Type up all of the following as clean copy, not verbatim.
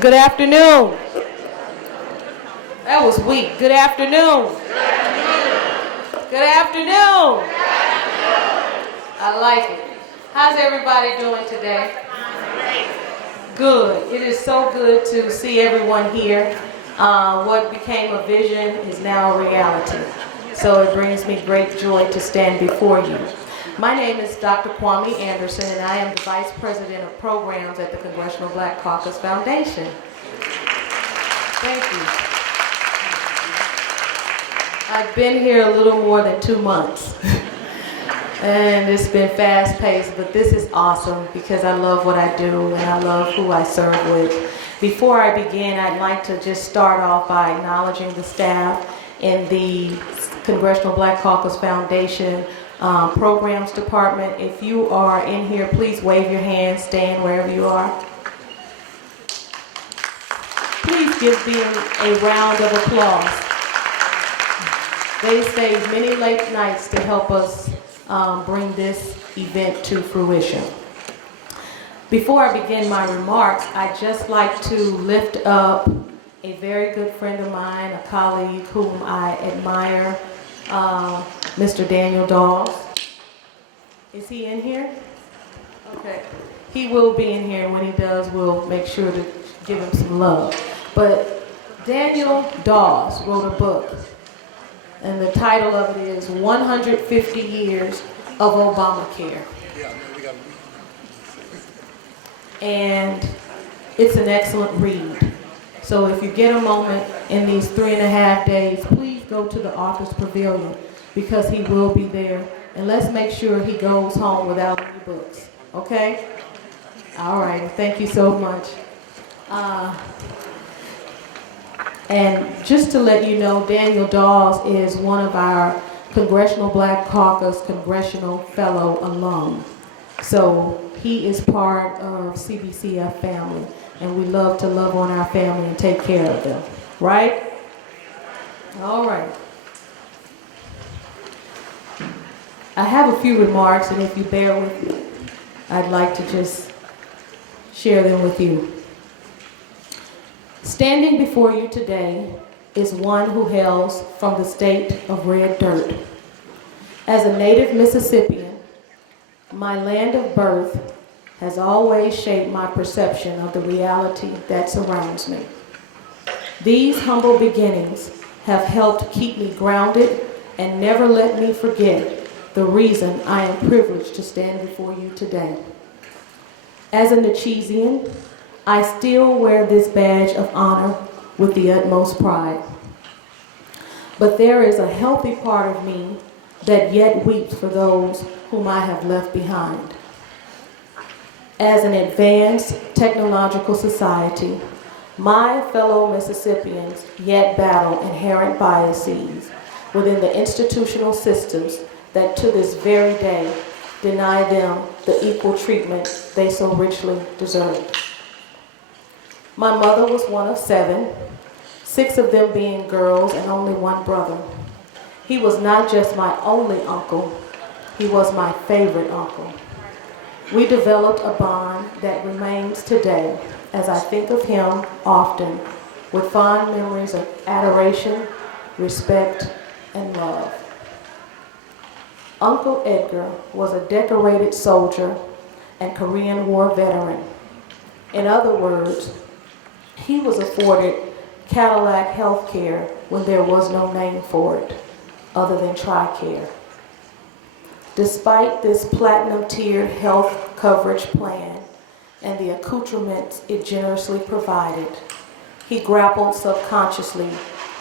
Good afternoon. That was weak. Good afternoon. Good afternoon. I like it. How's everybody doing today? Good. It is so good to see everyone here. What became a vision is now a reality. So it brings me great joy to stand before you. My name is Dr. Kwame Anderson, and I am the Vice President of Programs at the Congressional Black Caucus Foundation. Thank you. I've been here a little more than 2 months. And it's been fast-paced, but this is awesome because I love what I do and I love who I serve with. Before I begin, I'd like to just start off by acknowledging the staff in the Congressional Black Caucus Foundation Programs Department. If you are in here, please wave your hand, stand wherever you are. Please give them a round of applause. They stayed many late nights to help us bring this event to fruition. Before I begin my remarks, I'd just like to lift up a very good friend of mine, a colleague whom I admire, Mr. Daniel Dawes. Is he in here? Okay. He will be in here, and when he does, we'll make sure to give him some love. But Daniel Dawes wrote a book, and the title of it is 150 Years of Obamacare. And it's an excellent read. So if you get a moment in these 3.5 days, please go to the author's pavilion because he will be there. And let's make sure he goes home without any books, okay? All right, thank you so much. And just to let you know, Daniel Dawes is one of our Congressional Black Caucus Congressional Fellow alum. So he is part of CBCF family, and we love to love on our family and take care of them, right? All right. I have a few remarks, and if you bear with me, I'd like to just share them with you. Standing before you today is one who hails from the state of red dirt. As a native Mississippian, my land of birth has always shaped my perception of the reality that surrounds me. These humble beginnings have helped keep me grounded and never let me forget the reason I am privileged to stand before you today. As an Achesian, I still wear this badge of honor with the utmost pride. But there is a healthy part of me that yet weeps for those whom I have left behind. As an advanced technological society, my fellow Mississippians yet battle inherent biases within the institutional systems that to this very day deny them the equal treatment they so richly deserve. My mother was one of 7, 6 of them being girls and only 1 brother. He was not just my only uncle, he was my favorite uncle. We developed a bond that remains today as I think of him often with fond memories of adoration, respect, and love. Uncle Edgar was a decorated soldier and Korean War veteran. In other words, he was afforded Cadillac health care when there was no name for it other than TRICARE. Despite this platinum-tiered health coverage plan and the accoutrements it generously provided, he grappled subconsciously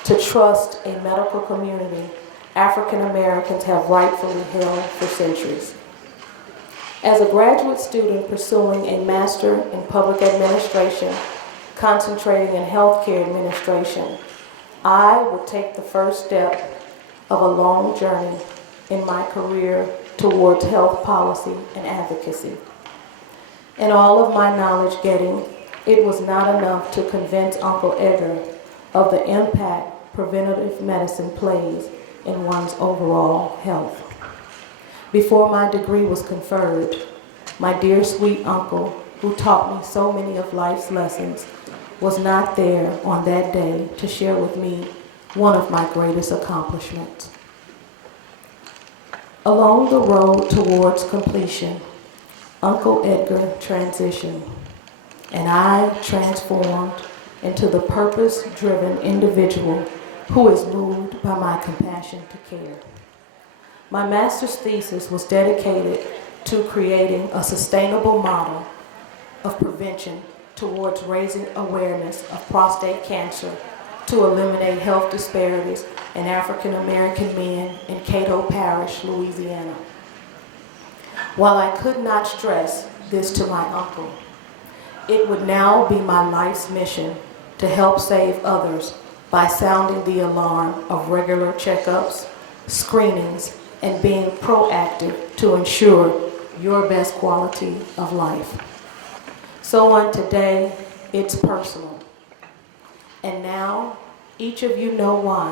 to trust a medical community African Americans have rightfully held for centuries. As a graduate student pursuing a master in public administration, concentrating in healthcare administration, I would take the first step of a long journey in my career towards health policy and advocacy. In all of my knowledge getting, it was not enough to convince Uncle Edgar of the impact preventative medicine plays in one's overall health. Before my degree was conferred, my dear sweet uncle, who taught me so many of life's lessons, was not there on that day to share with me one of my greatest accomplishments. Along the road towards completion, Uncle Edgar transitioned, and I transformed into the purpose-driven individual who is moved by my compassion to care. My master's thesis was dedicated to creating a sustainable model of prevention towards raising awareness of prostate cancer to eliminate health disparities in African American men in Cato Parish, Louisiana. While I could not stress this to my uncle, it would now be my life's mission to help save others by sounding the alarm of regular checkups, screenings, and being proactive to ensure your best quality of life. So on today, it's personal. And now, each of you know why.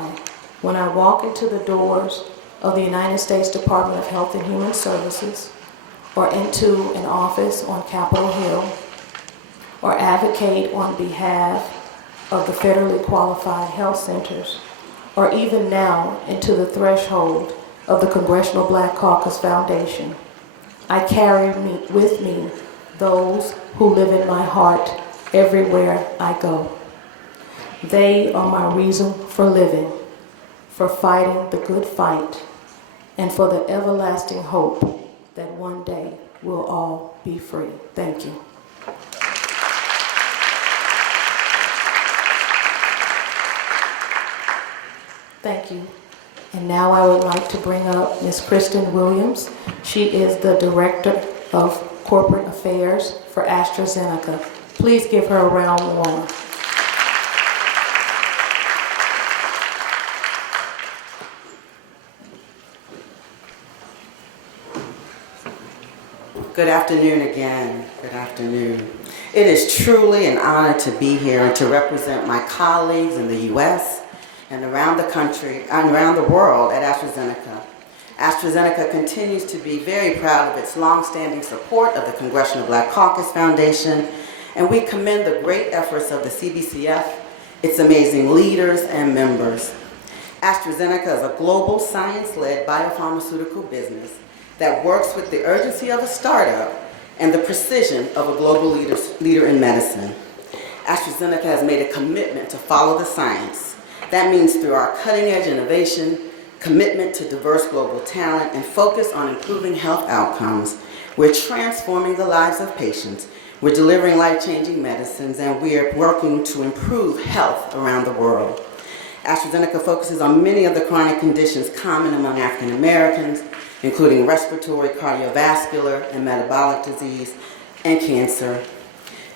When I walk into the doors of the United States Department of Health and Human Services, or into an office on Capitol Hill, or advocate on behalf of the federally qualified health centers, or even now into the threshold of the Congressional Black Caucus Foundation, I carry with me those who live in my heart everywhere I go. They are my reason for living, for fighting the good fight, and for the everlasting hope that one day we'll all be free. Thank you. Thank you. And now I would like to bring up Ms. Kristen Williams. She is the Director of Corporate Affairs for AstraZeneca. Please give her a round warmer. Good afternoon again. Good afternoon. It is truly an honor to be here and to represent my colleagues in the U.S. and around the country and around the world at AstraZeneca. AstraZeneca continues to be very proud of its long-standing support of the Congressional Black Caucus Foundation, and we commend the great efforts of the CBCF, its amazing leaders and members. AstraZeneca is a global science-led biopharmaceutical business that works with the urgency of a startup and the precision of a global leader in medicine. AstraZeneca has made a commitment to follow the science. That means through our cutting-edge innovation, commitment to diverse global talent, and focus on improving health outcomes. We're transforming the lives of patients. We're delivering life-changing medicines, and we are working to improve health around the world. AstraZeneca focuses on many of the chronic conditions common among African Americans, including respiratory, cardiovascular, and metabolic disease, and cancer.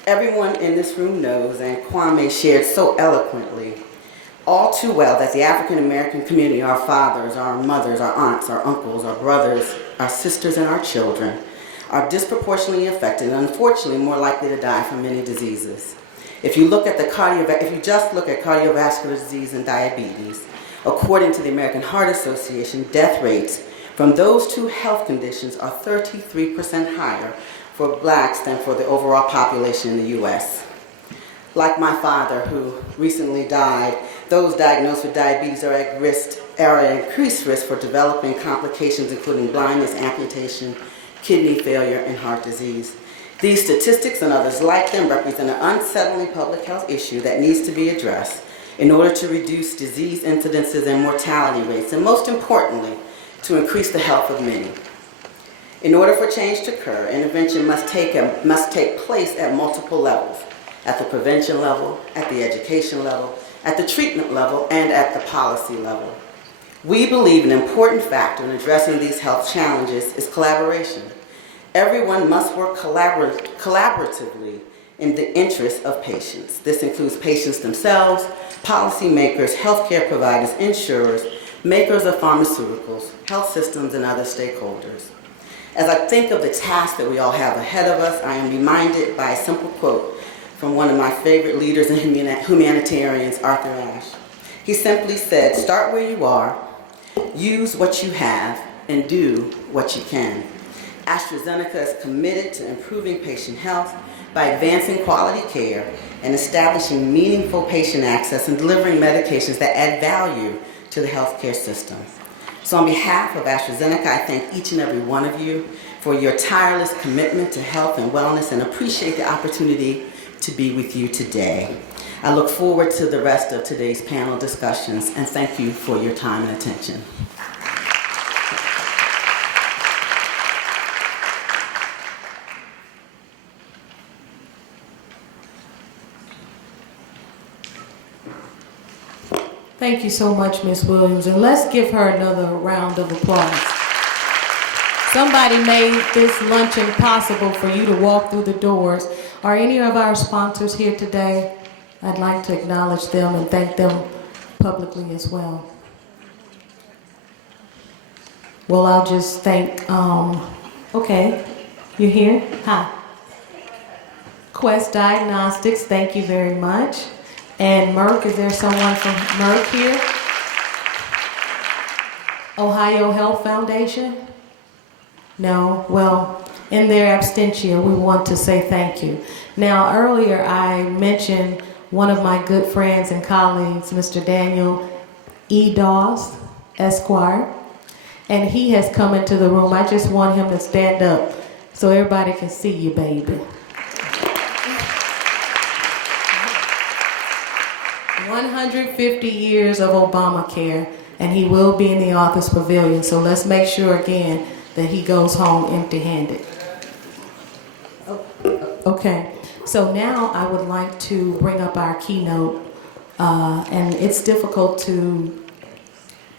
Everyone in this room knows, and Kwame shared so eloquently, all too well, that the African American community, our fathers, our mothers, our aunts, our uncles, our brothers, our sisters, and our children, are disproportionately affected and unfortunately more likely to die from many diseases. If you just look at cardiovascular disease and diabetes, according to the American Heart Association, death rates from those two health conditions are 33% higher for blacks than for the overall population in the U.S. Like my father, who recently died, those diagnosed with diabetes are at increased risk for developing complications including blindness, amputation, kidney failure, and heart disease. These statistics and others like them represent an unsettling public health issue that needs to be addressed in order to reduce disease incidences and mortality rates, and most importantly, to increase the health of many. In order for change to occur, intervention must take place at multiple levels: at the prevention level, at the education level, at the treatment level, and at the policy level. We believe an important factor in addressing these health challenges is collaboration. Everyone must work collaboratively in the interest of patients. This includes patients themselves, policymakers, healthcare providers, insurers, makers of pharmaceuticals, health systems, and other stakeholders. As I think of the task that we all have ahead of us, I am reminded by a simple quote from one of my favorite leaders and humanitarians, Arthur Ashe. He simply said, "Start where you are, use what you have, and do what you can." AstraZeneca is committed to improving patient health by advancing quality care and establishing meaningful patient access and delivering medications that add value to the healthcare system. So on behalf of AstraZeneca, I thank each and every one of you for your tireless commitment to health and wellness and appreciate the opportunity to be with you today. I look forward to the rest of today's panel discussions and thank you for your time and attention. Thank you so much, Ms. Williams, and let's give her another round of applause. Somebody made this luncheon possible for you to walk through the doors. Are any of our sponsors here today? I'd like to acknowledge them and thank them publicly as well. Well, I'll just thank, okay, you're here? Hi. Quest Diagnostics, thank you very much. And Merck, is there someone from Merck here? Ohio Health Foundation? No? Well, in their absentia, we want to say thank you. Now, earlier I mentioned one of my good friends and colleagues, Mr. Daniel E. Dawes, Esquire, and he has come into the room. I just want him to stand up so everybody can see you, baby. 150 years of Obamacare, and he will be in the Authors Pavilion, so let's make sure again that he goes home empty-handed. Okay, so now I would like to bring up our keynote, and it's difficult to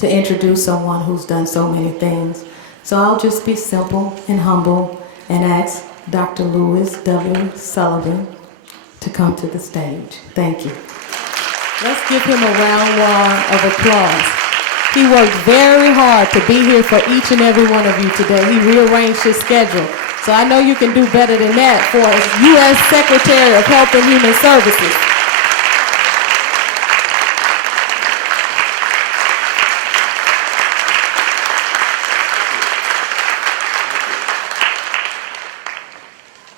introduce someone who's done so many things. So I'll just be simple and humble and ask Dr. Lewis W. Sullivan to come to the stage. Thank you. Let's give him a round of applause. He worked very hard to be here for each and every one of you today. He rearranged his schedule. So I know you can do better than that for U.S. Secretary of Health and Human Services.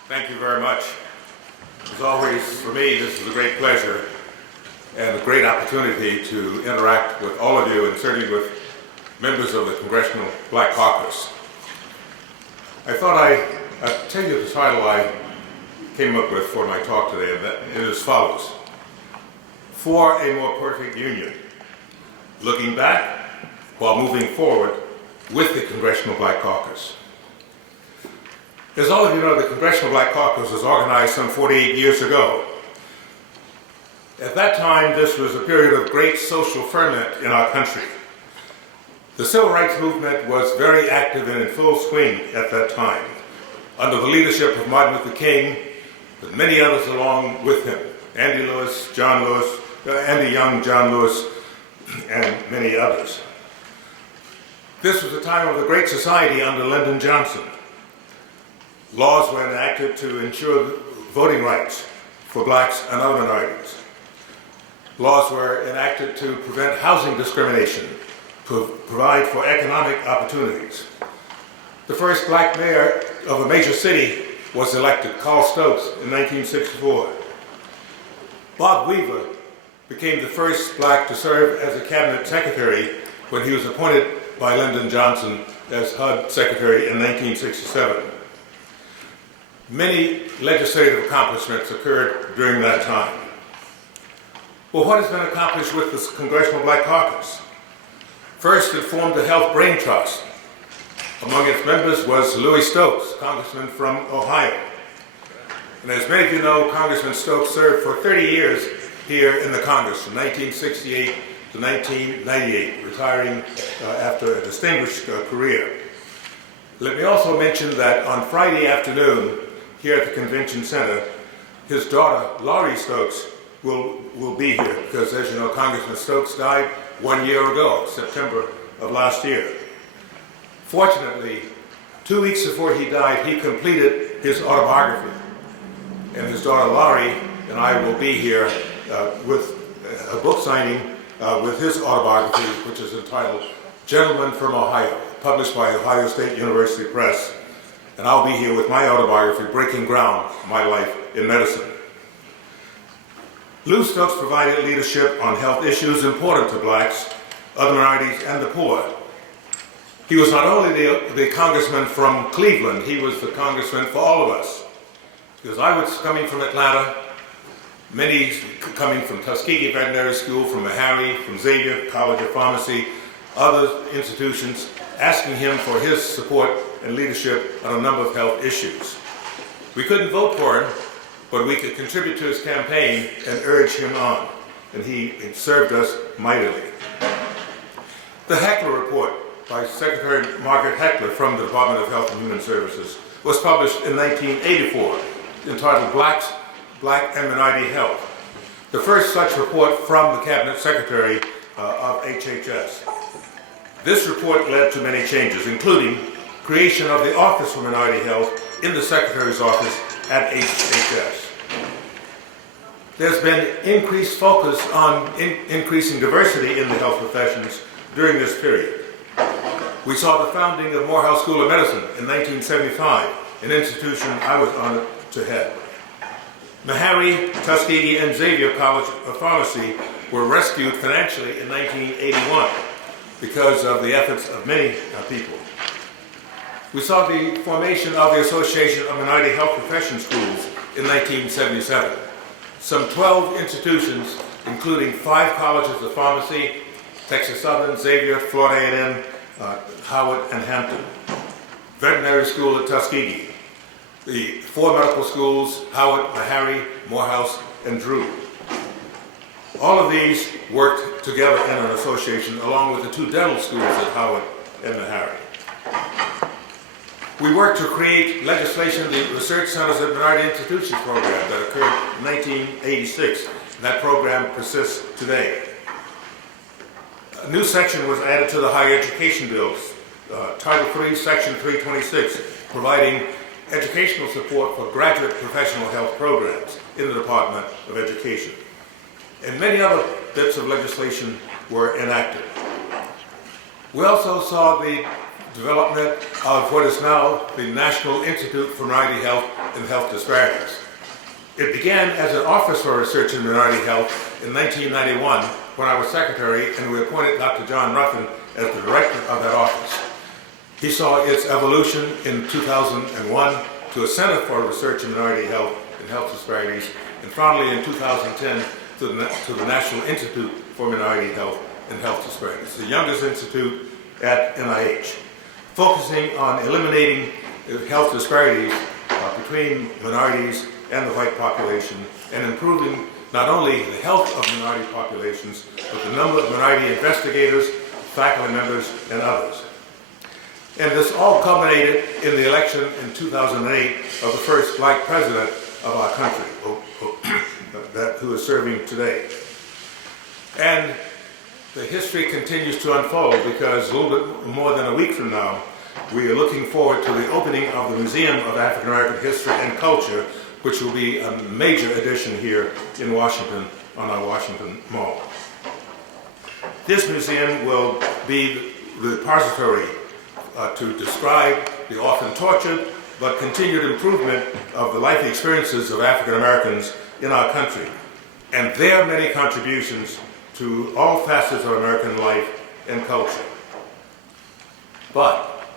Thank you very much. As always, for me, this is a great pleasure and a great opportunity to interact with all of you and certainly with members of the Congressional Black Caucus. I thought I'd tell you the title I came up with for my talk today, and it is as follows: For a More Perfect Union, Looking Back While Moving Forward with the Congressional Black Caucus. As all of you know, the Congressional Black Caucus was organized some 48 years ago. At that time, this was a period of great social ferment in our country. The civil rights movement was very active and in full swing at that time, under the leadership of Martin Luther King, but many others along with him, Andy Lewis, Andy Young, John Lewis, and many others. This was a time of the Great Society under Lyndon Johnson. Laws were enacted to ensure voting rights for blacks and other minorities. Laws were enacted to prevent housing discrimination, to provide for economic opportunities. The first black mayor of a major city was elected, Carl Stokes, in 1964. Bob Weaver became the first black to serve as a cabinet secretary when he was appointed by Lyndon Johnson as HUD secretary in 1967. Many legislative accomplishments occurred during that time. Well, what has been accomplished with this Congressional Black Caucus? First, it formed the Health Brain Trust. Among its members was Louis Stokes, congressman from Ohio. And as many of you know, Congressman Stokes served for 30 years here in the Congress, from 1968 to 1998, retiring after a distinguished career. Let me also mention that on Friday afternoon, here at the Convention Center, his daughter, Laurie Stokes, will be here because, as you know, Congressman Stokes died 1 year ago, September of last year. Fortunately, 2 weeks before he died, he completed his autobiography. And his daughter Laurie and I will be here with a book signing with his autobiography, which is entitled Gentleman from Ohio, published by Ohio State University Press and I'll be here with my autobiography, Breaking Ground, My Life in Medicine. Lou Stokes provided leadership on health issues important to blacks, other minorities, and the poor. He was not only the congressman from Cleveland, he was the congressman for all of us. Because I was coming from Atlanta, many coming from Tuskegee Veterinary School, from Meharry, from Xavier College of Pharmacy, other institutions, asking him for his support and leadership on a number of health issues. We couldn't vote for him, but we could contribute to his campaign and urge him on, and he served us mightily. The Heckler Report by Secretary Margaret Heckler from the Department of Health and Human Services was published in 1984, entitled Black and Minority Health, the first such report from the Cabinet Secretary of HHS. This report led to many changes, including creation of the Office for Minority Health in the Secretary's office at HHS. There's been increased focus on increasing diversity in the health professions during this period. We saw the founding of Morehouse School of Medicine in 1975, an institution I was honored to head. Meharry, Tuskegee, and Xavier College of Pharmacy were rescued financially in 1981 because of the efforts of many people. We saw the formation of the Association of Minority Health Profession Schools in 1977. Some 12 institutions, including 5 colleges of pharmacy, Texas Southern, Xavier, Florida A&M, Howard, and Hampton. Veterinary School at Tuskegee. The 4 medical schools, Howard, Meharry, Morehouse, and Drew. All of these worked together in an association along with the 2 dental schools at Howard and Meharry. We worked to create legislation, the Research Centers at Minority Institutions program that occurred in 1986. And that program persists today. A new section was added to the higher education bills, Title III, Section 326, providing educational support for graduate professional health programs in the Department of Education. And many other bits of legislation were enacted. We also saw the development of what is now the National Institute for Minority Health and Health Disparities. It began as an Office for Research in Minority Health in 1991 when I was secretary, and we appointed Dr. John Ruffin as the director of that office. He saw its evolution in 2001 to a Center for Research in Minority Health and Health Disparities, and finally in 2010 to the National Institute for Minority Health and Health Disparities, the youngest institute at NIH, focusing on eliminating health disparities between minorities and the white population, and improving not only the health of minority populations, but the number of minority investigators, faculty members, and others. And this all culminated in the election in 2008 of the first black president of our country, who is serving today. And the history continues to unfold because a little bit more than a week from now, we are looking forward to the opening of the Museum of African American History and Culture, which will be a major addition here in Washington on our Washington Mall. This museum will be the repository to describe the often tortured but continued improvement of the life experiences of African Americans in our country and their many contributions to all facets of American life and culture. But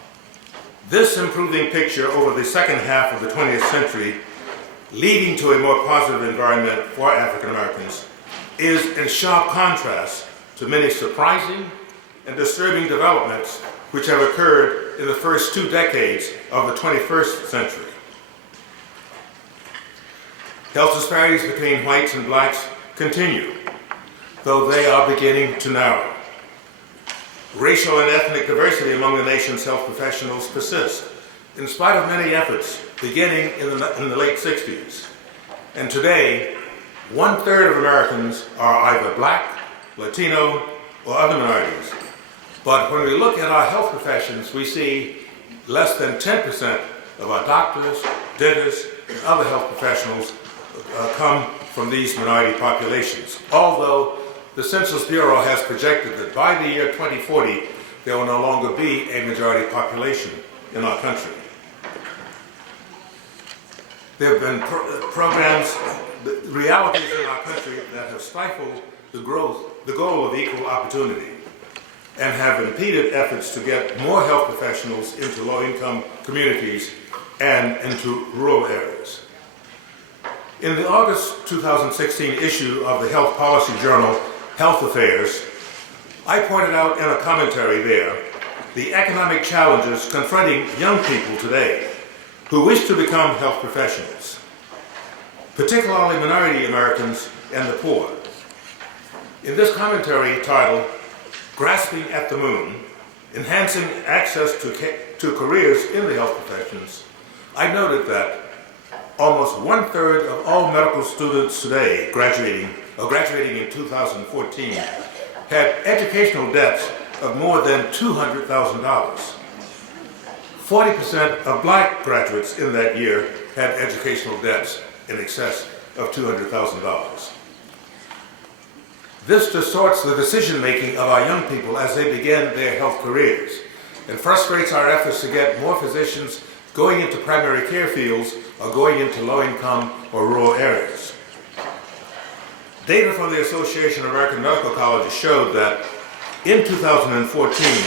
this improving picture over the second half of the 20th century, leading to a more positive environment for African Americans, is in sharp contrast to many surprising and disturbing developments which have occurred in the first 2 decades of the 21st century. Health disparities between whites and blacks continue, though they are beginning to narrow. Racial and ethnic diversity among the nation's health professionals persists, in spite of many efforts beginning in the late 60s. And today, 1/3 of Americans are either black, Latino, or other minorities. But when we look at our health professions, we see less than 10% of our doctors, dentists, and other health professionals come from these minority populations. Although the Census Bureau has projected that by the year 2040, there will no longer be a majority population in our country. There have been programs, realities in our country that have stifled the goal of equal opportunity, and have impeded efforts to get more health professionals into low-income communities and into rural areas. In the August 2016 issue of the health policy journal, Health Affairs, I pointed out in a commentary there the economic challenges confronting young people today who wish to become health professionals, particularly minority Americans and the poor. In this commentary titled, Grasping at the Moon, Enhancing Access to Careers in the Health Professions, I noted that almost 1/3 of all medical students today graduating in 2014 had educational debts of more than $200,000. 40% of black graduates in that year had educational debts in excess of $200,000. This distorts the decision-making of our young people as they begin their health careers and frustrates our efforts to get more physicians going into primary care fields or going into low-income or rural areas. Data from the Association of American Medical Colleges showed that in 2014,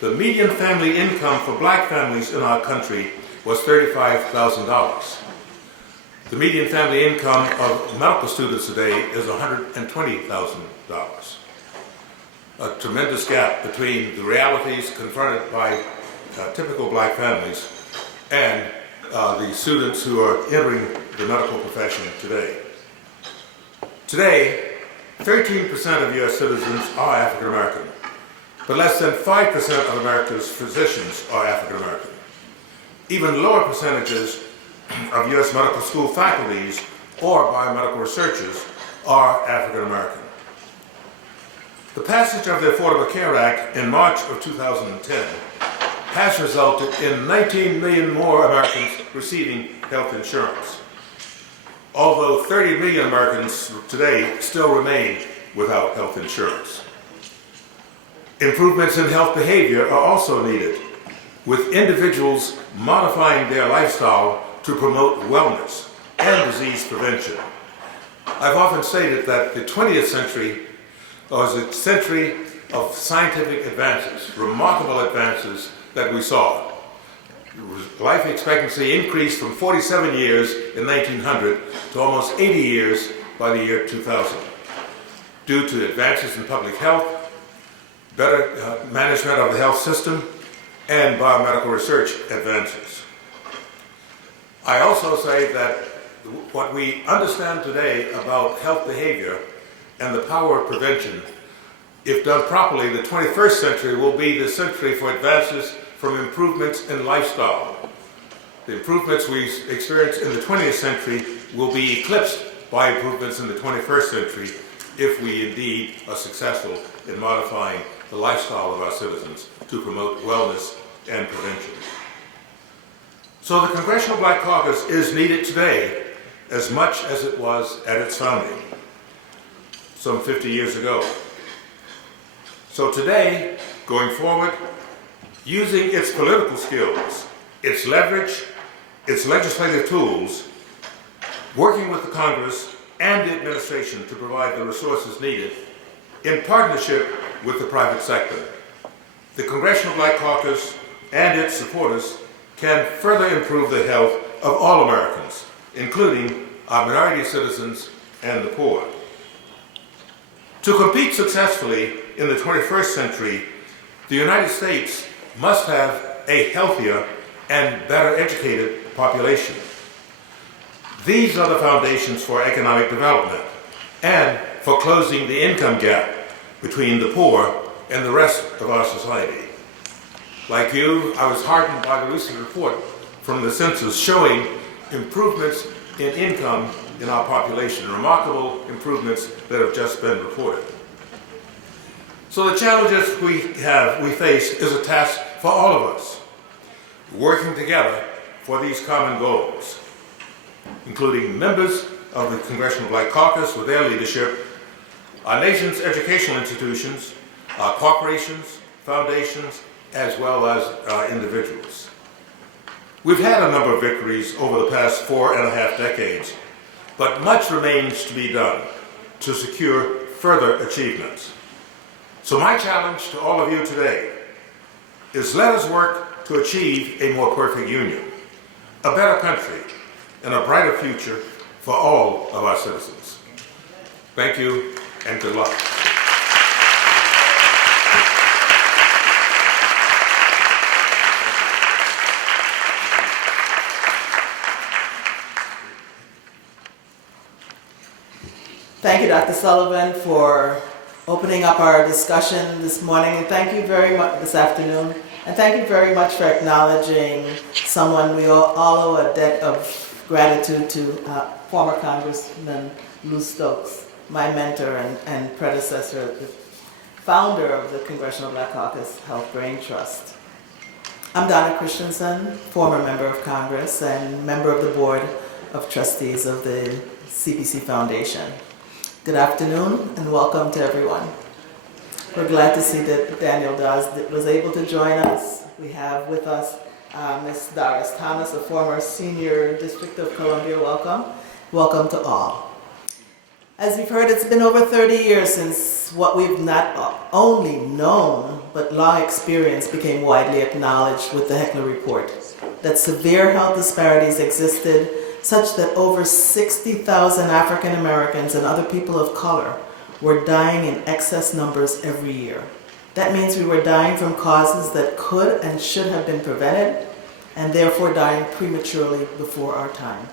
the median family income for black families in our country was $35,000. The median family income of medical students today is $120,000. A tremendous gap between the realities confronted by typical black families and the students who are entering the medical profession today. Today, 13% of U.S. citizens are African American, but less than 5% of America's physicians are African American. Even lower percentages of U.S. medical school faculties or biomedical researchers are African American. The passage of the Affordable Care Act in March of 2010 has resulted in 19 million more Americans receiving health insurance, although 30 million Americans today still remain without health insurance. Improvements in health behavior are also needed, with individuals modifying their lifestyle to promote wellness and disease prevention. I've often stated that the 20th century was a century of scientific advances, remarkable advances that we saw. Life expectancy increased from 47 years in 1900 to almost 80 years by the year 2000, due to advances in public health, better management of the health system, and biomedical research advances. I also say that what we understand today about health behavior and the power of prevention, if done properly, the 21st century will be the century for advances from improvements in lifestyle. The improvements we experience in the 20th century will be eclipsed by improvements in the 21st century if we indeed are successful in modifying the lifestyle of our citizens to promote wellness and prevention. So the Congressional Black Caucus is needed today as much as it was at its founding, some 50 years ago. So today, going forward, using its political skills, its leverage, its legislative tools, working with the Congress and the administration to provide the resources needed in partnership with the private sector, the Congressional Black Caucus and its supporters can further improve the health of all Americans, including our minority citizens and the poor. To compete successfully in the 21st century, the United States must have a healthier and better educated population. These are the foundations for economic development and for closing the income gap between the poor and the rest of our society. Like you, I was heartened by the recent report from the census showing improvements in income in our population, remarkable improvements that have just been reported. So the challenges we face is a task for all of us, working together for these common goals, including members of the Congressional Black Caucus with their leadership, our nation's educational institutions, our corporations, foundations, as well as individuals. We've had a number of victories over the past 4.5 decades, but much remains to be done to secure further achievements. So my challenge to all of you today is let us work to achieve a more perfect union, a better country, and a brighter future for all of our citizens. Thank you and good luck. Thank you, Dr. Sullivan, for opening up our discussion this morning, and thank you very much this afternoon, and thank you very much for acknowledging someone we all owe a debt of gratitude to, former Congressman Lou Stokes, my mentor and predecessor, the founder of the Congressional Black Caucus Health Brain Trust. I'm Donna Christensen, former member of Congress and member of the Board of Trustees of the CBC Foundation. Good afternoon and welcome to everyone. We're glad to see that Daniel Dawes was able to join us. We have with us Ms. Doris Thomas, a former senior District of Columbia. Welcome. Welcome to all. As you've heard, it's been over 30 years since what we've not only known but long experienced became widely acknowledged with the Heckler Report, that severe health disparities existed such that over 60,000 African Americans and other people of color were dying in excess numbers every year. That means we were dying from causes that could and should have been prevented, and therefore dying prematurely before our time.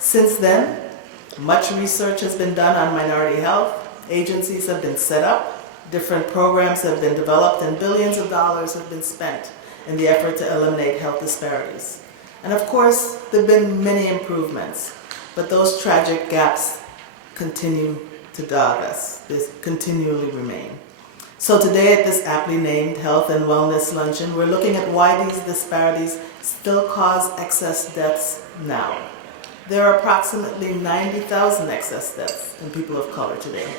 Since then, much research has been done on minority health, agencies have been set up, different programs have been developed, and billions of dollars have been spent in the effort to eliminate health disparities. And of course, there have been many improvements, but those tragic gaps continue to dog us. They continually remain. So today at this aptly named Health and Wellness Luncheon, we're looking at why these disparities still cause excess deaths now. There are approximately 90,000 excess deaths in people of color today,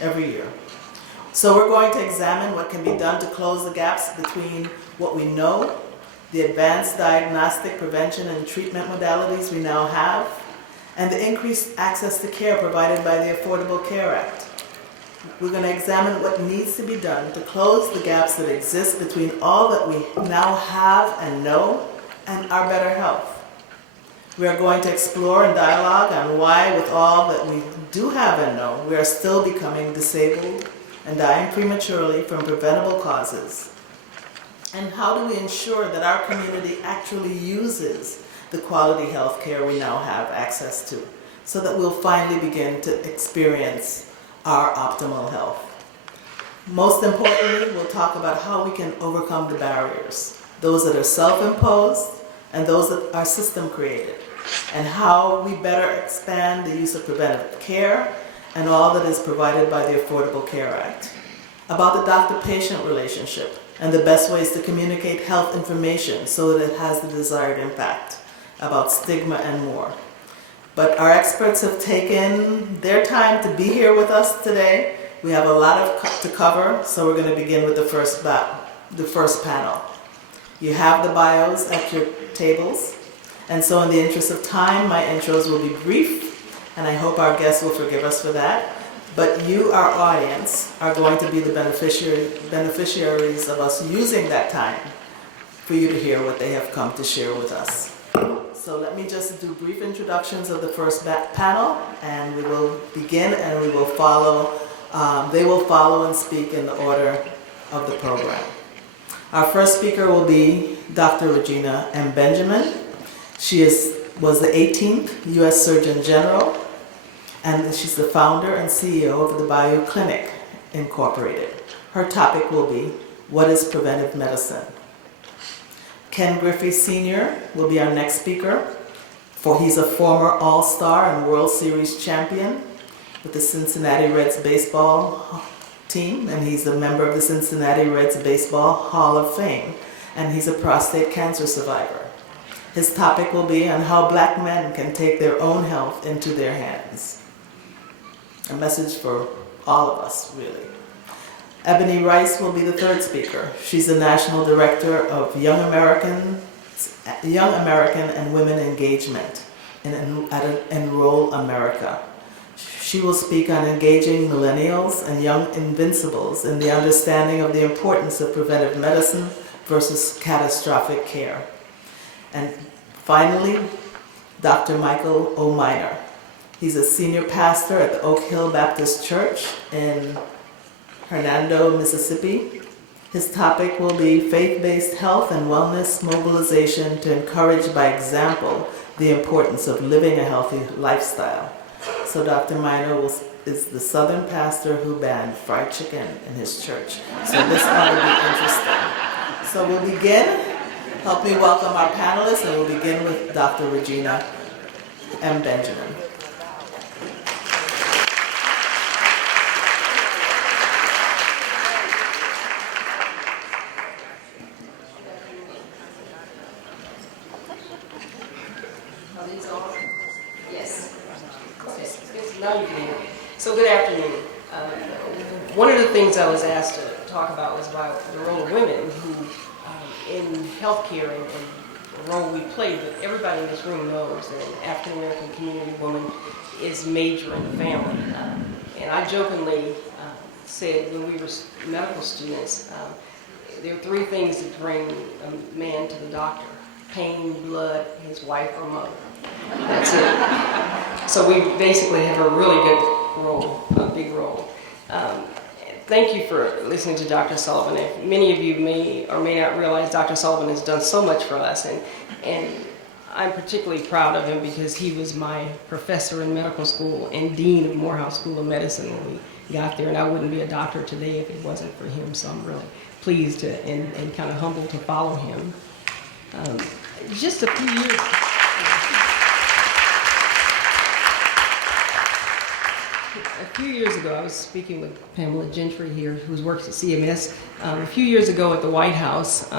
every year. So we're going to examine what can be done to close the gaps between what we know, the advanced diagnostic, prevention, and treatment modalities we now have, and the increased access to care provided by the Affordable Care Act. We're going to examine what needs to be done to close the gaps that exist between all that we now have and know and our better health. We are going to explore and dialogue on why, with all that we do have and know, we are still becoming disabled and dying prematurely from preventable causes. And how do we ensure that our community actually uses the quality health care we now have access to, so that we'll finally begin to experience our optimal health. Most importantly, we'll talk about how we can overcome the barriers, those that are self-imposed and those that are system-created, and how we better expand the use of preventative care and all that is provided by the Affordable Care Act, about the doctor-patient relationship and the best ways to communicate health information so that it has the desired impact, about stigma and more. But our experts have taken their time to be here with us today. We have a lot to cover, so we're going to begin with the first panel. You have the bios at your tables, and so in the interest of time, my intros will be brief, and I hope our guests will forgive us for that. But you, our audience, are going to be the beneficiaries of us using that time for you to hear what they have come to share with us. So let me just do brief introductions of the first panel, and we will begin and we will follow, they will follow and speak in the order of the program. Our first speaker will be Dr. Regina M. Benjamin. She was the 18th U.S. Surgeon General, and she's the founder and CEO of the Bayou Clinic, Incorporated. Her topic will be, what is preventive medicine? Ken Griffey Sr. will be our next speaker, for he's a former All-Star and World Series champion with the Cincinnati Reds baseball team, and he's a member of the Cincinnati Reds Baseball Hall of Fame, and he's a prostate cancer survivor. His topic will be on how Black men can take their own health into their hands. A message for all of us, really. Ebonee Rice will be the third speaker. She's the National Director of Young American Young American and Women Engagement at Enroll America. She will speak on engaging millennials and young invincibles in the understanding of the importance of preventive medicine versus catastrophic care. And finally, Dr. Michael O. Minor. He's a senior pastor at the Oak Hill Baptist Church in Hernando, Mississippi. His topic will be faith-based health and wellness mobilization to encourage by example the importance of living a healthy lifestyle. So Dr. Minor is the Southern pastor who banned fried chicken in his church. So this ought to be interesting. So we'll begin. Help me welcome our panelists, and we'll begin with Dr. Regina M. Benjamin. So good afternoon. One of the things I was asked to talk about was about the role of women who, in healthcare and the role we play, but everybody in this room knows that an African American community woman is major in the family. And I jokingly said when we were medical students, there are three things that bring a man to the doctor: pain, blood, his wife, or mother. That's it. So we basically have a really good role, a big role. Thank you for listening to Dr. Sullivan. Many of you may or may not realize Dr. Sullivan has done so much for us, and I'm particularly proud of him because he was my professor in medical school and dean of Morehouse School of Medicine when we got there, and I wouldn't be a doctor today if it wasn't for him, so I'm really pleased to, and kind of humbled to follow him. Just a few years ago, I was speaking with Pamela Gentry here, who works at CMS. A few years ago at the White House,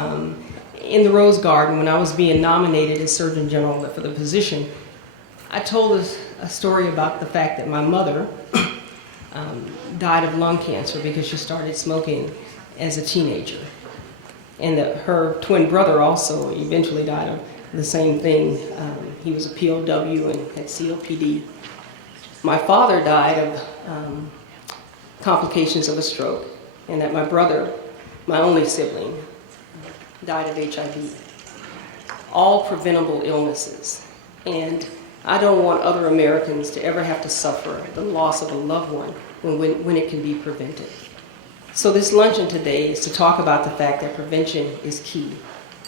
in the Rose Garden, when I was being nominated as Surgeon General for the position, I told a story about the fact that my mother died of lung cancer because she started smoking as a teenager, and that her twin brother also eventually died of the same thing. He was a POW and had COPD. My father died of complications of a stroke, and that my brother, my only sibling, died of HIV. All preventable illnesses. And I don't want other Americans to ever have to suffer the loss of a loved one when it can be prevented. So this luncheon today is to talk about the fact that prevention is key.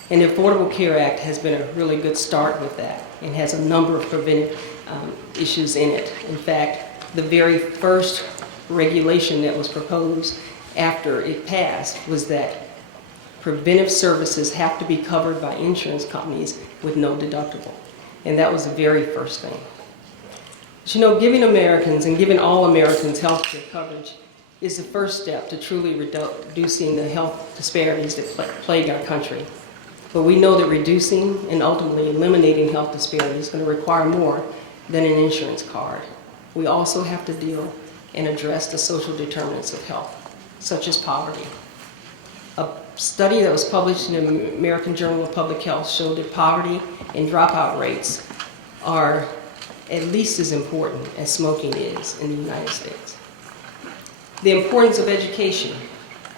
And the Affordable Care Act has been a really good start with that and has a number of preventive issues in it. In fact, the very first regulation that was proposed after it passed was that preventive services have to be covered by insurance companies with no deductible. And that was the very first thing. But you know, giving Americans and giving all Americans health care coverage is the first step to truly reducing the health disparities that plague our country. But we know that reducing and ultimately eliminating health disparities is going to require more than an insurance card. We also have to deal and address the social determinants of health, such as poverty. A study that was published in the American Journal of Public Health showed that poverty and dropout rates are at least as important as smoking is in the United States. The importance of education.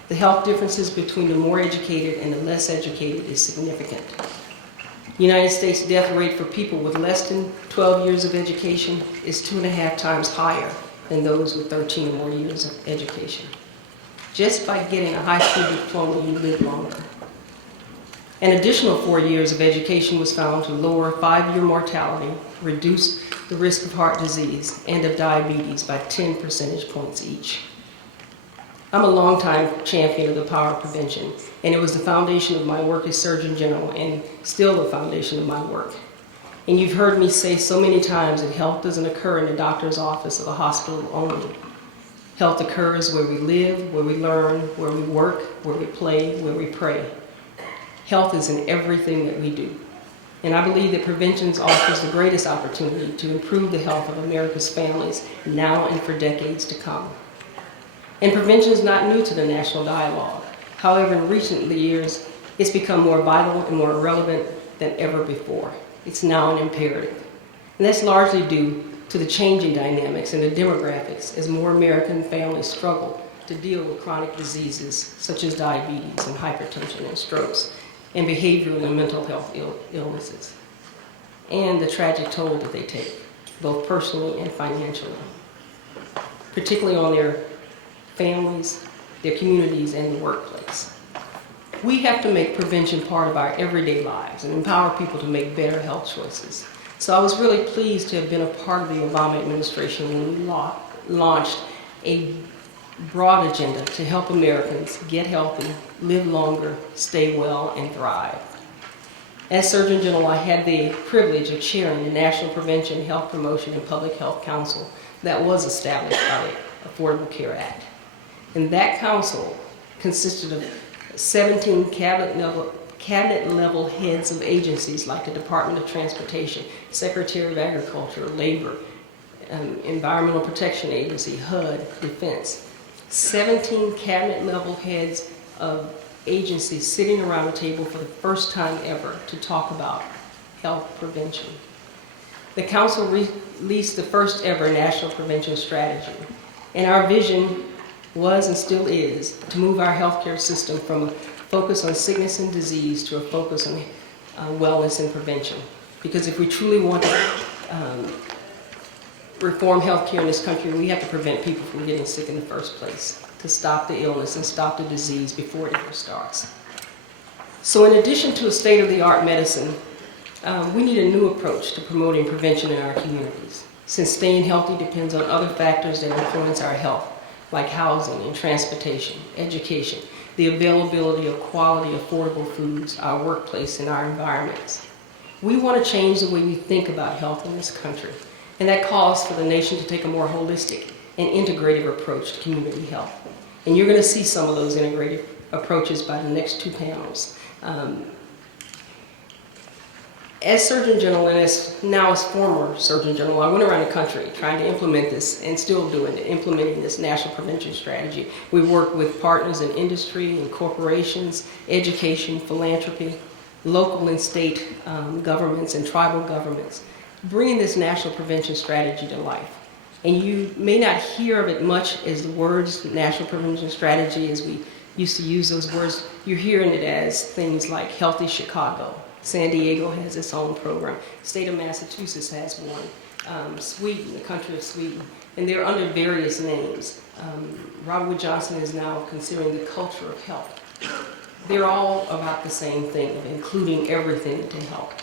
The health differences between the more educated and the less educated is significant. The United States death rate for people with less than 12 years of education is 2.5 times higher than those with 13 or more years of education. Just by getting a high school diploma, you live longer. An additional 4 years of education was found to lower 5-year mortality, reduce the risk of heart disease and of diabetes by 10 percentage points each. I'm a longtime champion of the power of prevention, and it was the foundation of my work as Surgeon General and still the foundation of my work. And you've heard me say so many times that health doesn't occur in the doctor's office or the hospital only. Health occurs where we live, where we learn, where we work, where we play, where we pray. Health is in everything that we do. And I believe that prevention offers the greatest opportunity to improve the health of America's families now and for decades to come. And prevention is not new to the national dialogue. However, in recent years, it's become more vital and more relevant than ever before. It's now an imperative. And that's largely due to the changing dynamics and the demographics as more American families struggle to deal with chronic diseases such as diabetes and hypertension and strokes and behavioral and mental health illnesses, and the tragic toll that they take, both personally and financially, particularly on their families, their communities, and the workplace. We have to make prevention part of our everyday lives and empower people to make better health choices. So I was really pleased to have been a part of the Obama administration when we launched a broad agenda to help Americans get healthy, live longer, stay well, and thrive. As Surgeon General, I had the privilege of chairing the National Prevention, Health Promotion, and Public Health Council that was established by the Affordable Care Act. And that council consisted of 17 cabinet-level heads of agencies like the Department of Transportation, Secretary of Agriculture, Labor, Environmental Protection Agency, HUD, Defense. 17 cabinet-level heads of agencies sitting around a table for the first time ever to talk about health prevention. The council released the first ever national prevention strategy, and our vision was and still is to move our healthcare system from a focus on sickness and disease to a focus on wellness and prevention. Because if we truly want to reform healthcare in this country, we have to prevent people from getting sick in the first place, to stop the illness and stop the disease before it ever starts. So in addition to a state-of-the-art medicine, we need a new approach to promoting prevention in our communities, since staying healthy depends on other factors that influence our health, like housing and transportation, education, the availability of quality, affordable foods, our workplace, and our environments. We want to change the way we think about health in this country, and that calls for the nation to take a more holistic and integrative approach to community health. And you're going to see some of those integrative approaches by the next two panels. As Surgeon General and as former Surgeon General, I went around the country trying to implement this and still doing it, implementing this national prevention strategy. We work with partners in industry and corporations, education, philanthropy, local and state governments and tribal governments, bringing this national prevention strategy to life. And you may not hear of it much as the words national prevention strategy as we used to use those words. You're hearing it as things like Healthy Chicago. San Diego has its own program. The state of Massachusetts has one. Sweden, the country of Sweden. And they're under various names. Robert Wood Johnson is now considering the culture of health. They're all about the same thing, of including everything into health.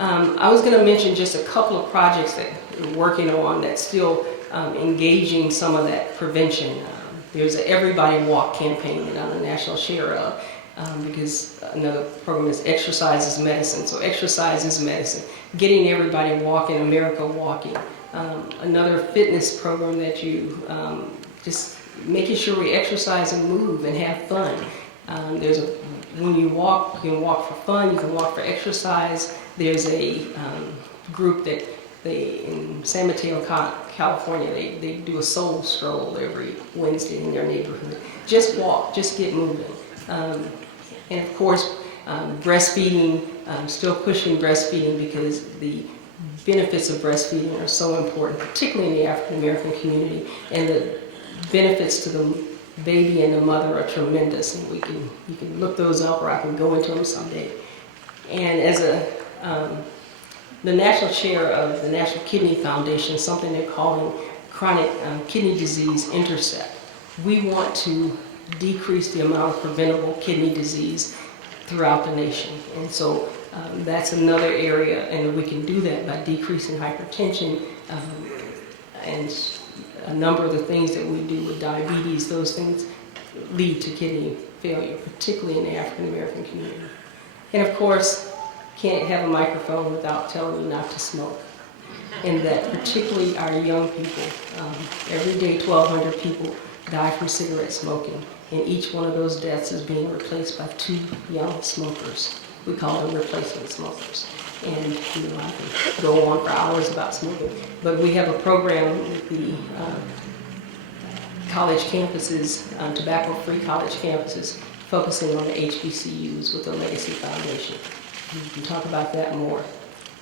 I was going to mention just a couple of projects that we're working on that's still engaging some of that prevention. There's an Everybody Walk campaign that I'm a national chair of, because another program is Exercise is Medicine. So exercise is medicine, getting everybody walking, America walking. Another fitness program that you just making sure we exercise and move and have fun. When you walk, you can walk for fun, you can walk for exercise. There's a group that in San Mateo, California, they do a soul stroll every Wednesday in their neighborhood. Just walk, just get moving. And of course, breastfeeding, still pushing breastfeeding because the benefits of breastfeeding are so important, particularly in the African American community, and the benefits to the baby and the mother are tremendous, and you can look those up, or I can go into them someday. And as the national chair of the National Kidney Foundation, something they're calling chronic kidney disease intercept. We want to decrease the amount of preventable kidney disease throughout the nation. And so that's another area, and we can do that by decreasing hypertension and a number of the things that we do with diabetes. Those things lead to kidney failure, particularly in the African American community. And of course, can't have a microphone without telling you not to smoke. And that particularly our young people, every day 1,200 people die from cigarette smoking. And each one of those deaths is being replaced by 2 young smokers. We call them replacement smokers. And I can go on for hours about smoking. But we have a program with the college campuses, tobacco-free college campuses, focusing on the HBCUs with the Legacy Foundation. We can talk about that more.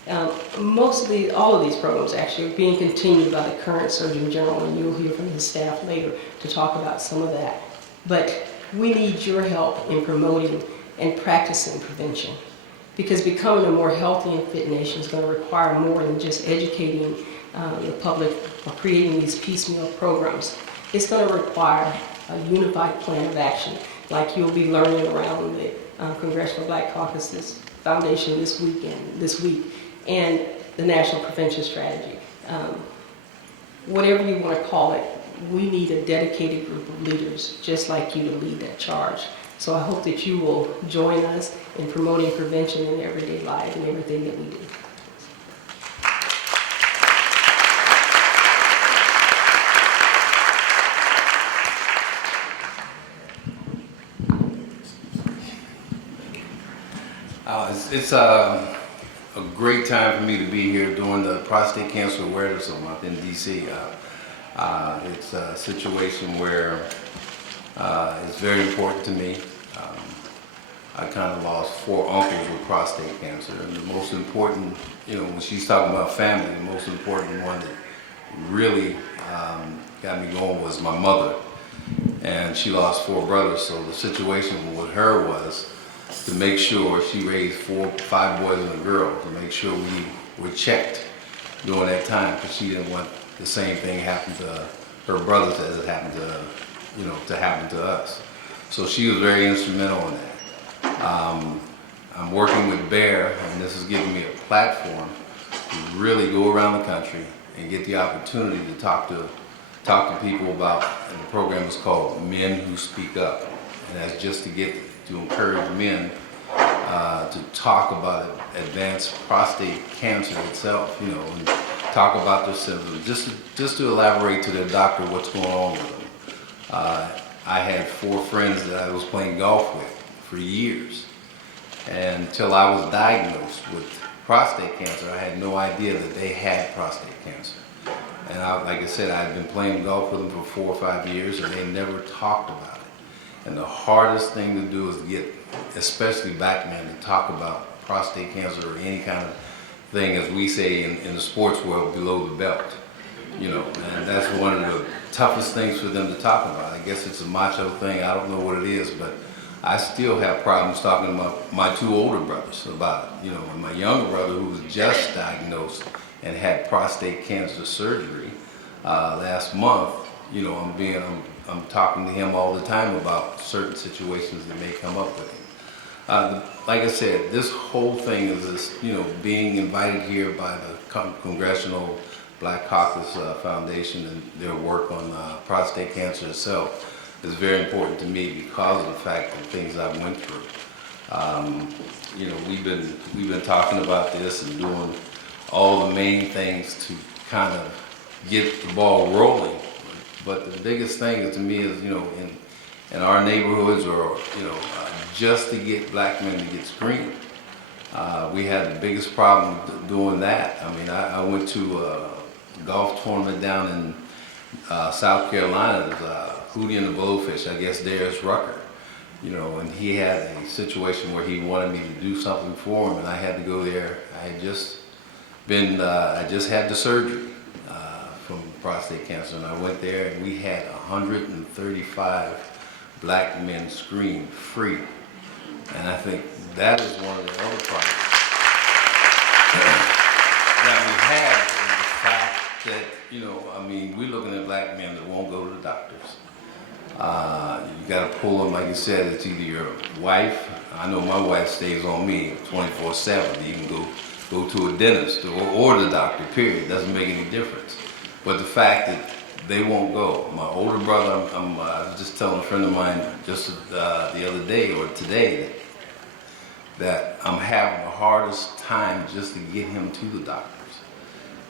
All of these programs actually are being continued by the current Surgeon General, and you'll hear from his staff later to talk about some of that. But we need your help in promoting and practicing prevention, because becoming a more healthy and fit nation is going to require more than just educating the public or creating these piecemeal programs. It's going to require a unified plan of action, like you'll be learning around the Congressional Black Caucus Foundation this week, and the National Prevention Strategy. Whatever you want to call it, we need a dedicated group of leaders just like you to lead that charge. So I hope that you will join us in promoting prevention in everyday life and everything that we do. It's a great time for me to be here during the Prostate Cancer Awareness Month in DC. It's a situation where it's very important to me. I kind of lost 4 uncles with prostate cancer, and the most important, when she's talking about family, the most important one that really got me going was my mother, and she lost 4 brothers. So the situation with her was to make sure she raised 5 boys and a girl, to make sure we were checked during that time, because she didn't want the same thing happen to her brothers as it happened to, to happen to us. So she was very instrumental in that. I'm working with BEAR, and this is giving me a platform to really go around the country and get the opportunity to talk to people about, and the program is called Men Who Speak Up, and that's just to encourage men to talk about advanced prostate cancer itself, and talk about their symptoms, just to elaborate to their doctor what's going on with them. I had 4 friends that I was playing golf with for years, and until I was diagnosed with prostate cancer, I had no idea that they had prostate cancer. And like I said, I had been playing golf with them for 4 or 5 years, and they never talked about it. And the hardest thing to do is to get, especially black men, to talk about prostate cancer or any kind of thing, as we say in the sports world, below the belt. And that's one of the toughest things for them to talk about. I guess it's a macho thing, I don't know what it is, but I still have problems talking to my 2 older brothers about it. And my younger brother, who was just diagnosed and had prostate cancer surgery last month, I'm talking to him all the time about certain situations that may come up with him. Like I said, this whole thing is this, being invited here by the Congressional Black Caucus Foundation and their work on prostate cancer itself is very important to me because of the fact of things I went through. We've been talking about this and doing all the main things to kind of get the ball rolling. But the biggest thing to me is, in our neighborhoods, or just to get black men to get screened. We had the biggest problem doing that. I mean, I went to a golf tournament down in South Carolina. There's Hootie and the Blowfish, I guess Darius Rucker, and he had a situation where he wanted me to do something for him, and I had to go there. I had just I just had the surgery from prostate cancer, and I went there, and we had 135 black men screened free. And I think that is one of the other problems that we have, is the fact that, we're looking at black men that won't go to the doctors. You got to pull them, like you said, it's either your wife. I know my wife stays on me 24/7. You can go to a dentist or the doctor, period. It doesn't make any difference. But the fact that they won't go. My older brother, I was just telling a friend of mine just the other day or today that I'm having the hardest time just to get him to the doctors.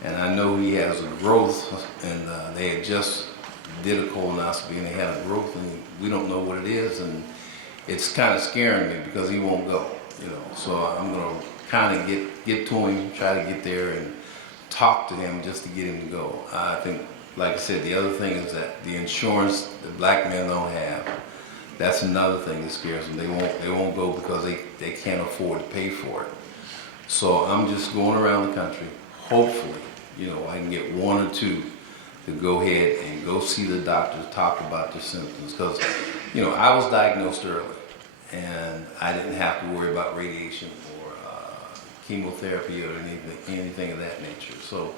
And I know he has a growth, and they had just did a colonoscopy and they had a growth, and we don't know what it is, and it's kind of scaring me because he won't go, So I'm going to kind of get to him, try to get there and talk to him just to get him to go. I think, like I said, the other thing is that the insurance that black men don't have, that's another thing that scares them. They won't go because they can't afford to pay for it. So I'm just going around the country. Hopefully, I can get one or two to go ahead and go see the doctor, talk about their symptoms. Because, I was diagnosed early, and I didn't have to worry about radiation or chemotherapy or anything of that nature. So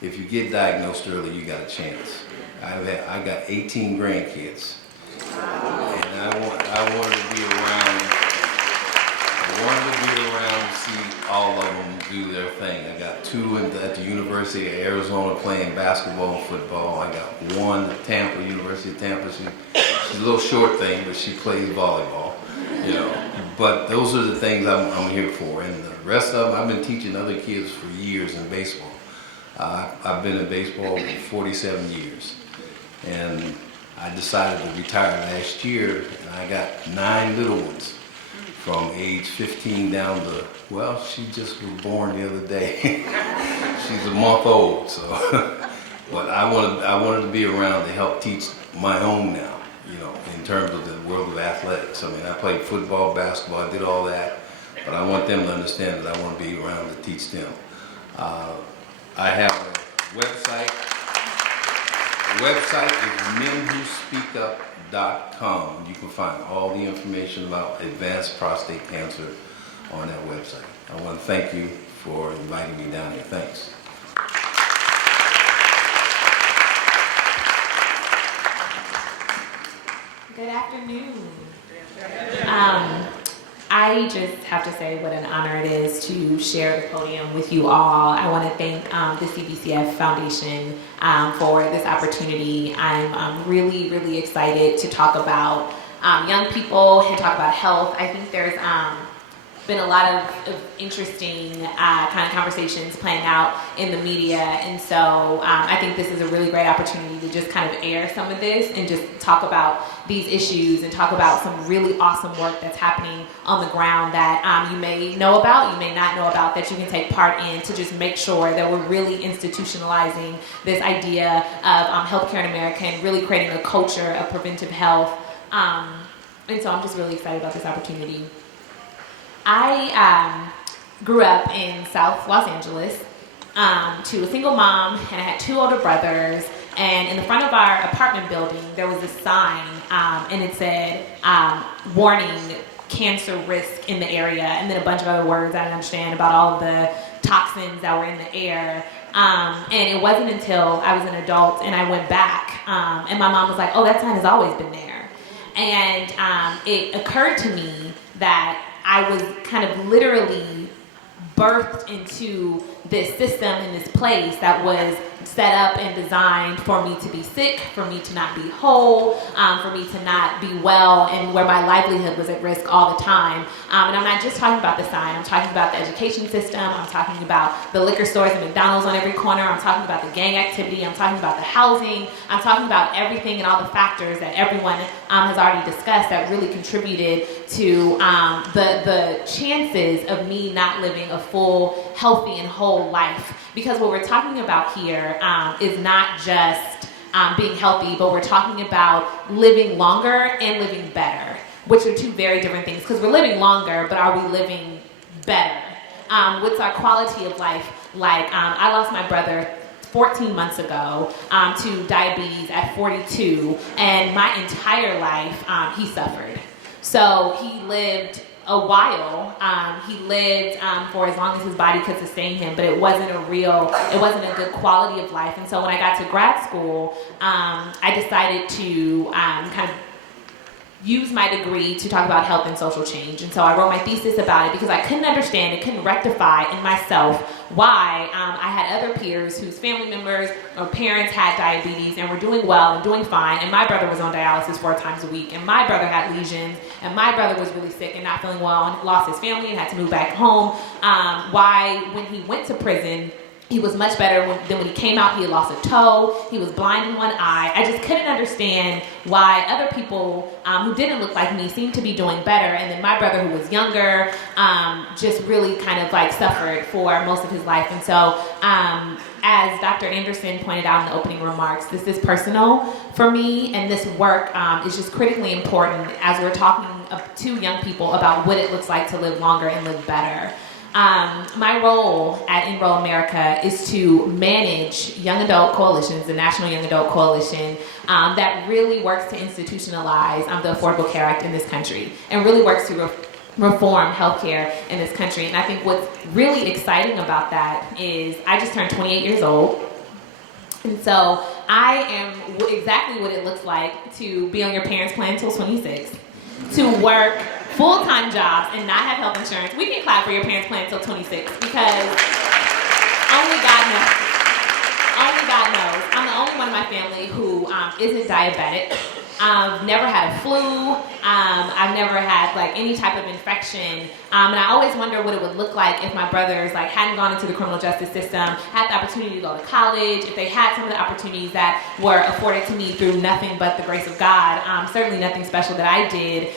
if you get diagnosed early, you got a chance. I got 18 grandkids, and I wanted to be around. I wanted to be around to see all of them do their thing. I got two at the University of Arizona playing basketball and football. I got one at Tampa, University of Tampa. She's a little short thing, but she plays volleyball. But those are the things I'm here for. And the rest of them, I've been teaching other kids for years in baseball. I've been in baseball for 47 years. And I decided to retire last year, and I got 9 little ones from age 15 down to, well, she just was born the other day. She's a month old, so. But I wanted to be around to help teach my own now, in terms of the world of athletics. I mean, I played football, basketball, I did all that, but I want them to understand that I want to be around to teach them. I have a website. The website is menwhospeakup.com. You can find all the information about advanced prostate cancer on that website. I want to thank you for inviting me down here. Thanks. Good afternoon. I just have to say what an honor it is to share the podium with you all. I want to thank the CBCF Foundation for this opportunity. I'm really, really excited to talk about young people and talk about health. I think there's been a lot of interesting kind of conversations playing out in the media, and so I think this is a really great opportunity to just kind of air some of this and just talk about these issues and talk about some really awesome work that's happening on the ground that you may know about, you may not know about, that you can take part in to just make sure that we're really institutionalizing this idea of healthcare in America and really creating a culture of preventive health. And so I'm just really excited about this opportunity. I grew up in South Los Angeles to a single mom, and I had 2 older brothers. And in the front of our apartment building, there was a sign, and it said, warning, cancer risk in the area, and then a bunch of other words I didn't understand about all of the toxins that were in the air. And it wasn't until I was an adult and I went back, and my mom was like, oh, that sign has always been there. And it occurred to me that I was kind of literally birthed into this system and this place that was set up and designed for me to be sick, for me to not be whole, for me to not be well, and where my livelihood was at risk all the time. And I'm not just talking about the sign, I'm talking about the education system, I'm talking about the liquor stores and McDonald's on every corner, I'm talking about the gang activity, I'm talking about the housing, I'm talking about everything and all the factors that everyone has already discussed that really contributed to the chances of me not living a full, healthy, and whole life. Because what we're talking about here is not just being healthy, but we're talking about living longer and living better, which are 2 very different things. Because we're living longer, but are we living better? What's our quality of life like? I lost my brother 14 months ago to diabetes at 42, and my entire life he suffered. So he lived a while. He lived for as long as his body could sustain him, but it wasn't a good quality of life. And so when I got to grad school, I decided to kind of use my degree to talk about health and social change. And so I wrote my thesis about it because I couldn't understand, it couldn't rectify in myself why I had other peers whose family members or parents had diabetes and were doing well and doing fine, and my brother was on dialysis 4 times a week, and my brother had lesions, and my brother was really sick and not feeling well and lost his family and had to move back home. Why, when he went to prison, he was much better than when he came out. He had lost a toe. He was blind in one eye. I just couldn't understand why other people who didn't look like me seemed to be doing better. And then my brother, who was younger, just really kind of like suffered for most of his life. And so as Dr. Anderson pointed out in the opening remarks, this is personal for me. And this work is just critically important as we're talking to young people about what it looks like to live longer and live better. My role at Enroll America is to manage young adult coalitions, the National Young Adult Coalition, that really works to institutionalize the Affordable Care Act in this country and really works to reform healthcare in this country. And I think what's really exciting about that is I just turned 28 years old. And so I am exactly what it looks like to be on your parents' plan until 26, to work full-time jobs and not have health insurance. We can clap for your parents' plan until 26 because only God knows. Only God knows. I'm the only one in my family who isn't diabetic. I've never had a flu. I've never had like any type of infection. And I always wonder what it would look like if my brothers like hadn't gone into the criminal justice system, had the opportunity to go to college, if they had some of the opportunities that were afforded to me through nothing but the grace of God. Certainly nothing special that I did.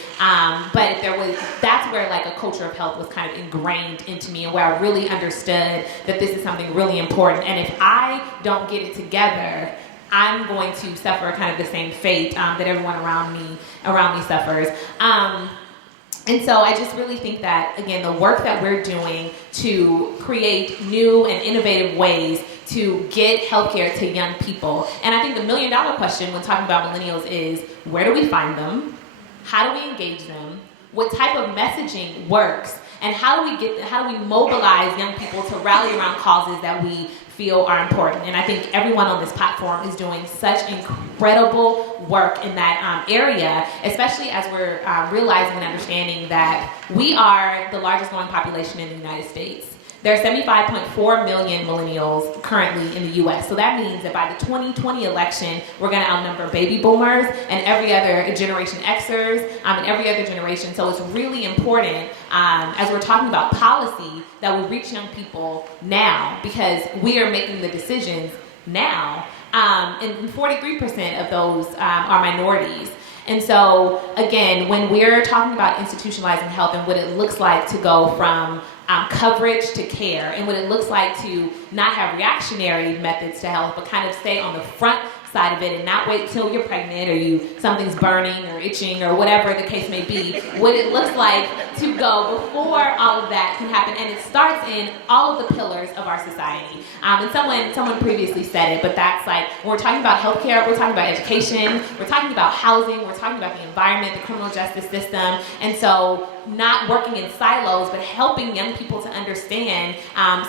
But if there was, that's where like a culture of health was kind of ingrained into me and where I really understood that this is something really important. And if I don't get it together, I'm going to suffer kind of the same fate that everyone around me suffers. And so I just really think that, again, the work that we're doing to create new and innovative ways to get healthcare to young people. And I think the $1 million question when talking about millennials is, where do we find them? How do we engage them? What type of messaging works? And how do we mobilize young people to rally around causes that we feel are important? And I think everyone on this platform is doing such incredible work in that area, especially as we're realizing and understanding that we are the largest growing population in the United States. There are 75.4 million millennials currently in the U.S. So that means that by the 2020 election, we're going to outnumber baby boomers and every other Generation Xers and every other generation. So it's really important as we're talking about policy that we reach young people now because we are making the decisions now. And 43% of those are minorities. And so, again, when we're talking about institutionalizing health and what it looks like to go from coverage to care and what it looks like to not have reactionary methods to health, but kind of stay on the front side of it and not wait till you're pregnant or something's burning or itching or whatever the case may be, what it looks like to go before all of that can happen. And it starts in all of the pillars of our society. And someone previously said it, but that's like, when we're talking about healthcare, we're talking about education, we're talking about housing, we're talking about the environment, the criminal justice system. And so not working in silos, but helping young people to understand,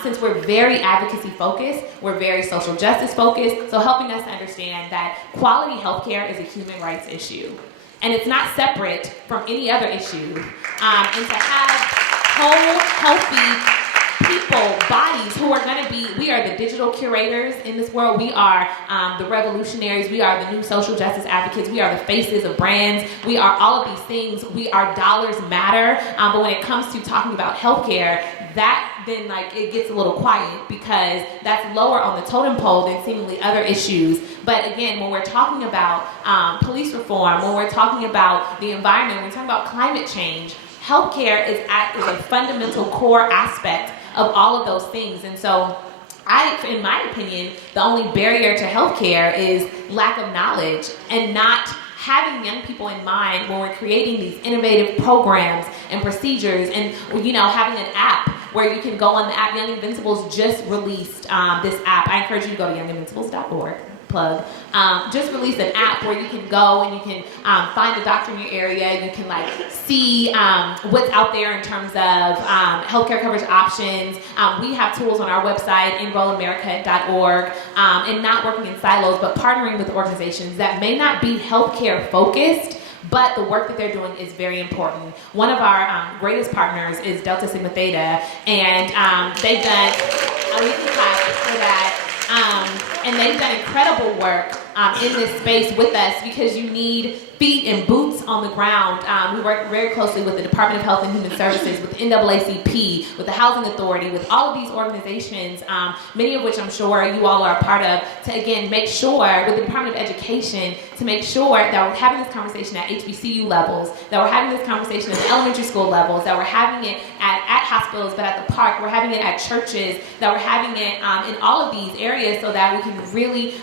since we're very advocacy focused, we're very social justice focused, so helping us to understand that quality healthcare is a human rights issue. And it's not separate from any other issue. And to have whole, healthy people, bodies who are going to be, we are the digital curators in this world. We are the revolutionaries. We are the new social justice advocates. We are the faces of brands. We are all of these things. Our dollars matter. But when it comes to talking about healthcare, that then it gets a little quiet because that's lower on the totem pole than seemingly other issues. But again, when we're talking about police reform, when we're talking about the environment, when we're talking about climate change, healthcare is a fundamental core aspect of all of those things. And so in my opinion, the only barrier to healthcare is lack of knowledge and not having young people in mind when we're creating these innovative programs and procedures and, having an app where you can go on the app. Young Invincibles just released this app. I encourage you to go to younginvincibles.org. Plug. Just released an app where you can go and you can find a doctor in your area. You can see what's out there in terms of healthcare coverage options. We have tools on our website, enrollamerica.org, and not working in silos, but partnering with organizations that may not be healthcare focused, but the work that they're doing is very important. One of our greatest partners is Delta Sigma Theta, and they've done a weekly class for that. And they've done incredible work in this space with us because you need feet and boots on the ground. We work very closely with the Department of Health and Human Services, with the NAACP, with the Housing Authority, with all of these organizations, many of which I'm sure you all are a part of, to again make sure, with the Department of Education, to make sure that we're having this conversation at HBCU levels, that we're having this conversation at the elementary school levels, that we're having it at hospitals, but at the park. We're having it at churches, that we're having it in all of these areas so that we can really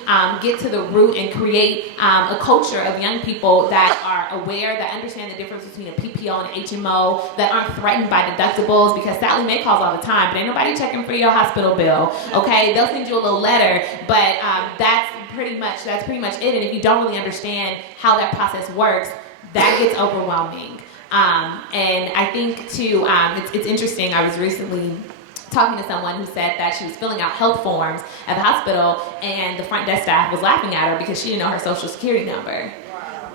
get to the root and create a culture of young people that are aware, that understand the difference between a PPO and an HMO, that aren't threatened by deductibles, because Sally Mae calls all the time, but ain't nobody checking for your hospital bill, okay? They'll send you a little letter, but that's pretty much it. And if you don't really understand how that process works, that gets overwhelming. And I think too, it's interesting. I was recently talking to someone who said that she was filling out health forms at the hospital, and the front desk staff was laughing at her because she didn't know her social security number.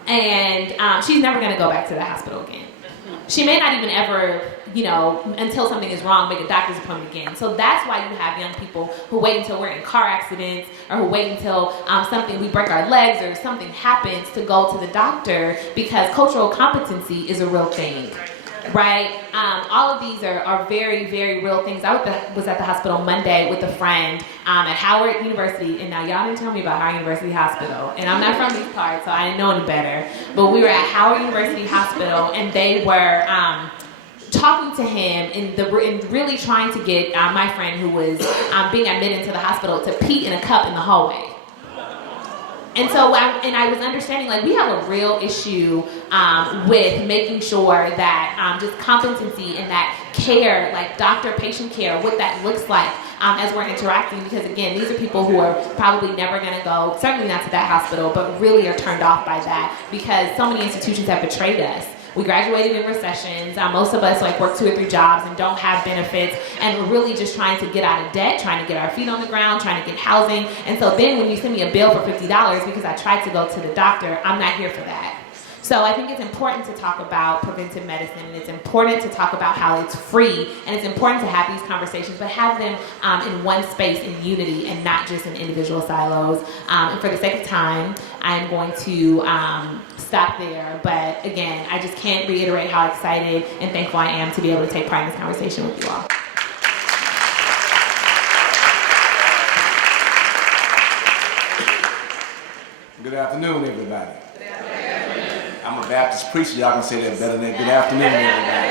And she's never going to go back to the hospital again. She may not even ever, until something is wrong, make a doctor's appointment again. So that's why you have young people who wait until we're in car accidents, or who wait until we break our legs or something happens to go to the doctor, because cultural competency is a real thing, right? All of these are very, very real things. I was at the hospital Monday with a friend at Howard University, and now y'all didn't tell me about Howard University Hospital, and I'm not from these parts, so I didn't know any better, but we were at Howard University Hospital, and they were talking to him and really trying to get my friend who was being admitted into the hospital to pee in a cup in the hallway. And so, I was understanding, we have a real issue with making sure that just competency and that care, doctor-patient care, what that looks like as we're interacting. Because again, these are people who are probably never going to go, certainly not to that hospital, but really are turned off by that because so many institutions have betrayed us. We graduated in recessions. Most of us work 2 or 3 jobs and don't have benefits, and we're really just trying to get out of debt, trying to get our feet on the ground, trying to get housing. And so then when you send me a bill for $50 because I tried to go to the doctor, I'm not here for that. So I think it's important to talk about preventive medicine, and it's important to talk about how it's free, and it's important to have these conversations, but have them in one space in unity and not just in individual silos. And for the sake of time, I'm going to stop there. But again, I just can't reiterate how excited and thankful I am to be able to take part in this conversation with you all. Good afternoon, everybody. I'm a Baptist preacher. Y'all can say that better than good afternoon, everybody.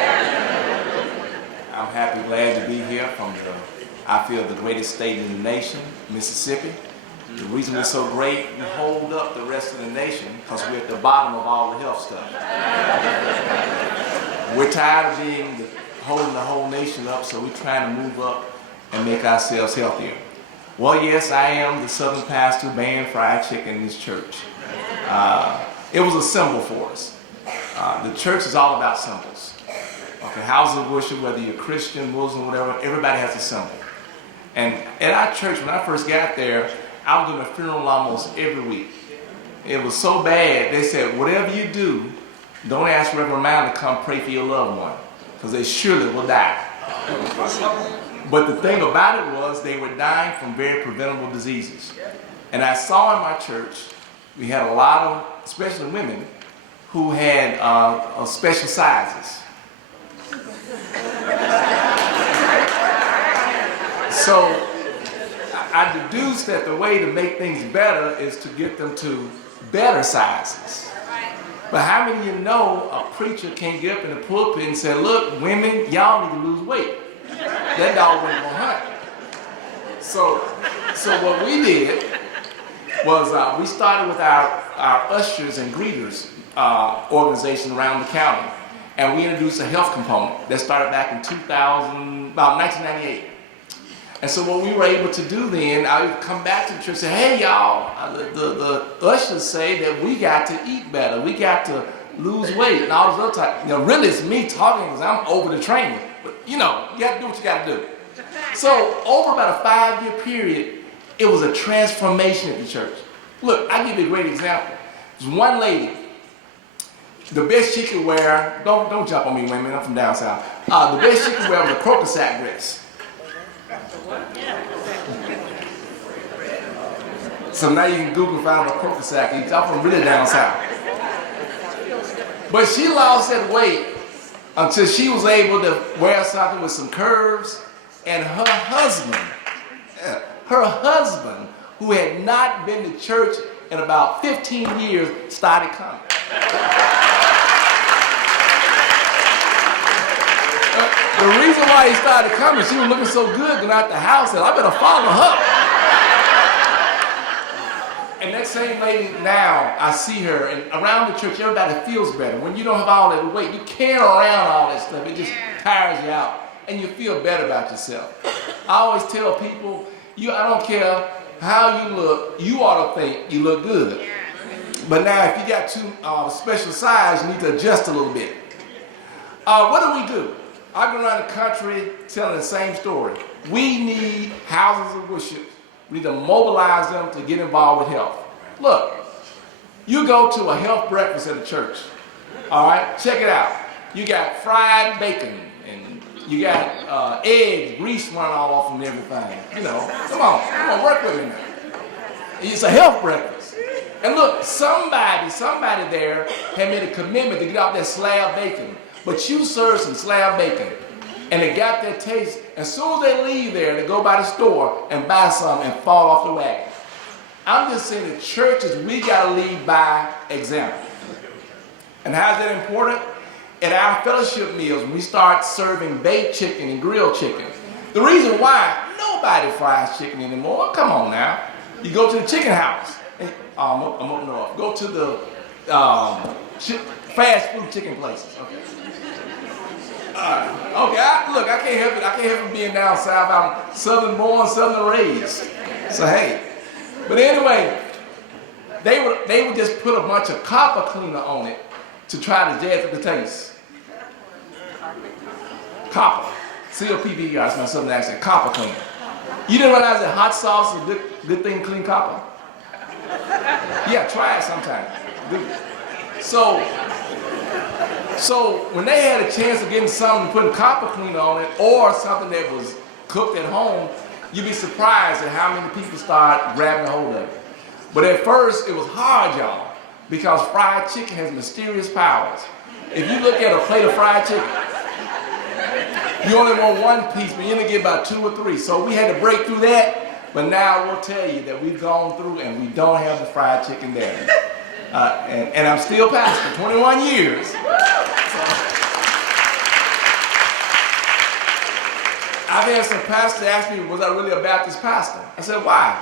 I'm happy, glad to be here from the greatest state in the nation, Mississippi. The reason we're so great, we hold up the rest of the nation because we're at the bottom of all the health stuff. We're tired of holding the whole nation up, so we're trying to move up and make ourselves healthier. Well, yes, I am the Southern pastor banned fried chicken in this church. It was a symbol for us. The church is all about symbols. Okay, houses of worship, whether you're Christian, Muslim, whatever, everybody has a symbol. And at our church, when I first got there, I was doing a funeral almost every week. It was so bad, they said, whatever you do, don't ask Reverend Mount to come pray for your loved one, because they surely will die. But the thing about it was they were dying from very preventable diseases. And I saw in my church, we had a lot of, especially women, who had special sizes. So I deduced that the way to make things better is to get them to better sizes. But how many of you know a preacher can't get up in the pulpit and say, look, women, y'all need to lose weight. That dog wasn't gonna hunt. So what we did was we started with our ushers and greeters organization around the county, and we introduced a health component that started back in 1998. And so what we were able to do then, I would come back to the church and say, hey y'all, the ushers say that we got to eat better, we got to lose weight, and all this other type. Really it's me talking because I'm over the training. But you got to do what you got to do. So over about a 5-year period, it was a transformation at the church. Look, I'll give you a great example. There's one lady, the best she could wear, don't jump on me, women, I'm from down south. The best she could wear was a crocus sack dress. So now you can Google and find what a crocus sack is. I'm from really down south. But she lost that weight until she was able to wear something with some curves, and her husband, who had not been to church in about 15 years, started coming. The reason why he started coming, she was looking so good going out the house, and I better follow her. And that same lady now, I see her, and around the church, everybody feels better. When you don't have all that weight, you carry around all that stuff, it just tires you out, and you feel better about yourself. I always tell people, I don't care how you look, you ought to think you look good. But now, if you got too special size, you need to adjust a little bit. What do? I go around the country telling the same story. We need houses of worship. We need to mobilize them to get involved with health. Look, you go to a health breakfast at a church. All right, check it out. You got fried bacon, and you got eggs, grease running all off from everything. You know, come on, work with me now. It's a health breakfast. And look, somebody there had made a commitment to get off that slab bacon. But you serve some slab bacon, and it got that taste. As soon as they leave there, they go by the store and buy some and fall off the wagon. I'm just saying that churches, we got to lead by example. And how's that important? At our fellowship meals, when we start serving baked chicken and grilled chicken, the reason why nobody fries chicken anymore, come on now. You go to the chicken house, and, I'm up north. Go to the fast food chicken places. Okay. Look, I can't help it. I can't help it being down south. I'm southern born, southern raised. So hey. But anyway, they would just put a bunch of copper cleaner on it to try to jazz up the taste. Copper. C-O-P-P-E-R, that's my southern accent. Copper cleaner. You didn't realize that hot sauce is a good thing to clean copper? Yeah, try it sometime. Good. So when they had a chance of getting something, putting copper cleaner on it, or something that was cooked at home, you'd be surprised at how many people start grabbing a hold of it. But at first, it was hard, y'all, because fried chicken has mysterious powers. If you look at a plate of fried chicken, you only want one piece, but you only get about 2 or 3. So we had to break through that, but now we'll tell you that we've gone through and we don't have the fried chicken there. And I'm still pastor, 21 years. I've had some pastors ask me, was I really a Baptist pastor? I said, why?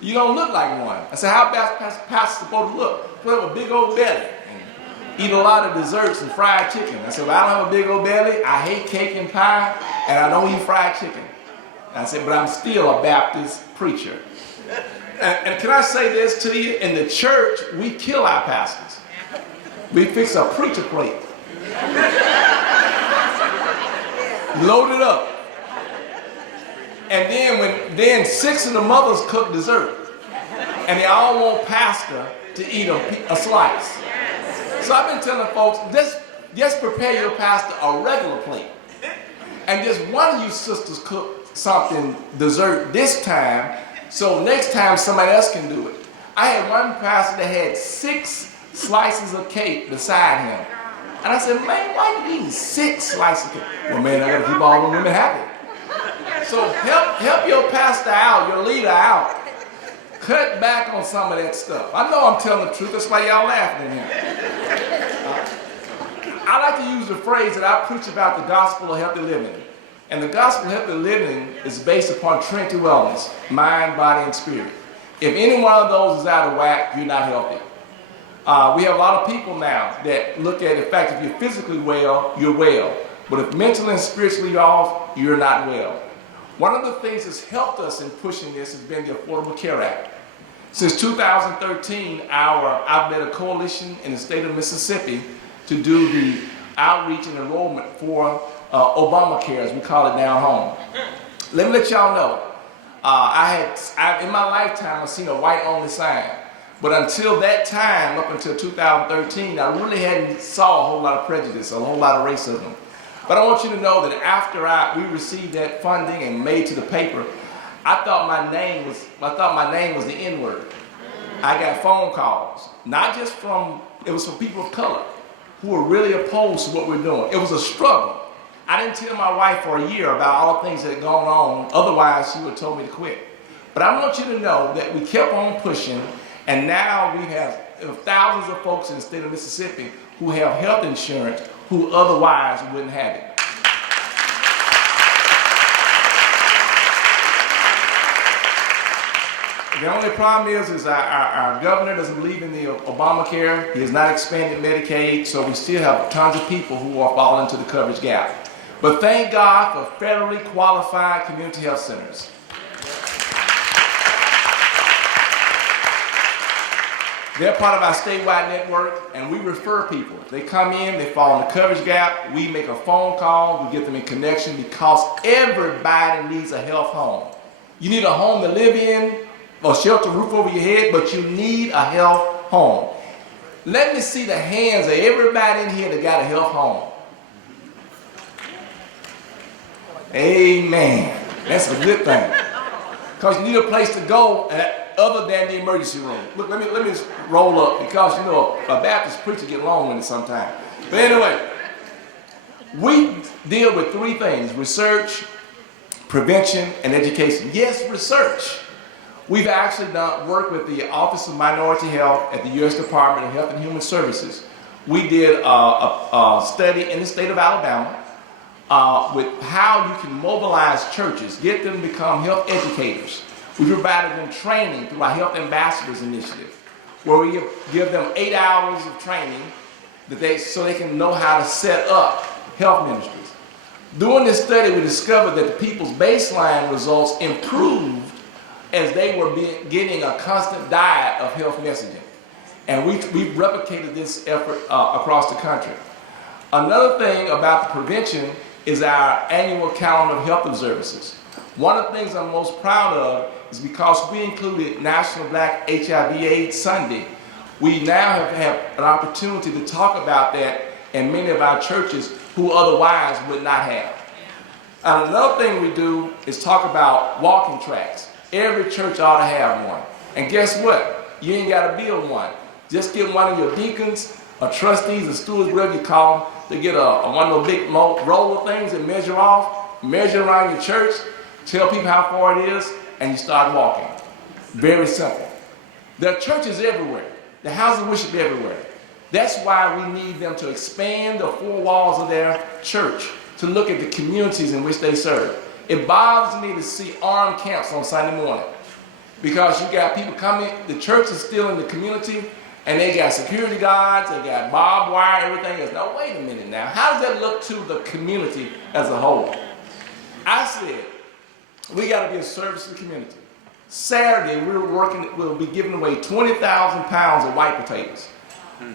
You don't look like one. I said, how Baptist pastors supposed to look? Put up a big old belly and eat a lot of desserts and fried chicken. I said, well, I don't have a big old belly. I hate cake and pie, and I don't eat fried chicken. I said, but I'm still a Baptist preacher. And can I say this to you? In the church, we kill our pastors. We fix a preacher plate. Load it up. And then 6 of the mothers cook dessert. And they all want pastor to eat a slice. So I've been telling folks, just prepare your pastor a regular plate. And just one of you sisters cook something, dessert this time, so next time somebody else can do it. I had one pastor that had 6 slices of cake beside him. And I said, man, why are you eating 6 slices of cake? Well, man, I got to keep all the women happy. So help your pastor out, your leader out. Cut back on some of that stuff. I know I'm telling the truth. That's why y'all laughing in here. I like to use the phrase that I preach about the gospel of healthy living. And the gospel of healthy living is based upon Trinity wellness, mind, body, and spirit. If any one of those is out of whack, you're not healthy. We have a lot of people now that look at the fact if you're physically well, you're well. But if mentally and spiritually you're off, you're not well. One of the things that's helped us in pushing this has been the Affordable Care Act. Since 2013, I've led a coalition in the state of Mississippi to do the outreach and enrollment for Obamacare, as we call it down home. Let me let y'all know, in my lifetime, I've seen a white-only sign. But until that time, up until 2013, I really hadn't saw a whole lot of prejudice, a whole lot of racism. But I want you to know that after we received that funding and made to the paper, I thought my name was the N-word. I got phone calls, not just it was from people of color who were really opposed to what we're doing. It was a struggle. I didn't tell my wife for a year about all the things that had gone on, otherwise she would have told me to quit. But I want you to know that we kept on pushing, and now we have thousands of folks in the state of Mississippi who have health insurance who otherwise wouldn't have it. The only problem is our governor doesn't believe in the Obamacare. He has not expanded Medicaid, so we still have tons of people who are falling into the coverage gap. But thank God for federally qualified community health centers. They're part of our statewide network, and we refer people. They come in, they fall in the coverage gap, we make a phone call, we get them in connection because everybody needs a health home. You need a home to live in, or shelter, roof over your head, but you need a health home. Let me see the hands of everybody in here that got a health home. Amen. That's a good thing. Because you need a place to go other than the emergency room. Look, let me roll up because you know a Baptist preacher get long-winded sometimes. But anyway, we deal with three things: research, prevention, and education. Yes, research. We've actually done work with the Office of Minority Health at the U.S. Department of Health and Human Services. We did a study in the state of Alabama with how you can mobilize churches, get them to become health educators. We provided them training through our Health Ambassadors Initiative, where we give them 8 hours of training so they can know how to set up health ministries. During this study, we discovered that the people's baseline results improved as they were getting a constant diet of health messaging. And we've replicated this effort across the country. Another thing about the prevention is our annual calendar of health observances. One of the things I'm most proud of is because we included National Black HIV/AIDS Sunday, we now have an opportunity to talk about that in many of our churches who otherwise would not have. And another thing we do is talk about walking tracks. Every church ought to have one. And guess what? You ain't got to build one. Just get one of your deacons, or trustees, or stewards, whatever you call them, to get one of those big roller things and measure around your church, tell people how far it is, and you start walking. Very simple. There are churches everywhere. The houses of worship everywhere. That's why we need them to expand the four walls of their church to look at the communities in which they serve. It bothers me to see armed camps on Sunday morning because you got people coming, the church is still in the community, and they got security guards, they got barbed wire, everything else. Now, wait a minute now. How does that look to the community as a whole? I said, we got to be a service to the community. Saturday, we'll be giving away 20,000 pounds of white potatoes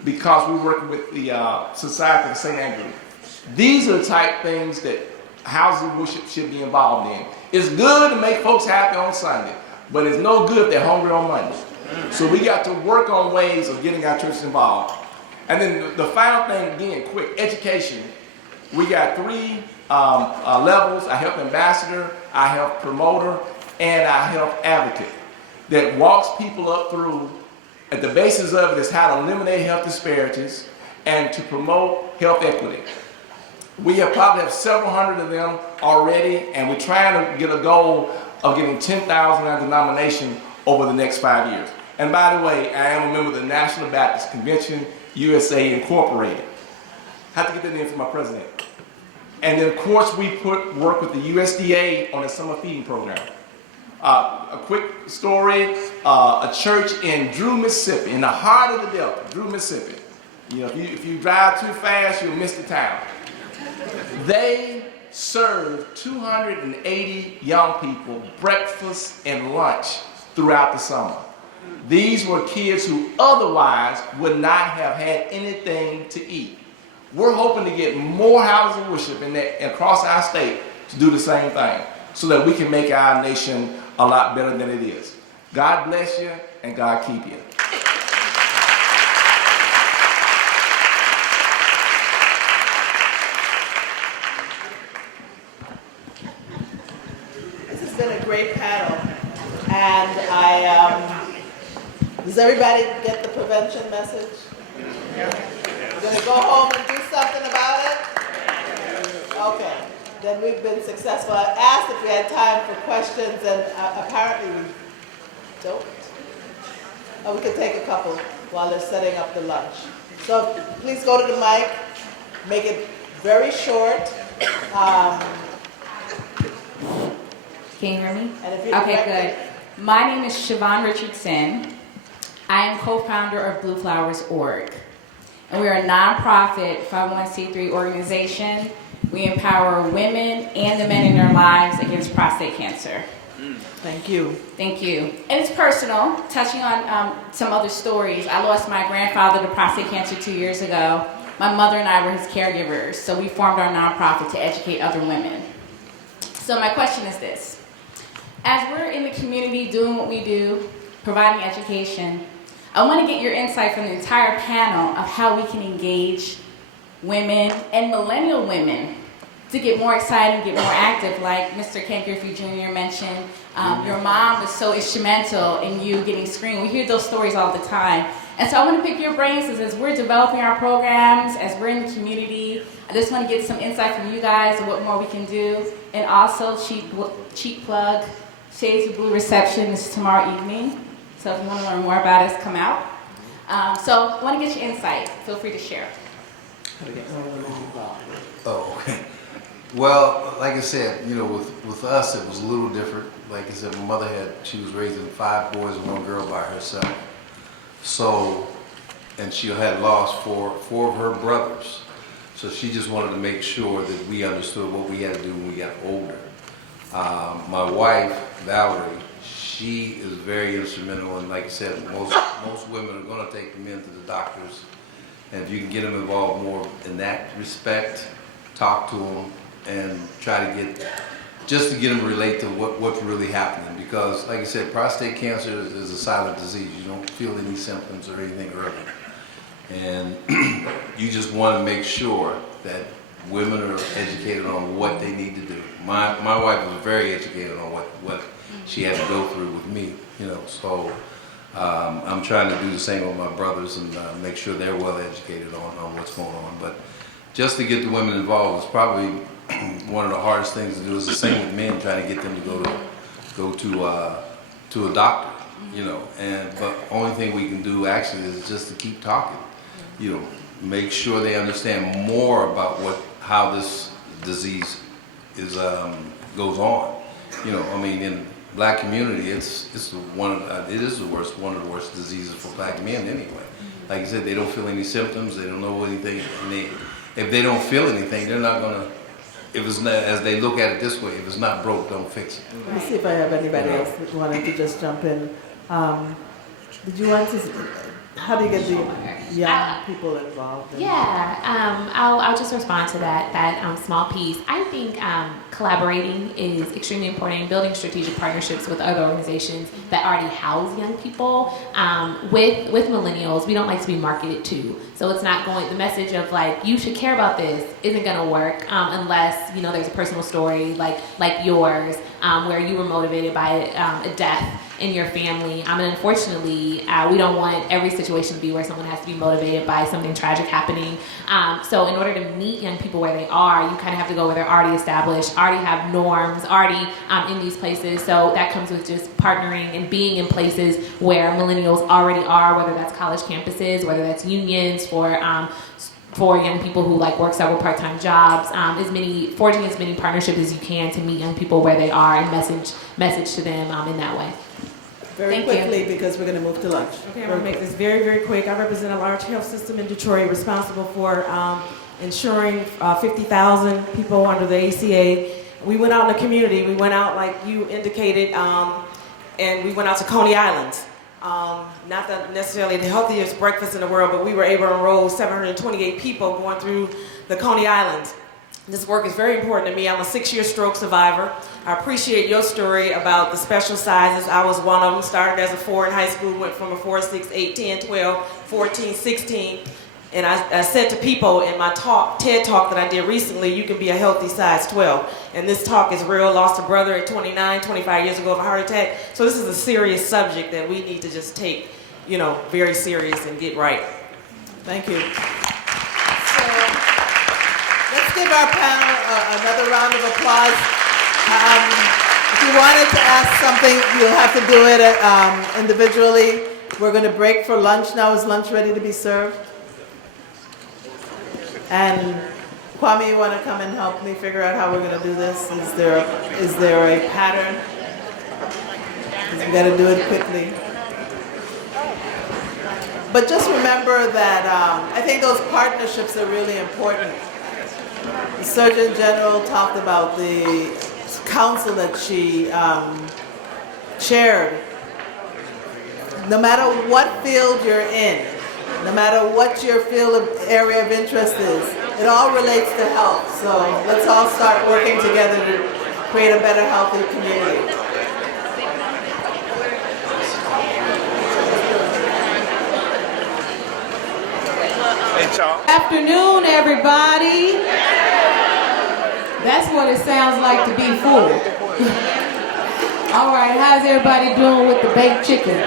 because we're working with the Society of St. Andrew. These are the type things that houses of worship should be involved in. It's good to make folks happy on Sunday, but it's no good if they're hungry on Monday. So we got to work on ways of getting our churches involved. And then the final thing, again, quick, education. We got three levels: our health ambassador, our health promoter, and our health advocate that walks people up through, at the basis of it is how to eliminate health disparities and to promote health equity. We probably have several hundred of them already, and we're trying to get a goal of getting 10,000 in our denomination over the next 5 years. And by the way, I am a member of the National Baptist Convention, USA Incorporated. I have to get that in for my president. And then, of course, we work with the USDA on a summer feeding program. A quick story, a church in Drew, Mississippi, in the heart of the Delta, Drew, Mississippi. You know, if you drive too fast, you'll miss the town. They served 280 young people breakfast and lunch throughout the summer. These were kids who otherwise would not have had anything to eat. We're hoping to get more houses of worship across our state to do the same thing so that we can make our nation a lot better than it is. God bless you and God keep you. This has been a great panel, and does everybody get the prevention message? Yeah. We're going to go home and do something about it? Okay, then we've been successful. I asked if we had time for questions, and apparently we don't. Oh, we can take a couple while they're setting up the lunch. So please go to the mic, make it very short. Can you hear me? And if you're Okay, directed- good. My name is Siobhan Richardson. I am co-founder of Blue Flowers Org. And we are a nonprofit 501c3 organization. We empower women and the men in their lives against prostate cancer. Thank you. Thank you. And it's personal, touching on some other stories. I lost my grandfather to prostate cancer 2 years ago. My mother and I were his caregivers, so we formed our nonprofit to educate other women. So my question is this. As we're in the community doing what we do, providing education, I want to get your insight from the entire panel of how we can engage women and millennial women to get more excited and get more active. Like Mr. Ken Griffey Jr. mentioned, your mom was so instrumental in you getting screened. We hear those stories all the time. And so I want to pick your brains as we're developing our programs, as we're in the community. I just want to get some insight from you guys on what more we can do. And also, cheap plug, Shades of Blue reception is tomorrow evening. So if you want to learn more about us, come out. So I want to get your insight. Feel free to share. How to get more women involved. Oh, okay. Well, like I said, with us, it was a little different. Like I said, my mother she was raising 5 boys and 1 girl by herself. So, and she had lost four of her brothers. So she just wanted to make sure that we understood what we had to do when we got older. My wife, Valerie, she is very instrumental, and like I said, most women are going to take the men to the doctors. And if you can get them involved more in that respect, talk to them and try to get them to relate to what's really happening. Because like I said, prostate cancer is a silent disease. You don't feel any symptoms or anything early. And you just want to make sure that women are educated on what they need to do. My wife was very educated on what she had to go through with me, so I'm trying to do the same with my brothers and make sure they're well educated on what's going on. But just to get the women involved is probably one of the hardest things to do. It's the same with men, trying to get them to go to a doctor, but only thing we can do actually is just to keep talking, make sure they understand more about how this disease goes on. In Black community, it is one of the worst diseases for Black men anyway. Like I said, they don't feel any symptoms, they don't know anything, and if they don't feel anything, they're not gonna. As they look at it this way, if it's not broke, don't fix it. Let me see if I have anybody else that wanted to just jump in. Did you want to? How do you get the young people involved? I'll just respond to that small piece. I think collaborating is extremely important in building strategic partnerships with other organizations that already house young people. With millennials, we don't like to be marketed to. So it's not the message of you should care about this isn't going to work unless, there's a personal story like yours where you were motivated by a death in your family. And unfortunately, we don't want every situation to be where someone has to be motivated by something tragic happening. So in order to meet young people where they are, you kind of have to go where they're already established, already have norms, already in these places. So that comes with just partnering and being in places where millennials already are, whether that's college campuses, whether that's unions for young people who work several part-time jobs, forging as many partnerships as you can to meet young people where they are and message to them in that way. Very quickly, because we're going to move to lunch. Okay, I'm going to make this very, very quick. I represent a large health system in Detroit responsible for ensuring 50,000 people under the ACA. We went out in the community. We went out, like you indicated, and we went out to Coney Island. Not necessarily the healthiest breakfast in the world, but we were able to enroll 728 people going through the Coney Islands. This work is very important to me. I'm a 6-year stroke survivor. I appreciate your story about the special sizes. I was one of them, started as a 4 in high school, went from a 4, 6, 8, 10, 12, 14, 16. And I said to people in my TED talk that I did recently, you can be a healthy size 12. And this talk is real. Lost a brother at 29, 25 years ago of a heart attack. So this is a serious subject that we need to just take, very serious and get right. Thank you. Let's give our panel another round of applause. If you wanted to ask something, you'll have to do it individually. We're going to break for lunch now. Is lunch ready to be served? And Kwame, you want to come and help me figure out how we're going to do this? Is there a pattern? because we got to do it quickly. But just remember that I think those partnerships are really important. The Surgeon General talked about the council that she chaired. No matter what field you're in, no matter what your area of interest is, it all relates to health. So let's all start working together to create a better, healthy community. Afternoon, everybody. That's what it sounds like to be full. All right, how's everybody doing with the baked chicken?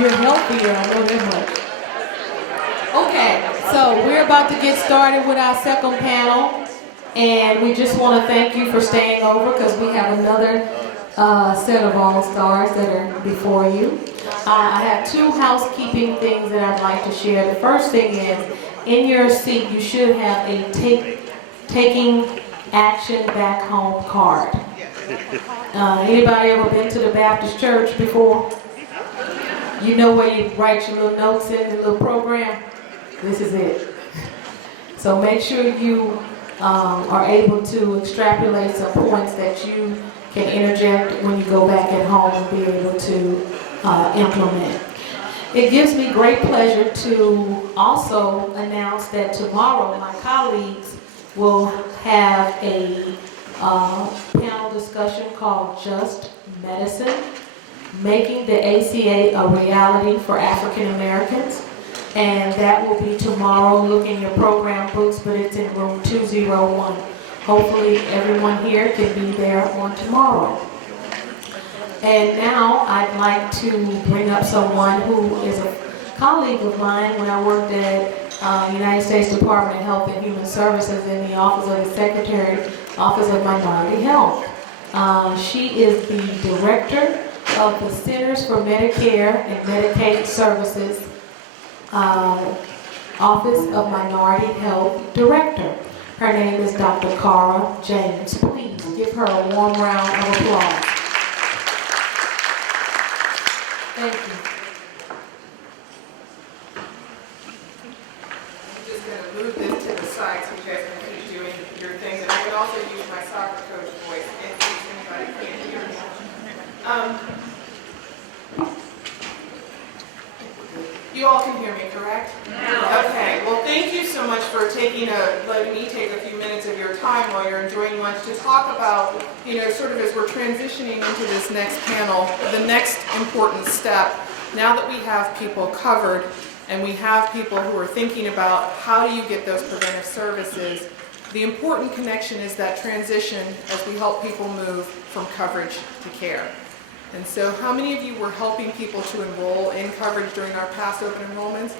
You're healthier, I know that much. Okay, so we're about to get started with our second panel, and we just want to thank you for staying over because we have another set of all-stars that are before you. I have two housekeeping things that I'd like to share. The first thing is, in your seat, you should have a taking action back home card. Anybody ever been to the Baptist church before? You know where you write your little notes in the little program? This is it. So make sure you are able to extrapolate some points that you can interject when you go back at home and be able to implement. It gives me great pleasure to also announce that tomorrow my colleagues will have a panel discussion called Just Medicine, Making the ACA a Reality for African Americans. And that will be tomorrow. Look in your program books, but it's in room 201. Hopefully everyone here can be there on tomorrow. And now I'd like to bring up someone who is a colleague of mine when I worked at United States Department of Health and Human Services in the Office of the Secretary, Office of Minority Health. She is the director of the Centers for Medicare and Medicaid Services, Office of Minority Health Director. Her name is Dr. Cara James. Please give her a warm round of applause. Thank you. I'm just going to move this to the side so you guys can keep doing your things. And I can also use my soccer coach voice in case anybody can't hear me. You all can hear me, correct? Yeah. Okay. Well, thank you so much for letting me take a few minutes of your time while you're enjoying lunch to talk about, sort of as we're transitioning into this next panel, the next important step. Now that we have people covered and we have people who are thinking about how do you get those preventive services, the important connection is that transition as we help people move from coverage to care. And so how many of you were helping people to enroll in coverage during our past open enrollments?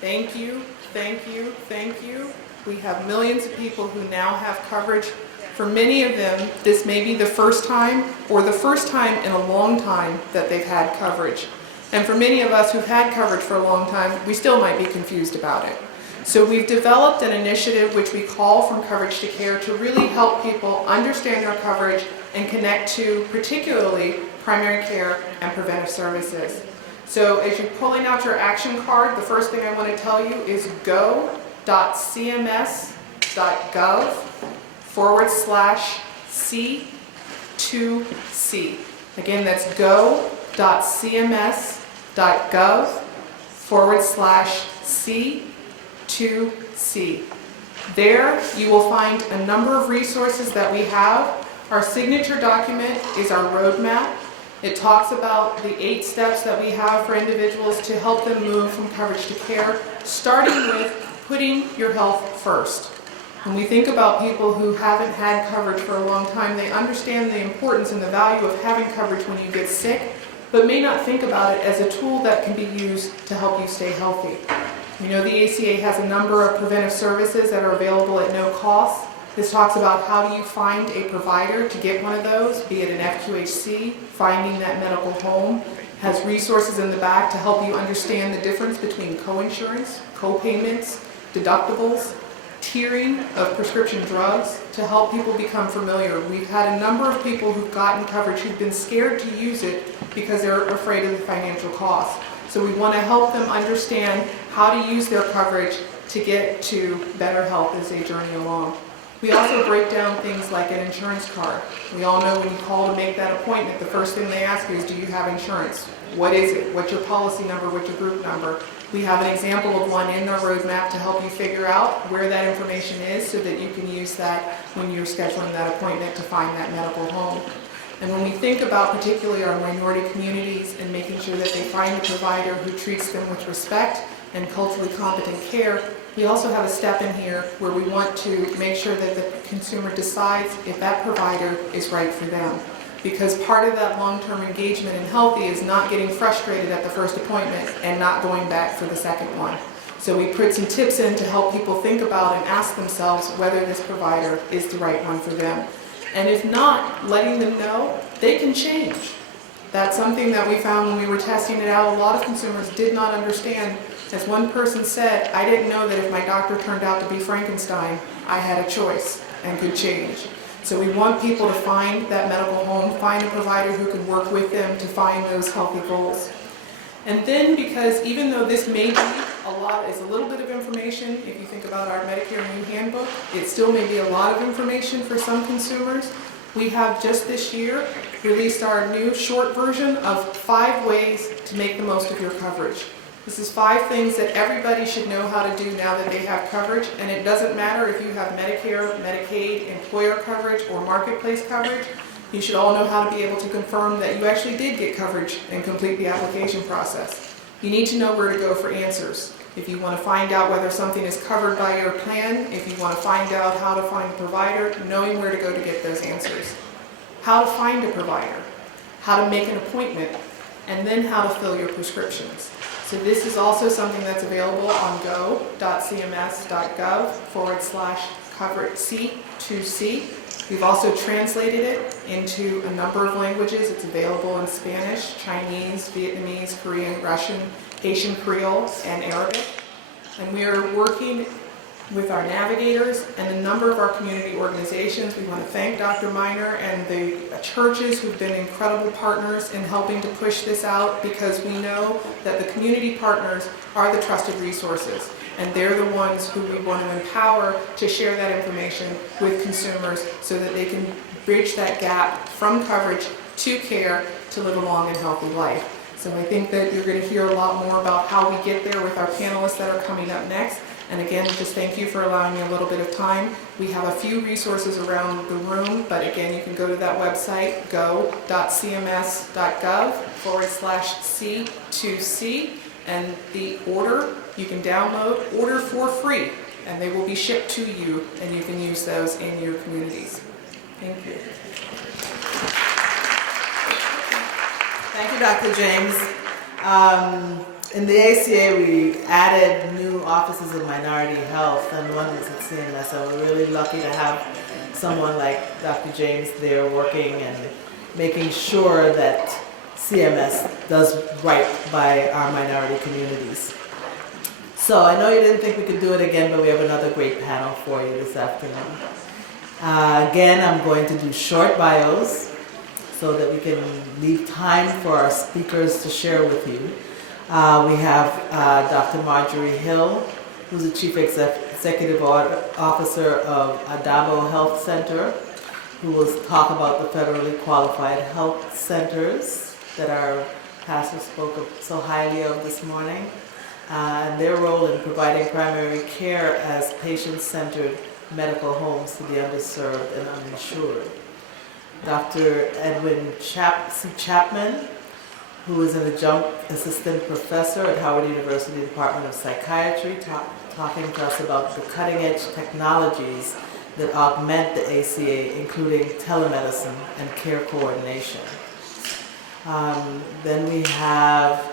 Thank you, thank you, thank you. We have millions of people who now have coverage. For many of them, this may be the first time or the first time in a long time that they've had coverage. And for many of us who've had coverage for a long time, we still might be confused about it. So we've developed an initiative which we call From Coverage to Care to really help people understand their coverage and connect to particularly primary care and preventive services. So as you're pulling out your action card, the first thing I want to tell you is go.cms.gov/C2C. Again, that's go.cms.gov/C2C. There you will find a number of resources that we have. Our signature document is our roadmap. It talks about the 8 steps that we have for individuals to help them move from coverage to care, starting with putting your health first. When we think about people who haven't had coverage for a long time, they understand the importance and the value of having coverage when you get sick, but may not think about it as a tool that can be used to help you stay healthy. You know, the ACA has a number of preventive services that are available at no cost. This talks about how do you find a provider to get one of those, be it an FQHC, finding that medical home. Has resources in the back to help you understand the difference between coinsurance, co-payments, deductibles, tiering of prescription drugs to help people become familiar. We've had a number of people who've gotten coverage who've been scared to use it because they're afraid of the financial cost. So we want to help them understand how to use their coverage to get to better health as they journey along. We also break down things like an insurance card. We all know when you call to make that appointment, the first thing they ask you is, do you have insurance? What is it? What's your policy number? What's your group number? We have an example of one in the roadmap to help you figure out where that information is so that you can use that when you're scheduling that appointment to find that medical home. And when we think about particularly our minority communities and making sure that they find a provider who treats them with respect and culturally competent care, we also have a step in here where we want to make sure that the consumer decides if that provider is right for them. Because part of that long-term engagement in healthy is not getting frustrated at the first appointment and not going back for the second one. So we put some tips in to help people think about and ask themselves whether this provider is the right one for them. And if not, letting them know they can change. That's something that we found when we were testing it out. A lot of consumers did not understand. As one person said, I didn't know that if my doctor turned out to be Frankenstein, I had a choice and could change. So we want people to find that medical home, find a provider who can work with them to find those healthy goals. And then, because even though this may be a little bit of information, if you think about our Medicare New Handbook, it still may be a lot of information for some consumers. We have just this year released our new short version of 5 ways to make the most of your coverage. This is 5 things that everybody should know how to do now that they have coverage, and it doesn't matter if you have Medicare, Medicaid, employer coverage, or marketplace coverage. You should all know how to be able to confirm that you actually did get coverage and complete the application process. You need to know where to go for answers. If you want to find out whether something is covered by your plan, if you want to find out how to find a provider, knowing where to go to get those answers. How to find a provider, how to make an appointment, and then how to fill your prescriptions. So this is also something that's available on go.cms.gov/coverage C2C. We've also translated it into a number of languages. It's available in Spanish, Chinese, Vietnamese, Korean, Russian, Haitian Creole, and Arabic. And we are working with our navigators and a number of our community organizations. We want to thank Dr. Miner and the churches who've been incredible partners in helping to push this out, because we know that the community partners are the trusted resources, and they're the ones who we want to empower to share that information with consumers so that they can bridge that gap from coverage to care to live a long and healthy life. So I think that you're going to hear a lot more about how we get there with our panelists that are coming up next. And again, just thank you for allowing me a little bit of time. We have a few resources around the room, but again, you can go to that website, go.cms.gov/C2C, and the order, you can download, order for free, and they will be shipped to you, and you can use those in your communities. Thank you. Thank you, Dr. James. In the ACA, we added new offices of minority health, and one is at CMS, so we're really lucky to have someone like Dr. James there working and making sure that CMS does right by our minority communities. So I know you didn't think we could do it again, but we have another great panel for you this afternoon. Again, I'm going to do short bios so that we can leave time for our speakers to share with you. We have Dr. Marjorie Hill, who's the Chief Executive Officer of Addabbo Health Center, who will talk about the federally qualified health centers that our pastor spoke so highly of this morning, and their role in providing primary care as patient-centered medical homes to the underserved and uninsured. Dr. Edwin Chapman, who is an adjunct assistant professor at Howard University Department of Psychiatry, talking to us about the cutting-edge technologies that augment the ACA, including telemedicine and care coordination. Then we have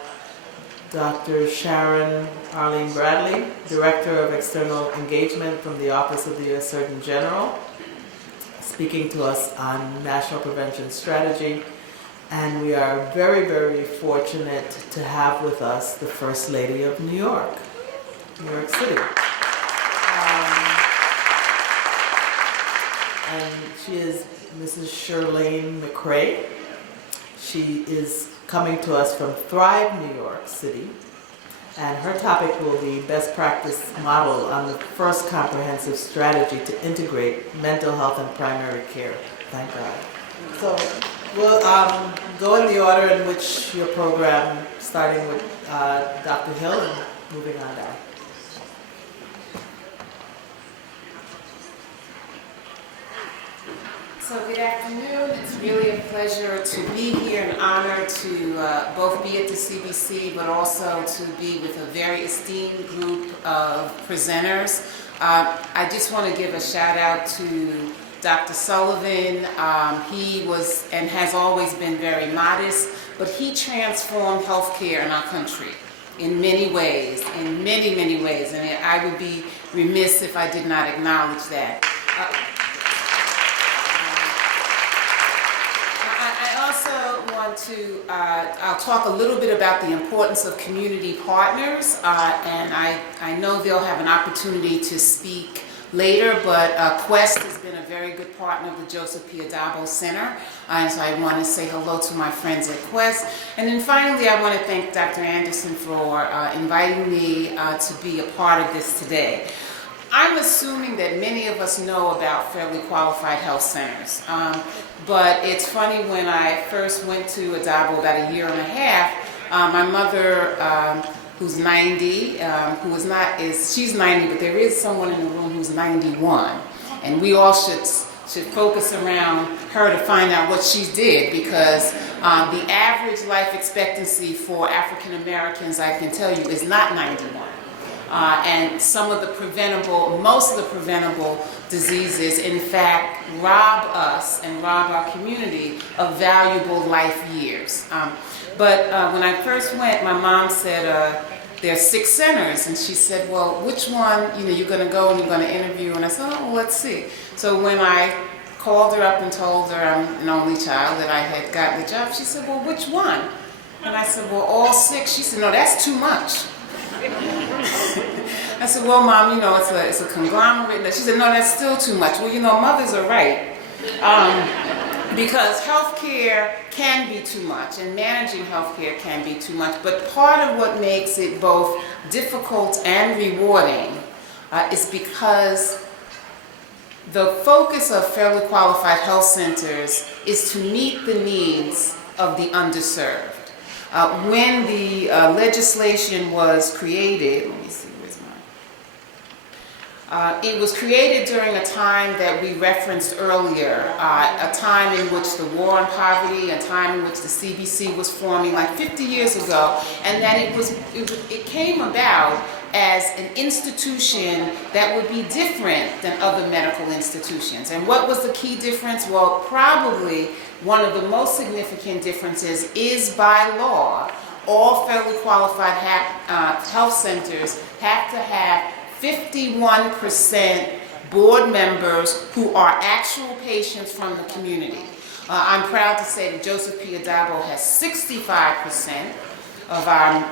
Dr. Sharon Arlene Bradley, Director of External Engagement from the Office of the U.S. Surgeon General, speaking to us on National Prevention Strategy. And we are very, very fortunate to have with us the First Lady of New York City. and she is Mrs. Shirlene McCrae. She is coming to us from Thrive, New York City, and her topic will be best practice model on the first comprehensive strategy to integrate mental health and primary care. Thank God. So we'll go in the order in which your program, starting with Dr. Hill and moving on down. So good afternoon. It's really a pleasure to be here, an honor to both be at the CBC, but also to be with a very esteemed group of presenters. I just want to give a shout out to Dr. Sullivan. He was and has always been very modest, but he transformed healthcare in our country in many ways, and I would be remiss if I did not acknowledge that. I also want to, I'll talk a little bit about the importance of community partners, and I know they'll have an opportunity to speak later, but Quest has been a very good partner of the Joseph P. Addabbo Center, and so I want to say hello to my friends at Quest. And then finally, I want to thank Dr. Anderson for inviting me to be a part of this today. I'm assuming that many of us know about federally qualified health centers, but it's funny, when I first went to Addabbo about a year and a half, my mother, who's 90, she's 90, but there is someone in the room who's 91, and we all should focus around her to find out what she did, because the average life expectancy for African Americans, I can tell you, is not 91. And most of the preventable diseases, in fact, rob us and rob our community of valuable life years. But when I first went, my mom said, there are 6 centers, and she said, well, which one, you're going to go and you're going to interview? And I said, oh, well, let's see. So when I called her up and told her I'm an only child, that I had gotten the job, she said, well, which one? And I said, well, all 6. She said, no, that's too much. I said, well, Mom, it's a conglomerate. She said, no, that's still too much. Well, mothers are right. Because healthcare can be too much, and managing healthcare can be too much. But part of what makes it both difficult and rewarding is because the focus of federally qualified health centers is to meet the needs of the underserved. When the legislation was created, let me see, where's mine? It was created during a time that we referenced earlier, a time in which the war on poverty, a time in which the CBC was forming like 50 years ago, and that it came about as an institution that would be different than other medical institutions. And what was the key difference? Well, probably one of the most significant differences is, by law, all federally qualified health centers have to have 51% board members who are actual patients from the community. I'm proud to say that Joseph P. Addabbo has 65% of our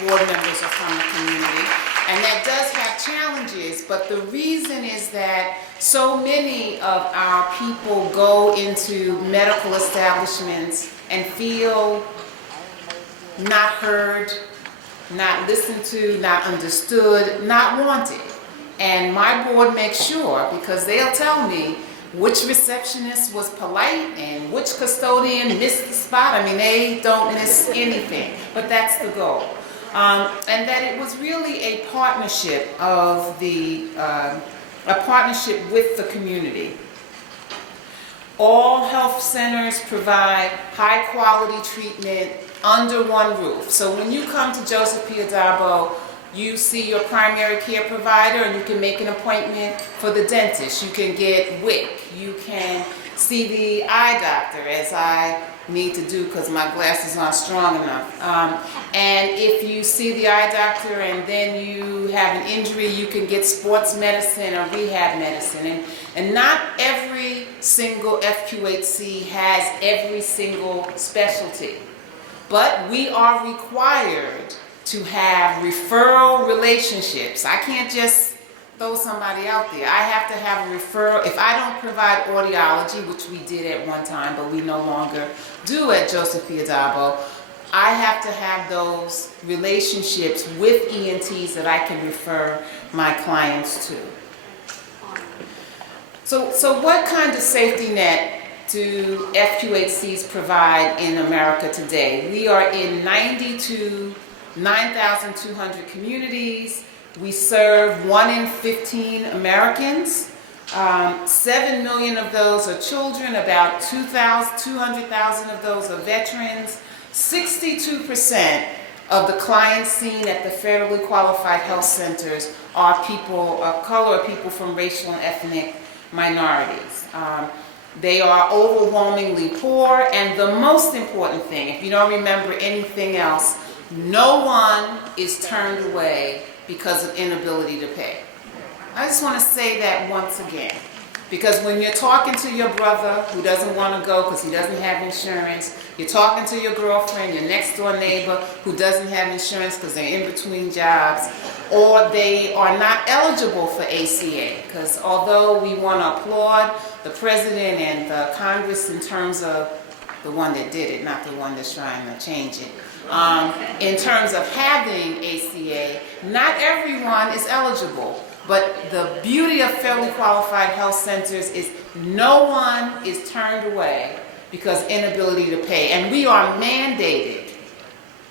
board members are from the community, and that does have challenges, but the reason is that so many of our people go into medical establishments and feel not heard, not listened to, not understood, not wanted. And my board makes sure, because they'll tell me which receptionist was polite and which custodian missed the spot. I mean, they don't miss anything, but that's the goal. And that it was really a partnership with the community. All health centers provide high quality treatment under one roof. So when you come to Joseph P. Addabbo, you see your primary care provider, and you can make an appointment for the dentist. You can get WIC. You can see the eye doctor, as I need to do because my glasses aren't strong enough. And if you see the eye doctor and then you have an injury, you can get sports medicine or rehab medicine. And not every single FQHC has every single specialty. But we are required to have referral relationships. I can't just throw somebody out there. I have to have a referral. If I don't provide audiology, which we did at one time, but we no longer do at Joseph P. Addabbo, I have to have those relationships with ENTs that I can refer my clients to. So what kind of safety net do FQHCs provide in America today? We are in 9,200 communities. We serve 1 in 15 Americans. 7 million of those are children, about 200,000 of those are veterans. 62% of the clients seen at the federally qualified health centers are people of color, or people from racial and ethnic minorities. They are overwhelmingly poor, and the most important thing, if you don't remember anything else, no one is turned away because of inability to pay. I just want to say that once again, because when you're talking to your brother who doesn't want to go because he doesn't have insurance, you're talking to your girlfriend, your next door neighbor who doesn't have insurance because they're in between jobs, or they are not eligible for ACA, because although we want to applaud the president and the Congress in terms of the one that did it, not the one that's trying to change it, in terms of having ACA, not everyone is eligible. But the beauty of federally qualified health centers is no one is turned away because inability to pay. And we are mandated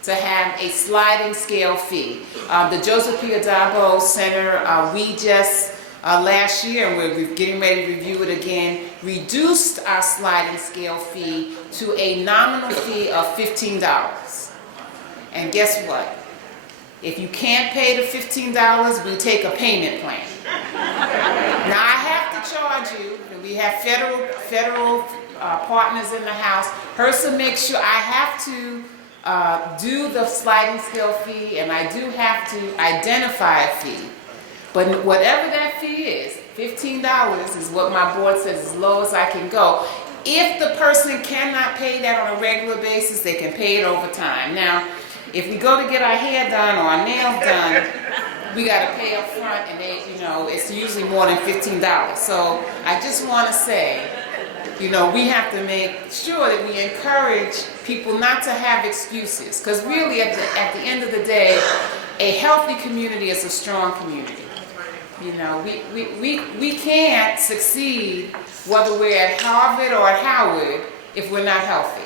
to have a sliding scale fee. The Joseph P. Addabbo Center, we just last year, and we're getting ready to review it again, reduced our sliding scale fee to a nominal fee of $15. And guess what? If you can't pay the $15, we take a payment plan. Now I have to charge you, and we have federal partners in the House. HRSA makes sure I have to do the sliding scale fee, and I do have to identify a fee. But whatever that fee is, $15 is what my board says is as low as I can go. If the person cannot pay that on a regular basis, they can pay it over time. Now, if we go to get our hair done or our nails done, we got to pay up front, and it's usually more than $15. So I just want to say, we have to make sure that we encourage people not to have excuses, because really at the end of the day, a healthy community is a strong community. We can't succeed whether we're at Harvard or at Howard if we're not healthy.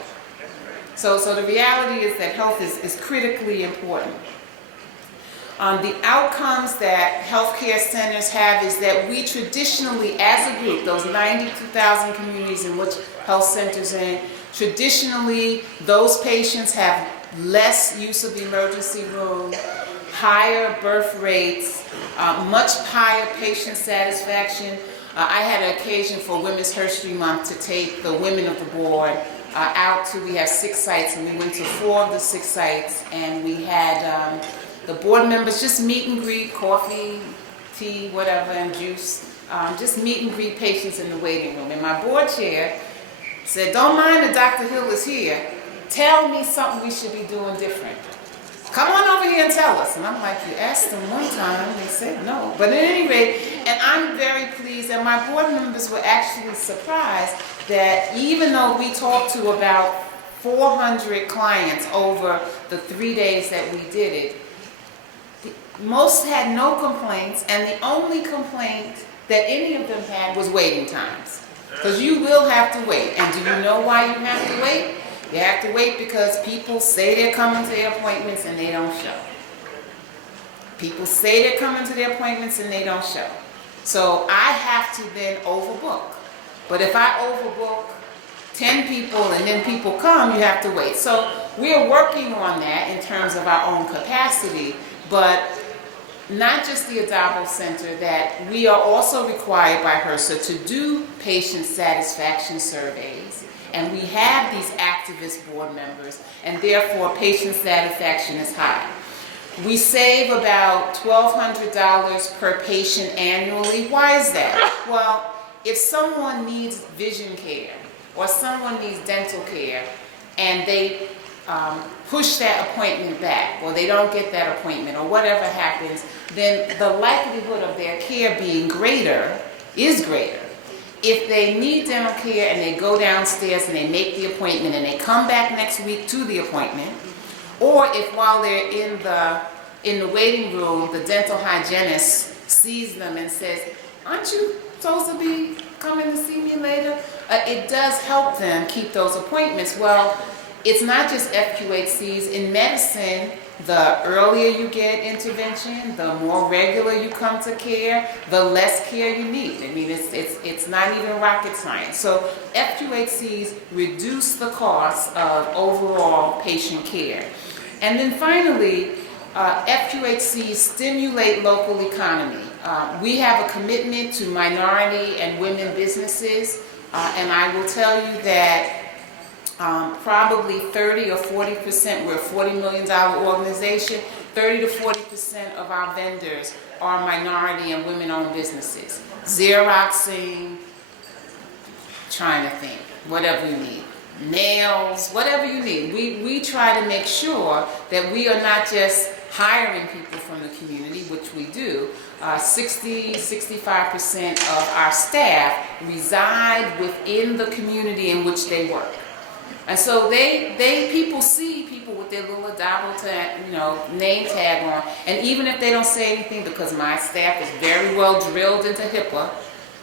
So the reality is that health is critically important. The outcomes that healthcare centers have is that we traditionally, as a group, those 92,000 communities in which health centers are in, traditionally those patients have less use of the emergency room, higher birth rates, much higher patient satisfaction. I had an occasion for Women's History Month to take the women of the board we have 6 sites, and we went to 4 of the 6 sites, and we had the board members just meet and greet, coffee, tea, whatever, and juice, just meet and greet patients in the waiting room. And my board chair said, "Don't mind that Dr. Hill is here. Tell me something we should be doing different. Come on over here and tell us." And I'm like, you asked them one time, they said no. But at any rate, and I'm very pleased that my board members were actually surprised that even though we talked to about 400 clients over the 3 days that we did it, most had no complaints, and the only complaint that any of them had was waiting times. Because you will have to wait. And do you know why you have to wait? You have to wait because people say they're coming to their appointments and they don't show. People say they're coming to their appointments and they don't show. So I have to then overbook. But if I overbook 10 people and then people come, you have to wait. So we're working on that in terms of our own capacity, but not just the Addabbo Center, that we are also required by HRSA to do patient satisfaction surveys. And we have these activist board members, and therefore patient satisfaction is high. We save about $1,200 per patient annually. Why is that? Well, if someone needs vision care or someone needs dental care and they push that appointment back, or they don't get that appointment, or whatever happens, then the likelihood of their care being greater is greater. If they need dental care and they go downstairs and they make the appointment and they come back next week to the appointment, or if while they're in the waiting room, the dental hygienist sees them and says, "Aren't you supposed to be coming to see me later?" It does help them keep those appointments. Well, it's not just FQHCs. In medicine, the earlier you get intervention, the more regular you come to care, the less care you need. I mean, it's not even rocket science. So FQHCs reduce the cost of overall patient care. And then finally, FQHCs stimulate local economy. We have a commitment to minority and women businesses, and I will tell you that probably 30 or 40%, we're a $40 million organization, 30 to 40% of our vendors are minority and women-owned businesses. Xeroxing, trying to think, whatever you need. Nails, whatever you need. We try to make sure that we are not just hiring people from the community, which we do. 60-65% of our staff reside within the community in which they work. And so people see people with their little Addabbo tag, name tag on, and even if they don't say anything, because my staff is very well drilled into HIPAA,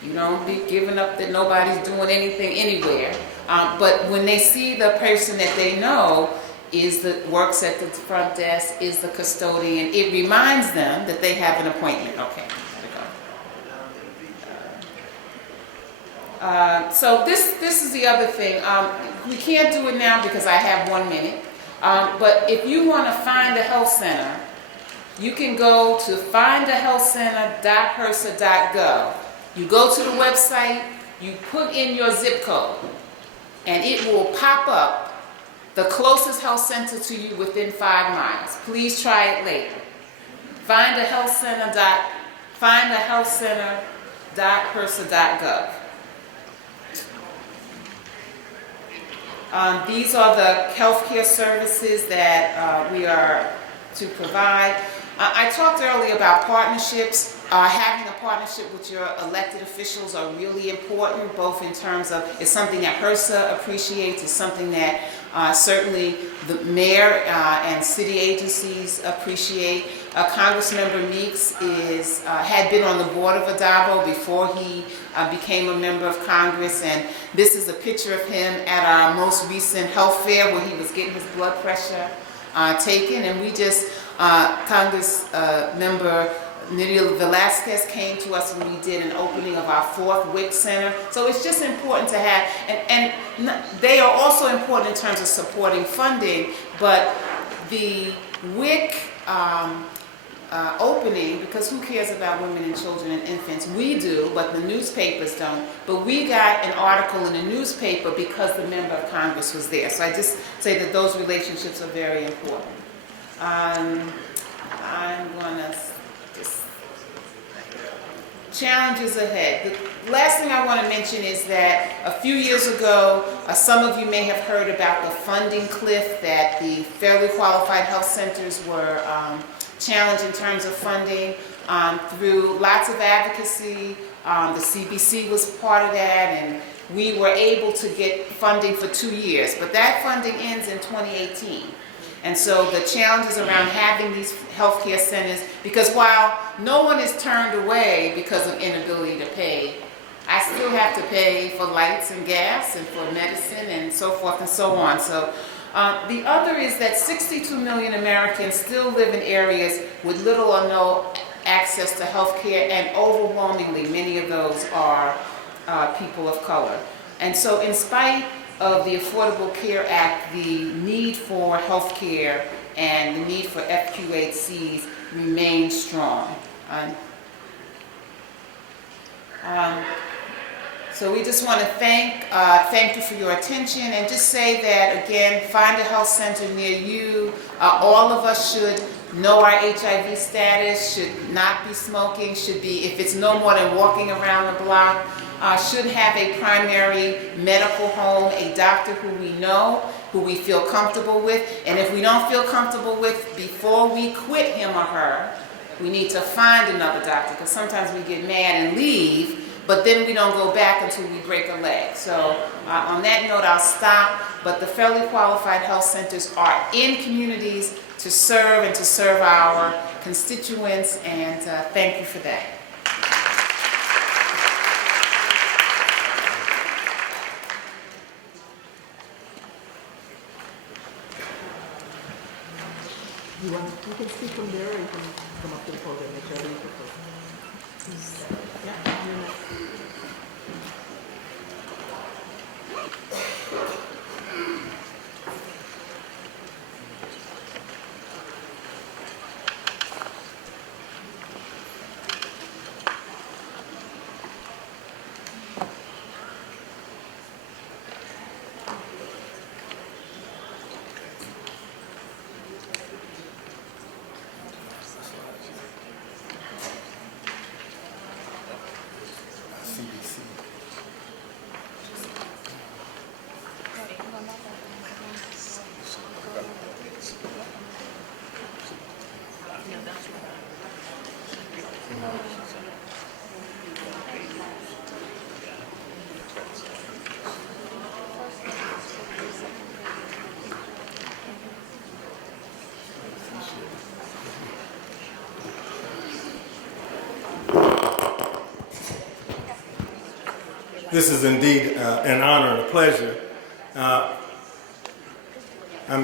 you don't be giving up that nobody's doing anything anywhere. But when they see the person that they know works at the front desk, is the custodian, it reminds them that they have an appointment. Okay, so this is the other thing. We can't do it now because I have 1 minute. But if you want to find a health center, you can go to findahealthcenter.hrsa.gov. You go to the website, you put in your zip code, and it will pop up the closest health center to you within 5 miles. Please try it later. findahealthcenter.hrsa.gov. These are the healthcare services that we are to provide. I talked earlier about partnerships. Having a partnership with your elected officials are really important, both in terms of, it's something that HRSA appreciates, it's something that certainly the mayor and city agencies appreciate. Congressmember Meeks had been on the board of Addabbo before he became a member of Congress, and this is a picture of him at our most recent health fair where he was getting his blood pressure taken, and we just, Congressmember Nidia Velasquez came to us when we did an opening of our 4th WIC Center. So it's just important to have, and they are also important in terms of supporting funding, but the WIC opening, because who cares about women and children and infants? We do, but the newspapers don't. But we got an article in the newspaper because the member of Congress was there. So I just say that those relationships are very important. I'm going to challenges ahead. The last thing I want to mention is that a few years ago, some of you may have heard about the funding cliff that the federally qualified health centers were challenged in terms of funding through lots of advocacy. The CBC was part of that, and we were able to get funding for 2 years, but that funding ends in 2018. And so the challenges around having these healthcare centers, because while no one is turned away because of inability to pay, I still have to pay for lights and gas and for medicine and so forth and so on. So the other is that 62 million Americans still live in areas with little or no access to healthcare, and overwhelmingly many of those are people of color. And so in spite of the Affordable Care Act, the need for health care and the need for FQHCs remain strong. So we just want to thank you for your attention, and just say that, again, find a health center near you. All of us should know our HIV status, should not be smoking, should be, if it's no more than walking around the block, should have a primary medical home, a doctor who we know, who we feel comfortable with. And if we don't feel comfortable with, before we quit him or her, we need to find another doctor, because sometimes we get mad and leave, but then we don't go back until we break a leg. So on that note, I'll stop. But the federally qualified health centers are in communities to serve and to serve our constituents, and thank you for that. You can speak from there, or you can come up to the podium, whichever you prefer. Yeah. This is indeed an honor and a pleasure. I'm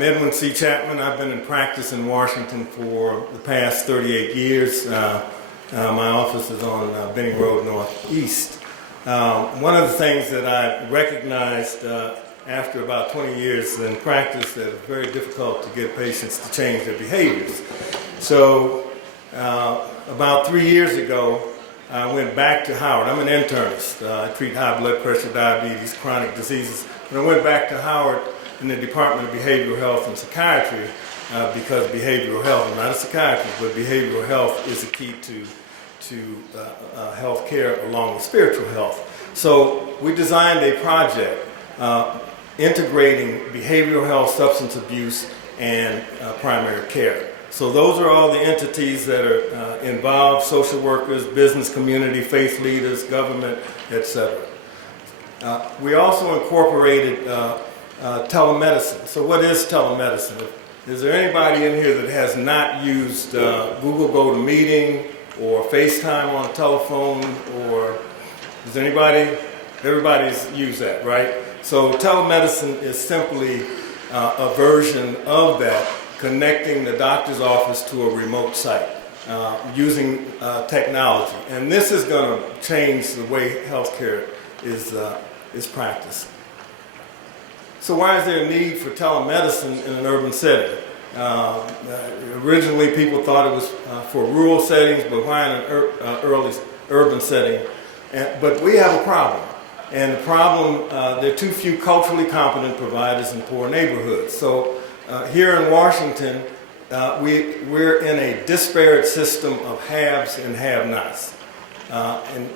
Edwin C. Chapman. I've been in practice in Washington for the past 38 years. My office is on Benning Road Northeast. One of the things that I recognized after about 20 years in practice that it's very difficult to get patients to change their behaviors. So about 3 years ago, I went back to Howard. I'm an internist. I treat high blood pressure, diabetes, chronic diseases. And I went back to Howard in the Department of Behavioral Health and Psychiatry because behavioral health, I'm not a psychiatrist, but behavioral health is a key to health care along with spiritual health. So we designed a project integrating behavioral health, substance abuse, and primary care. So those are all the entities that are involved: social workers, business community, faith leaders, government, etc. We also incorporated telemedicine. So what is telemedicine? Is there anybody in here that has not used Google GoToMeeting or FaceTime on a telephone? Or is anybody? Everybody's used that, right? So telemedicine is simply a version of that, connecting the doctor's office to a remote site using technology. And this is going to change the way healthcare is practiced. So why is there a need for telemedicine in an urban setting? Originally people thought it was for rural settings, but why in an early urban setting? But we have a problem. And the problem, there are too few culturally competent providers in poor neighborhoods. So here in Washington, we're in a disparate system of haves and have-nots. And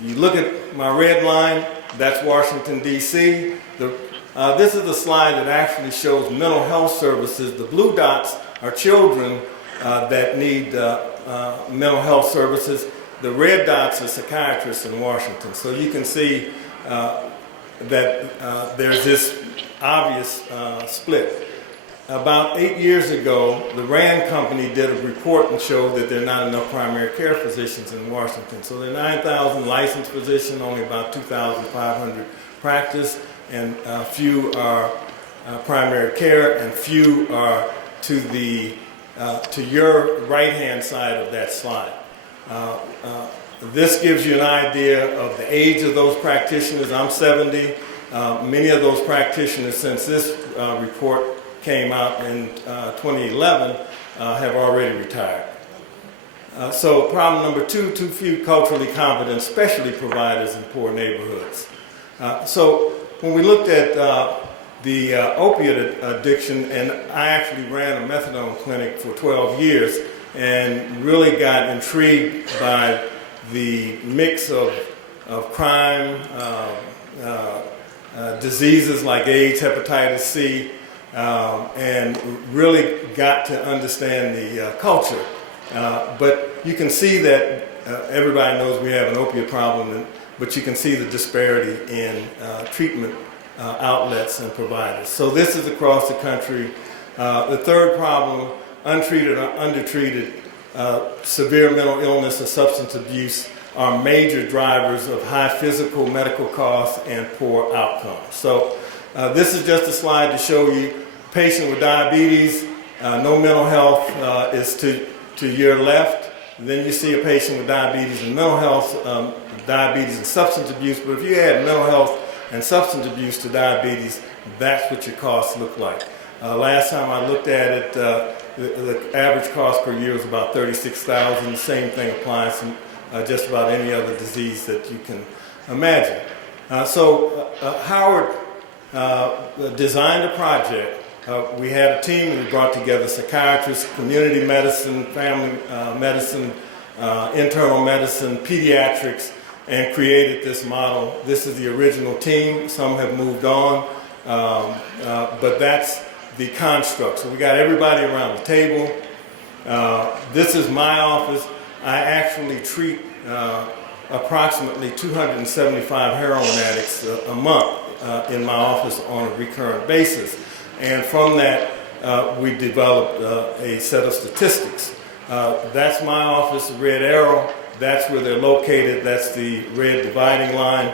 you look at my red line, that's Washington, D.C. This is a slide that actually shows mental health services. The blue dots are children that need mental health services. The red dots are psychiatrists in Washington. So you can see that there's this obvious split. About 8 years ago, the RAND company did a report and showed that there are not enough primary care physicians in Washington. So there are 9,000 licensed physicians, only about 2,500 practice, and few are primary care, and few are to your right-hand side of that slide. This gives you an idea of the age of those practitioners. I'm 70. Many of those practitioners, since this report came out in 2011, have already retired. So problem number two, too few culturally competent specialty providers in poor neighborhoods. So when we looked at the opiate addiction, and I actually ran a methadone clinic for 12 years and really got intrigued by the mix of crime, diseases like AIDS, hepatitis C, and really got to understand the culture. But you can see that everybody knows we have an opiate problem, but you can see the disparity in treatment outlets and providers. So this is across the country. The third problem, untreated or undertreated severe mental illness or substance abuse are major drivers of high physical, medical costs and poor outcomes. So this is just a slide to show you a patient with diabetes, no mental health is to your left. Then you see a patient with diabetes and mental health, diabetes and substance abuse. But if you add mental health and substance abuse to diabetes, that's what your costs look like. Last time I looked at it, the average cost per year was about $36,000. The same thing applies to just about any other disease that you can imagine. Howard designed a project. We had a team and we brought together psychiatrists, community medicine, family medicine, internal medicine, pediatrics, and created this model. This is the original team. Some have moved on, but that's the construct. So we got everybody around the table. This is my office. I actually treat approximately 275 heroin addicts a month in my office on a recurrent basis. And from that, we developed a set of statistics. That's my office, the red arrow. That's where they're located. That's the red dividing line.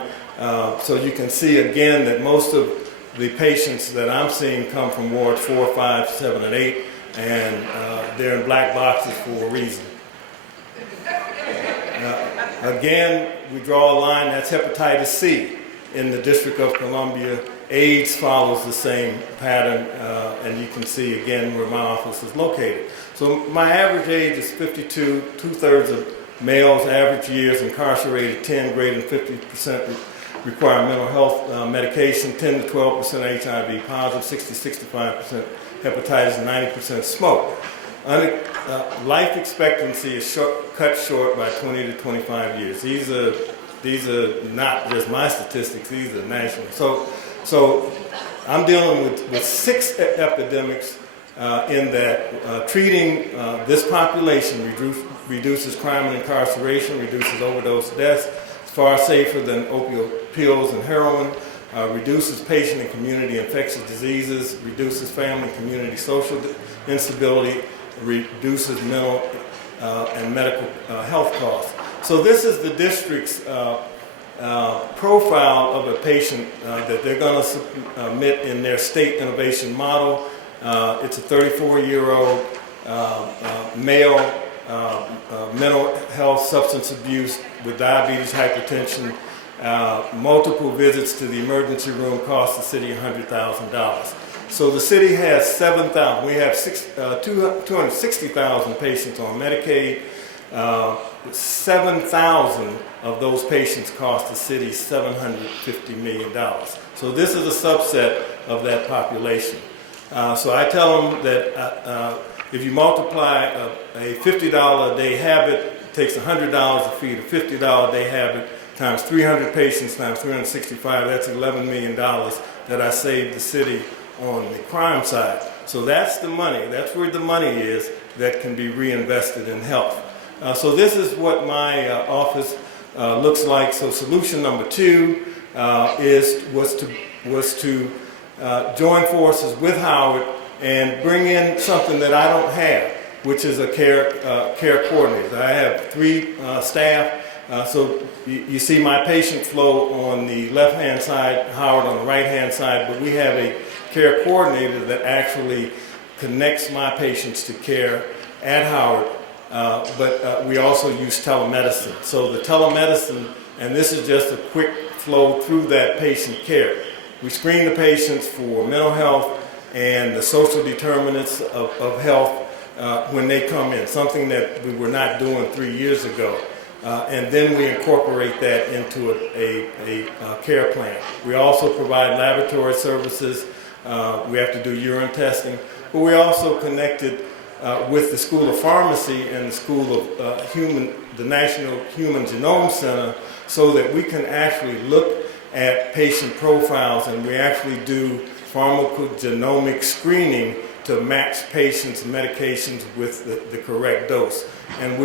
So you can see again that most of the patients that I'm seeing come from wards 4, 5, 7, and 8, and they're in black boxes for a reason. Again, we draw a line, that's hepatitis C in the District of Columbia. AIDS follows the same pattern, and you can see again where my office is located. So my average age is 52, 2/3 of males, average years incarcerated 10, greater than 50% require mental health medication, 10 to 12% HIV positive, 60-65% hepatitis, and 90% smoke. Life expectancy is cut short by 20 to 25 years. These are not just my statistics, these are national. So I'm dealing with 6 epidemics in that treating this population reduces crime and incarceration, reduces overdose deaths, it's far safer than opioid pills and heroin, reduces patient and community infectious diseases, reduces family and community social instability, reduces mental and medical health costs. So this is the district's profile of a patient that they're going to submit in their state innovation model. It's a 34-year-old male, mental health, substance abuse with diabetes, hypertension, multiple visits to the emergency room cost the city $100,000. So the city has 7,000. We have 260,000 patients on Medicaid. 7,000 of those patients cost the city $750 million. So this is a subset of that population. So I tell them that if you multiply a $50 a day habit, it takes $100 to feed a $50 a day habit, times 300 patients, times 365, that's $11 million that I saved the city on the crime side. So that's the money. That's where the money is that can be reinvested in health. So this is what my office looks like. So solution number 2 was to join forces with Howard and bring in something that I don't have, which is a care coordinator. I have 3 staff. So you see my patient flow on the left-hand side, Howard on the right-hand side, but we have a care coordinator that actually connects my patients to care at Howard, but we also use telemedicine. So the telemedicine, and this is just a quick flow through that patient care. We screen the patients for mental health and the social determinants of health when they come in, something that we were not doing 3 years ago. And then we incorporate that into a care plan. We also provide laboratory services. We have to do urine testing, but we also connected with the School of Pharmacy and the School of the National Human Genome Center, so that we can actually look at patient profiles, and we actually do pharmacogenomic screening to match patients' medications with the correct dose. And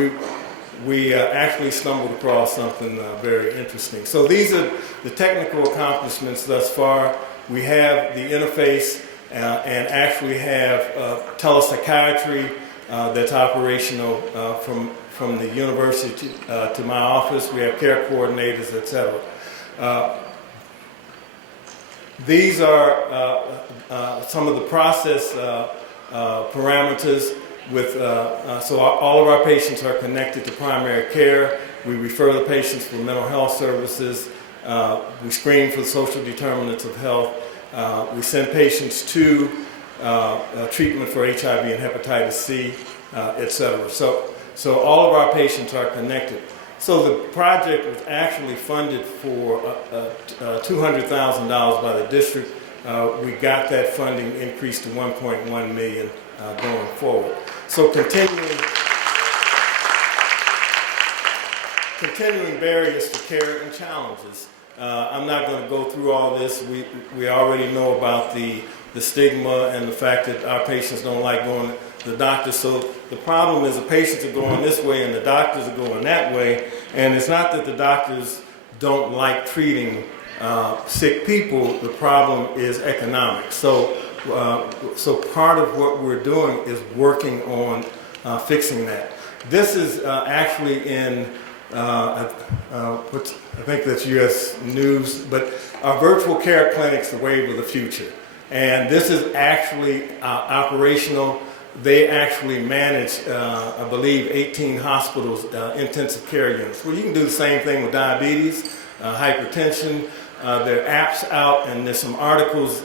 we actually stumbled across something very interesting. So these are the technical accomplishments thus far. We have the interface and actually have telepsychiatry that's operational from the university to my office. We have care coordinators, etc. These are some of the process parameters. So all of our patients are connected to primary care. We refer the patients for mental health services. We screen for social determinants of health. We send patients to treatment for HIV and hepatitis C, etc. So all of our patients are connected. So the project was actually funded for $200,000 by the district. We got that funding increased to $1.1 million going forward. So continuing barriers to care and challenges. I'm not going to go through all this. We already know about the stigma and the fact that our patients don't like going to the doctor. So the problem is the patients are going this way and the doctors are going that way. And it's not that the doctors don't like treating sick people. The problem is economic. So part of what we're doing is working on fixing that. This is actually in I think that's U.S. News, but our virtual care clinics, the wave of the future. And this is actually operational. They actually manage, I believe, 18 hospitals, intensive care units. Well, you can do the same thing with diabetes, hypertension. There are apps out, and there's some articles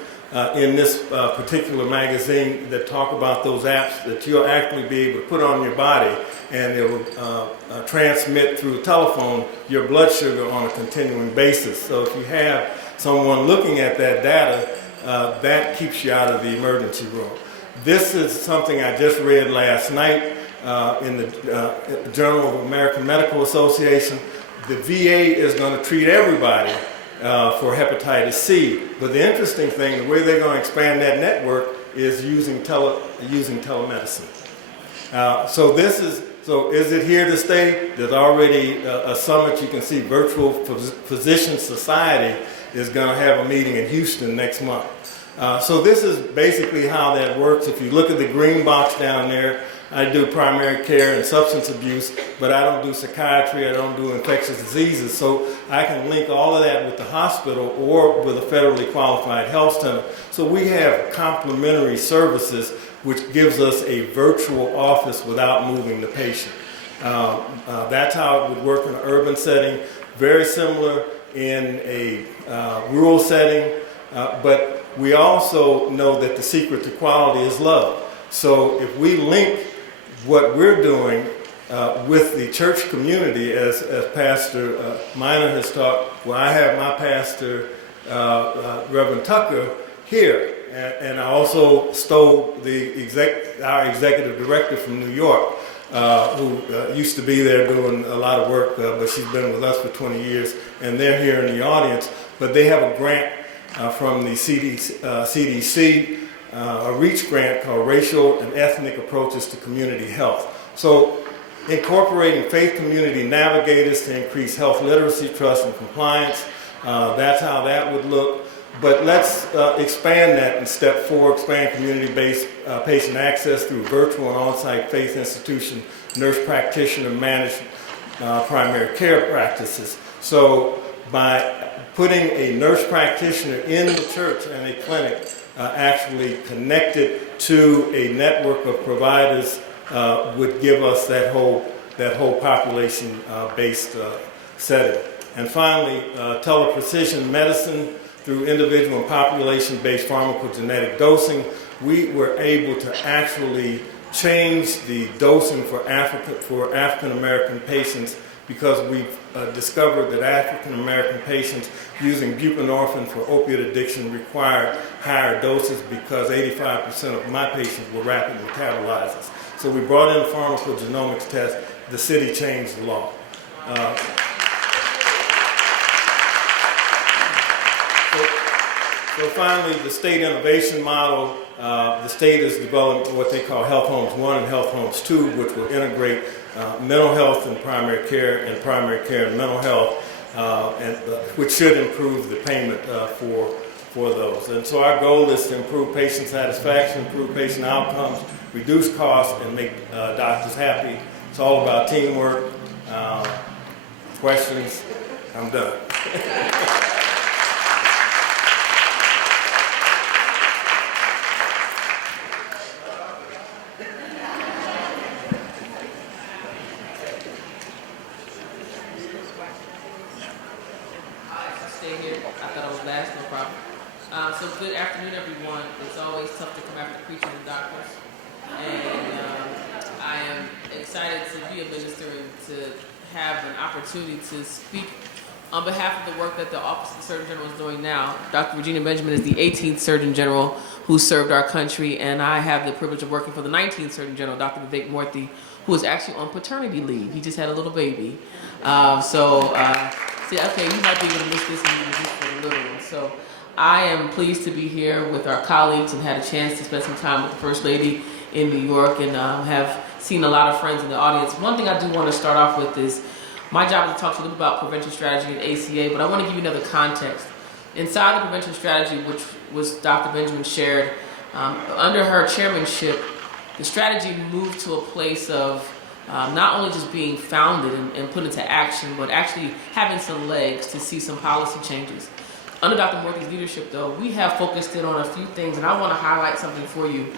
in this particular magazine that talk about those apps that you'll actually be able to put on your body, and it will transmit through a telephone your blood sugar on a continuing basis. So if you have someone looking at that data, that keeps you out of the emergency room. This is something I just read last night in the Journal of American Medical Association. The VA is going to treat everybody for hepatitis C. But the interesting thing, the way they're going to expand that network is using telemedicine. So is it here to stay? There's already a summit. You can see Virtual Physician Society is going to have a meeting in Houston next month. So this is basically how that works. If you look at the green box down there, I do primary care and substance abuse, but I don't do psychiatry, I don't do infectious diseases. So I can link all of that with the hospital or with a federally qualified health center. So we have complementary services, which gives us a virtual office without moving the patient. That's how it would work in an urban setting, very similar in a rural setting, but we also know that the secret to quality is love. So if we link what we're doing with the church community, as Pastor Minor has taught, well, I have my pastor, Reverend Tucker, here. And I also stole our executive director from New York, who used to be there doing a lot of work, but she's been with us for 20 years, and they're here in the audience. But they have a grant from the CDC, a REACH grant called Racial and Ethnic Approaches to Community Health. So incorporating faith community navigators to increase health literacy, trust, and compliance, that's how that would look. But let's expand that in step 4, expand community-based patient access through virtual and on-site faith institution, nurse practitioner managed primary care practices. So by putting a nurse practitioner in the church and a clinic actually connected to a network of providers would give us that whole population-based setting. And finally, teleprecision medicine through individual and population-based pharmacogenetic dosing. We were able to actually change the dosing for African American patients because we've discovered that African American patients using buprenorphine for opiate addiction required higher doses because 85% of my patients were rapid metabolizers. So we brought in a pharmacogenomics test. The city changed the law. So finally, the state innovation model. The state has developed what they call Health Homes 1 and Health Homes 2, which will integrate mental health and primary care and mental health, which should improve the payment for those. And so our goal is to improve patient satisfaction, improve patient outcomes, reduce costs, and make doctors happy. It's all about teamwork. Questions? I'm done. Stay here. I thought I was last, no problem. So good afternoon, everyone. It's always tough to come after preachers and doctors. And I am excited to be a minister and to have an opportunity to speak on behalf of the work that the Office of the Surgeon General is doing now. Dr. Regina Benjamin is the 18th Surgeon General who served our country, and I have the privilege of working for the 19th Surgeon General, Dr. Vivek Murthy, who is actually on paternity leave. He just had a little baby. Okay, you might be able to miss this and use this for the little one. So I am pleased to be here with our colleagues and had a chance to spend some time with the First Lady in New York and have seen a lot of friends in the audience. One thing I do want to start off with is my job is to talk to you a little about prevention strategy and ACA, but I want to give you another context. Inside the prevention strategy, which was Dr. Benjamin shared, under her chairmanship, the strategy moved to a place of not only just being founded and put into action, but actually having some legs to see some policy changes. Under Dr. Murthy's leadership, though, we have focused in on a few things, and I want to highlight something for you.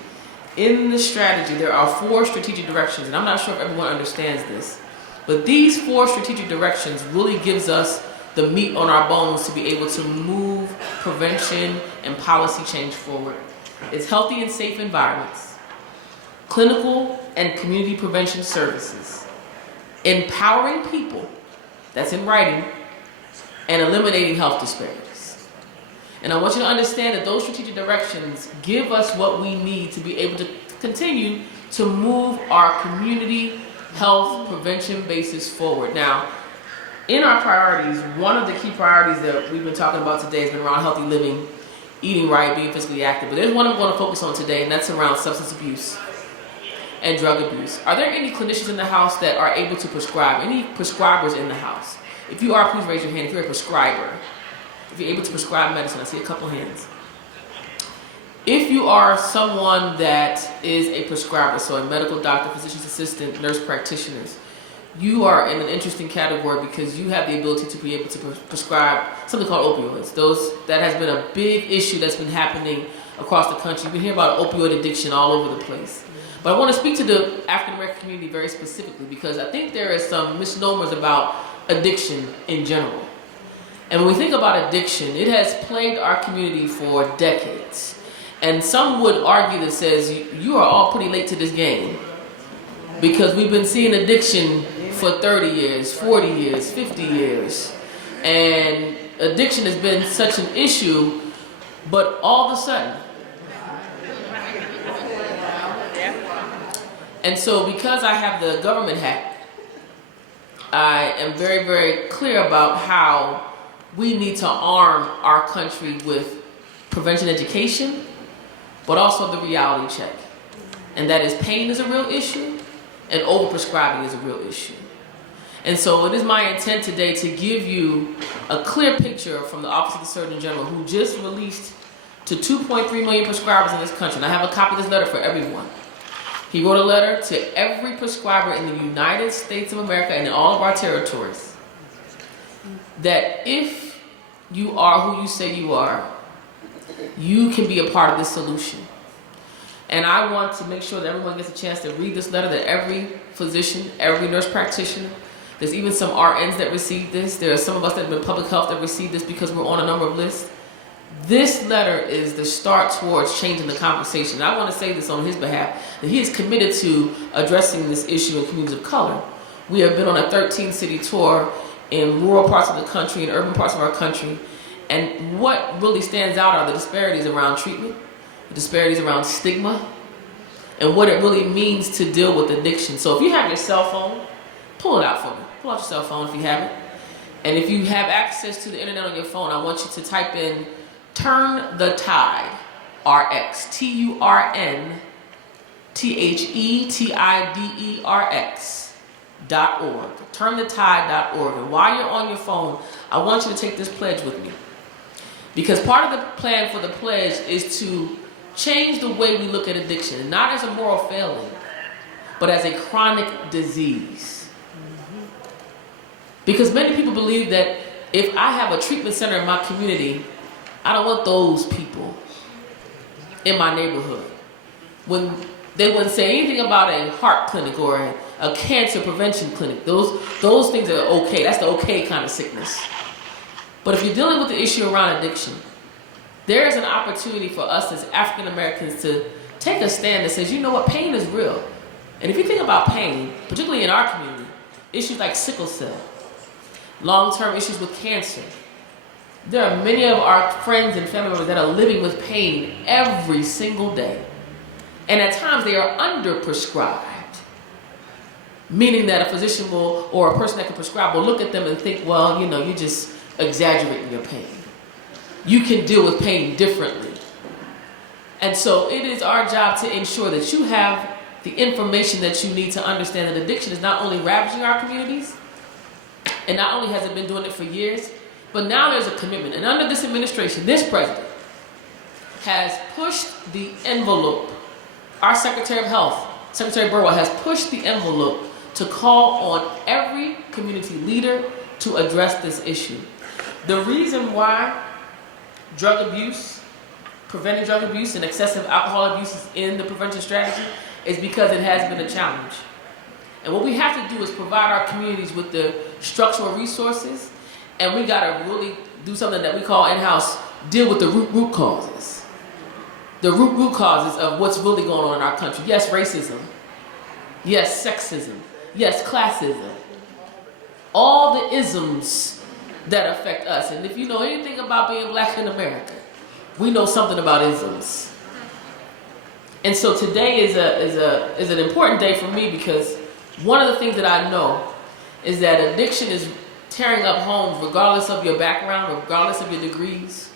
In the strategy, there are 4 strategic directions, and I'm not sure if everyone understands this, but these 4 strategic directions really gives us the meat on our bones to be able to move prevention and policy change forward. It's healthy and safe environments, clinical and community prevention services, empowering people, that's in writing, and eliminating health disparities. And I want you to understand that those strategic directions give us what we need to be able to continue to move our community health prevention basis forward. Now, in our priorities, one of the key priorities that we've been talking about today has been around healthy living, eating right, being physically active. But there's one I'm going to focus on today, and that's around substance abuse and drug abuse. Are there any clinicians in the house that are able to prescribe? Any prescribers in the house? If you are, please raise your hand if you're a prescriber. If you're able to prescribe medicine, I see a couple hands. If you are someone that is a prescriber, so a medical doctor, physician's assistant, nurse practitioners, you are in an interesting category because you have the ability to be able to prescribe something called opioids. That has been a big issue that's been happening across the country. You can hear about opioid addiction all over the place. But I want to speak to the African American community very specifically because I think there is some misnomers about addiction in general. And when we think about addiction, it has plagued our community for decades. And some would argue that says you are all pretty late to this game because we've been seeing addiction for 30 years, 40 years, 50 years. And addiction has been such an issue, but all of a sudden. And so because I have the government hat, I am very, very clear about how we need to arm our country with prevention education, but also the reality check. And that is pain is a real issue and overprescribing is a real issue. And so it is my intent today to give you a clear picture from the Office of the Surgeon General who just released to 2.3 million prescribers in this country. And I have a copy of this letter for everyone. He wrote a letter to every prescriber in the United States of America and in all of our territories that if you are who you say you are, you can be a part of this solution. And I want to make sure that everyone gets a chance to read this letter, that every physician, every nurse practitioner, there's even some RNs that receive this. There are some of us that have been public health that receive this because we're on a number of lists. This letter is the start towards changing the conversation. I want to say this on his behalf, that he is committed to addressing this issue in communities of color. We have been on a 13-city tour in rural parts of the country and urban parts of our country. And what really stands out are the disparities around treatment, the disparities around stigma, and what it really means to deal with addiction. So if you have your cell phone, pull it out for me. Pull out your cell phone if you have it. And if you have access to the internet on your phone, I want you to type in Turn the Tide, RX, TurnTheTiderx.org, turnthetide.org. And while you're on your phone, I want you to take this pledge with me. Because part of the plan for the pledge is to change the way we look at addiction, not as a moral failing, but as a chronic disease. Because many people believe that if I have a treatment center in my community, I don't want those people in my neighborhood. When they wouldn't say anything about a heart clinic or a cancer prevention clinic. Those things are okay. That's the okay kind of sickness. But if you're dealing with the issue around addiction, there is an opportunity for us as African Americans to take a stand that says, you know what, pain is real. And if you think about pain, particularly in our community, issues like sickle cell, long-term issues with cancer, there are many of our friends and family members that are living with pain every single day. And at times they are under-prescribed, meaning that a physician will, or a person that can prescribe will look at them and think, well, you know, you're just exaggerating your pain. You can deal with pain differently. And so it is our job to ensure that you have the information that you need to understand that addiction is not only ravaging our communities, and not only has it been doing it for years, but now there's a commitment. And under this administration, this president has pushed the envelope. Our Secretary of Health, Secretary Burwell, has pushed the envelope to call on every community leader to address this issue. The reason why drug abuse, preventing drug abuse and excessive alcohol abuse is in the prevention strategy is because it has been a challenge. And what we have to do is provide our communities with the structural resources, and we gotta really do something that we call in-house, deal with the root causes. The root causes of what's really going on in our country. Yes, racism. Yes, sexism. Yes, classism. All the isms that affect us. And if you know anything about being black in America, we know something about isms. And so today is an important day for me because one of the things that I know is that addiction is tearing up homes regardless of your background, regardless of your degrees.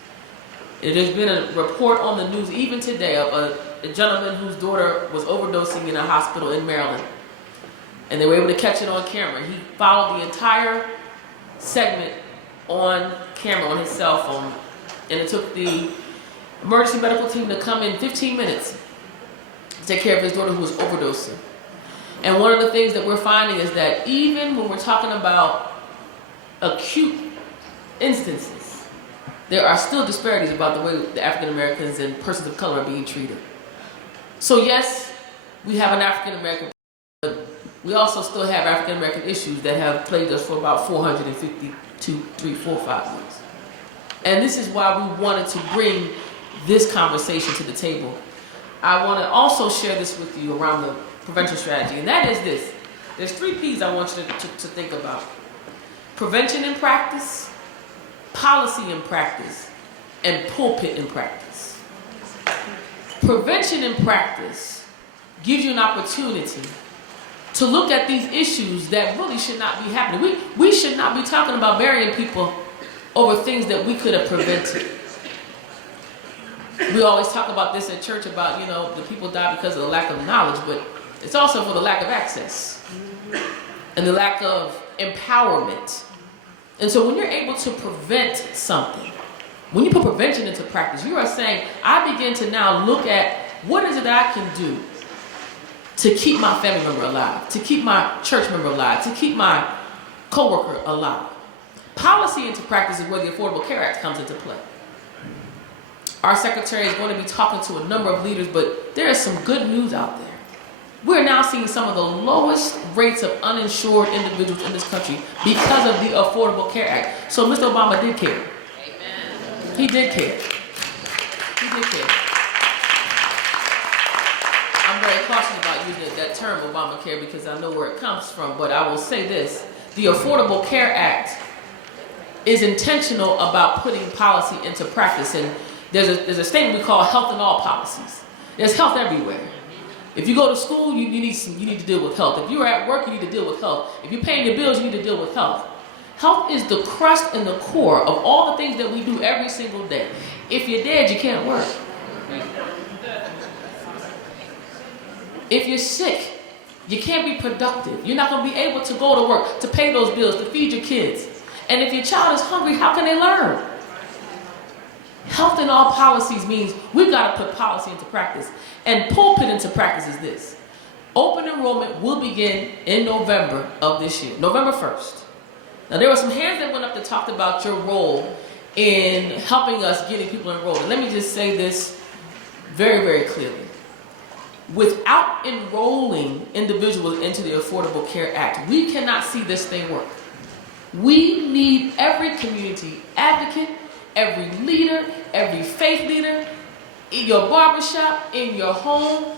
There's been a report on the news even today of a gentleman whose daughter was overdosing in a hospital in Maryland. And they were able to catch it on camera. He followed the entire segment on camera on his cell phone. And it took the emergency medical team to come in 15 minutes to take care of his daughter who was overdosing. And one of the things that we're finding is that even when we're talking about acute instances, there are still disparities about the way the African Americans and persons of color are being treated. So yes, we have an African American, but we also still have African American issues that have plagued us for about 452, 3, 4, 5 years. And this is why we wanted to bring this conversation to the table. I want to also share this with you around the prevention strategy, and that is this. There's 3 P's I want you to think about. Prevention in practice, policy in practice, and pulpit in practice. Prevention in practice gives you an opportunity to look at these issues that really should not be happening. We should not be talking about burying people over things that we could have prevented. We always talk about this at church about, you know, the people die because of the lack of knowledge, but it's also for the lack of access and the lack of empowerment. And so when you're able to prevent something, when you put prevention into practice, you are saying, I begin to now look at what is it that I can do to keep my family member alive, to keep my church member alive, to keep my coworker alive. Policy into practice is where the Affordable Care Act comes into play. Our secretary is going to be talking to a number of leaders, but there is some good news out there. We're now seeing some of the lowest rates of uninsured individuals in this country because of the Affordable Care Act. So Mr. Obama did care. Amen. He did care. He did care. I'm very cautious about using that term Obamacare because I know where it comes from, but I will say this. The Affordable Care Act is intentional about putting policy into practice, and there's a statement we call health in all policies. There's health everywhere. If you go to school, you need to deal with health. If you're at work, you need to deal with health. If you're paying your bills, you need to deal with health. Health is the crust and the core of all the things that we do every single day. If you're dead, you can't work. If you're sick, you can't be productive. You're not going to be able to go to work, to pay those bills, to feed your kids. And if your child is hungry, how can they learn? Health in all policies means we've got to put policy into practice. And pulpit into practice is this. Open enrollment will begin in November of this year, November 1st. Now, there were some hands that went up that talked about your role in helping us getting people enrolled. And let me just say this very, very clearly. Without enrolling individuals into the Affordable Care Act, we cannot see this thing work. We need every community advocate, every leader, every faith leader, in your barbershop, in your home,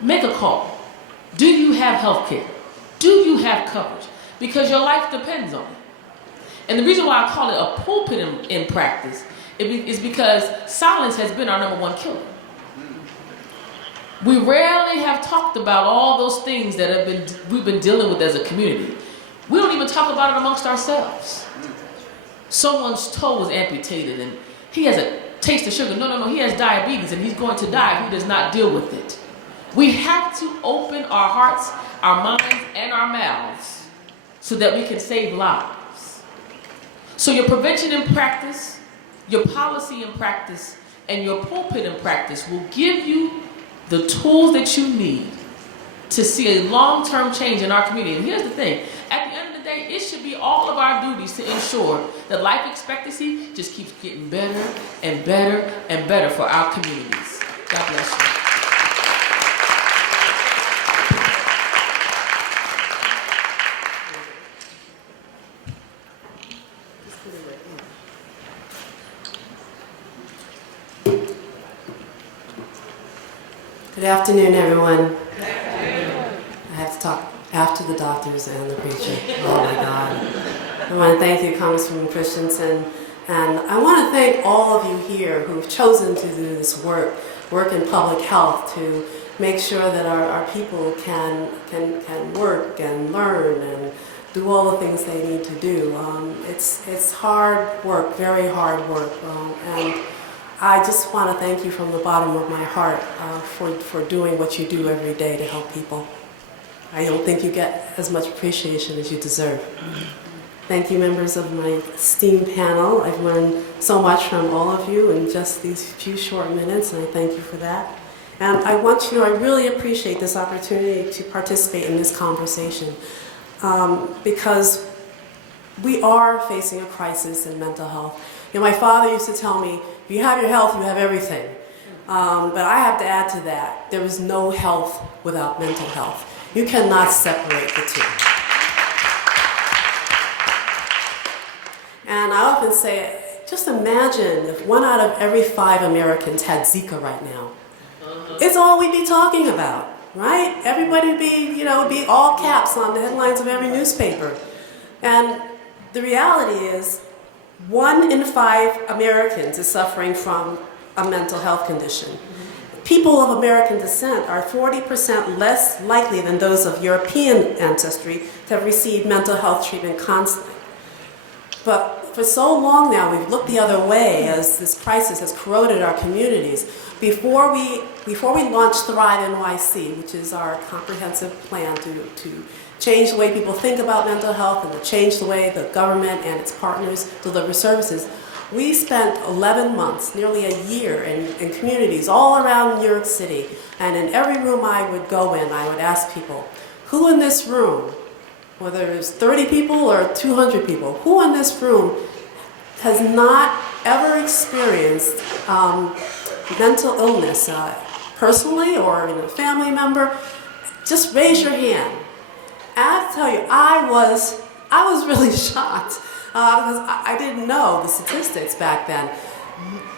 make a call. Do you have health care? Do you have coverage? Because your life depends on it. And the reason why I call it a pulpit in practice is because silence has been our #1 killer. We rarely have talked about all those things that we've been dealing with as a community. We don't even talk about it amongst ourselves. Someone's toe was amputated and he has a taste of sugar. No, he has diabetes and he's going to die if he does not deal with it. We have to open our hearts, our minds, and our mouths so that we can save lives. So your prevention in practice, your policy in practice, and your pulpit in practice will give you the tools that you need to see a long-term change in our community. And here's the thing. At the end of the day, it should be all of our duties to ensure that life expectancy just keeps getting better and better and better for our communities. God bless you. Good afternoon, everyone. I have to talk after the doctors and the preacher. Oh my God. I want to thank you, Congresswoman Christensen, and I want to thank all of you here who've chosen to do this work in public health to make sure that our people can work and learn and do all the things they need to do. It's hard work, very hard work, and I just want to thank you from the bottom of my heart for doing what you do every day to help people. I don't think you get as much appreciation as you deserve. Thank you, members of my esteemed panel. I've learned so much from all of you in just these few short minutes, and I thank you for that. And I really appreciate this opportunity to participate in this conversation because we are facing a crisis in mental health. You know, my father used to tell me, if you have your health, you have everything. But I have to add to that, there is no health without mental health. You cannot separate the two. And I often say, just imagine if 1 out of every 5 Americans had Zika right now. It's all we'd be talking about, right? Everybody would be, be all caps on the headlines of every newspaper. And the reality is, 1 in 5 Americans is suffering from a mental health condition. People of American descent are 40% less likely than those of European ancestry to have received mental health treatment constantly. But for so long now, we've looked the other way as this crisis has corroded our communities. Before we launched Thrive NYC, which is our comprehensive plan to change the way people think about mental health and to change the way the government and its partners deliver services, we spent 11 months, nearly a year, in communities all around New York City. And in every room I would go in, I would ask people, who in this room, whether it's 30 people or 200 people, who in this room has not ever experienced mental illness, personally or in a family member? Just raise your hand. And I have to tell you, I was really shocked because I didn't know the statistics back then.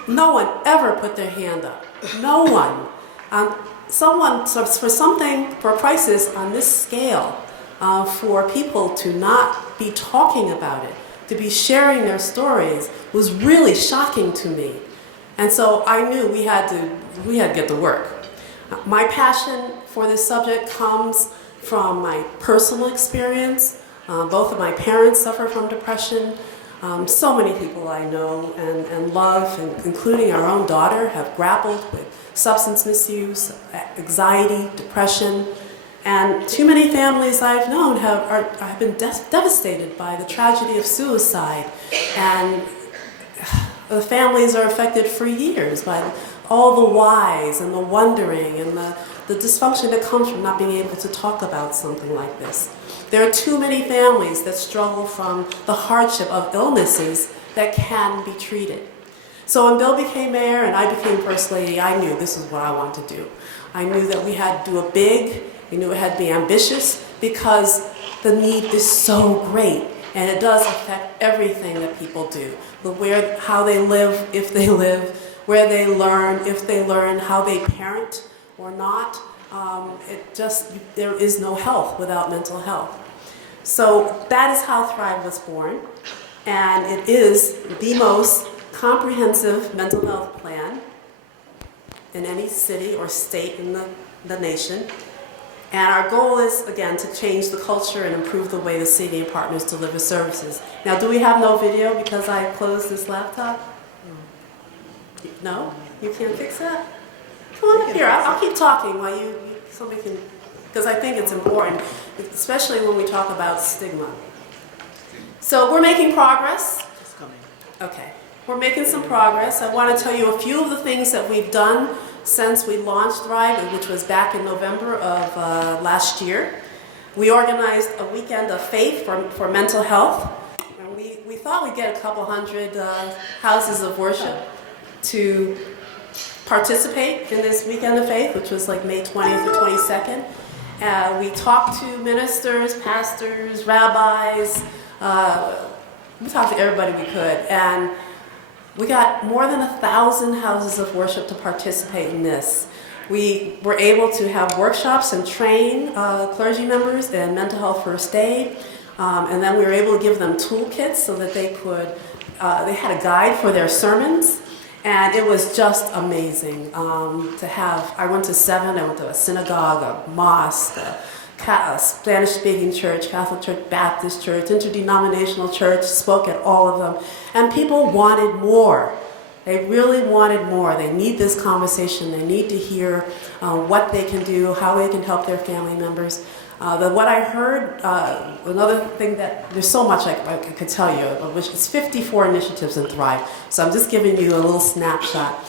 No one ever put their hand up. No one. For a crisis on this scale, for people to not be talking about it, to be sharing their stories, was really shocking to me. And so I knew we had to get to work. My passion for this subject comes from my personal experience. Both of my parents suffer from depression. So many people I know and love, including our own daughter, have grappled with substance misuse, anxiety, depression. And too many families I've known have been devastated by the tragedy of suicide. And the families are affected for years by all the whys and the wondering and the dysfunction that comes from not being able to talk about something like this. There are too many families that struggle from the hardship of illnesses that can be treated. So when Bill became mayor and I became First Lady, I knew this is what I wanted to do. I knew that we had to do it big, we knew it had to be ambitious, because the need is so great. And it does affect everything that people do. How they live, if they live, where they learn, if they learn, how they parent or not. There is no health without mental health. So that is how Thrive was born. And it is the most comprehensive mental health plan in any city or state in the nation. And our goal is, again, to change the culture and improve the way the city and partners deliver services. Now, do we have no video because I closed this laptop? No? You can't fix that? Come on up here. I'll keep talking while somebody can, because I think it's important, especially when we talk about stigma. So we're making progress. It's coming. Okay. We're making some progress. I want to tell you a few of the things that we've done since we launched Thrive, which was back in November of last year. We organized a weekend of faith for mental health. And we thought we'd get a couple hundred houses of worship to participate in this weekend of faith, which was like May 20th or 22nd. We talked to ministers, pastors, rabbis. We talked to everybody we could. And we got more than 1,000 houses of worship to participate in this. We were able to have workshops and train clergy members in mental health first aid. And then we were able to give them toolkits so that they had a guide for their sermons. And it was just amazing to have. I went to 7, I went to a synagogue, a mosque, a Spanish-speaking church, Catholic church, Baptist church, interdenominational church, spoke at all of them. And people wanted more. They really wanted more. They need this conversation. They need to hear what they can do, how they can help their family members. What I heard, another thing that, there's so much I could tell you, which is 54 initiatives in Thrive. So I'm just giving you a little snapshot.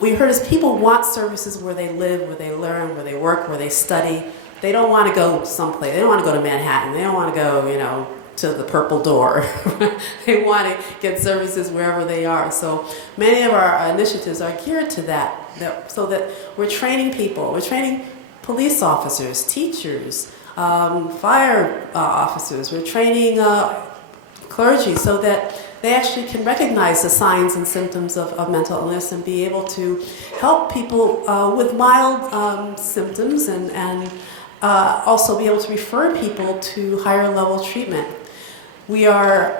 We heard is people want services where they live, where they learn, where they work, where they study. They don't want to go someplace. They don't want to go to Manhattan. They don't want to go, to the Purple Door. They want to get services wherever they are. So many of our initiatives are geared to that, so that we're training people. We're training police officers, teachers, fire officers. We're training clergy so that they actually can recognize the signs and symptoms of mental illness and be able to help people with mild symptoms and also be able to refer people to higher level treatment. We are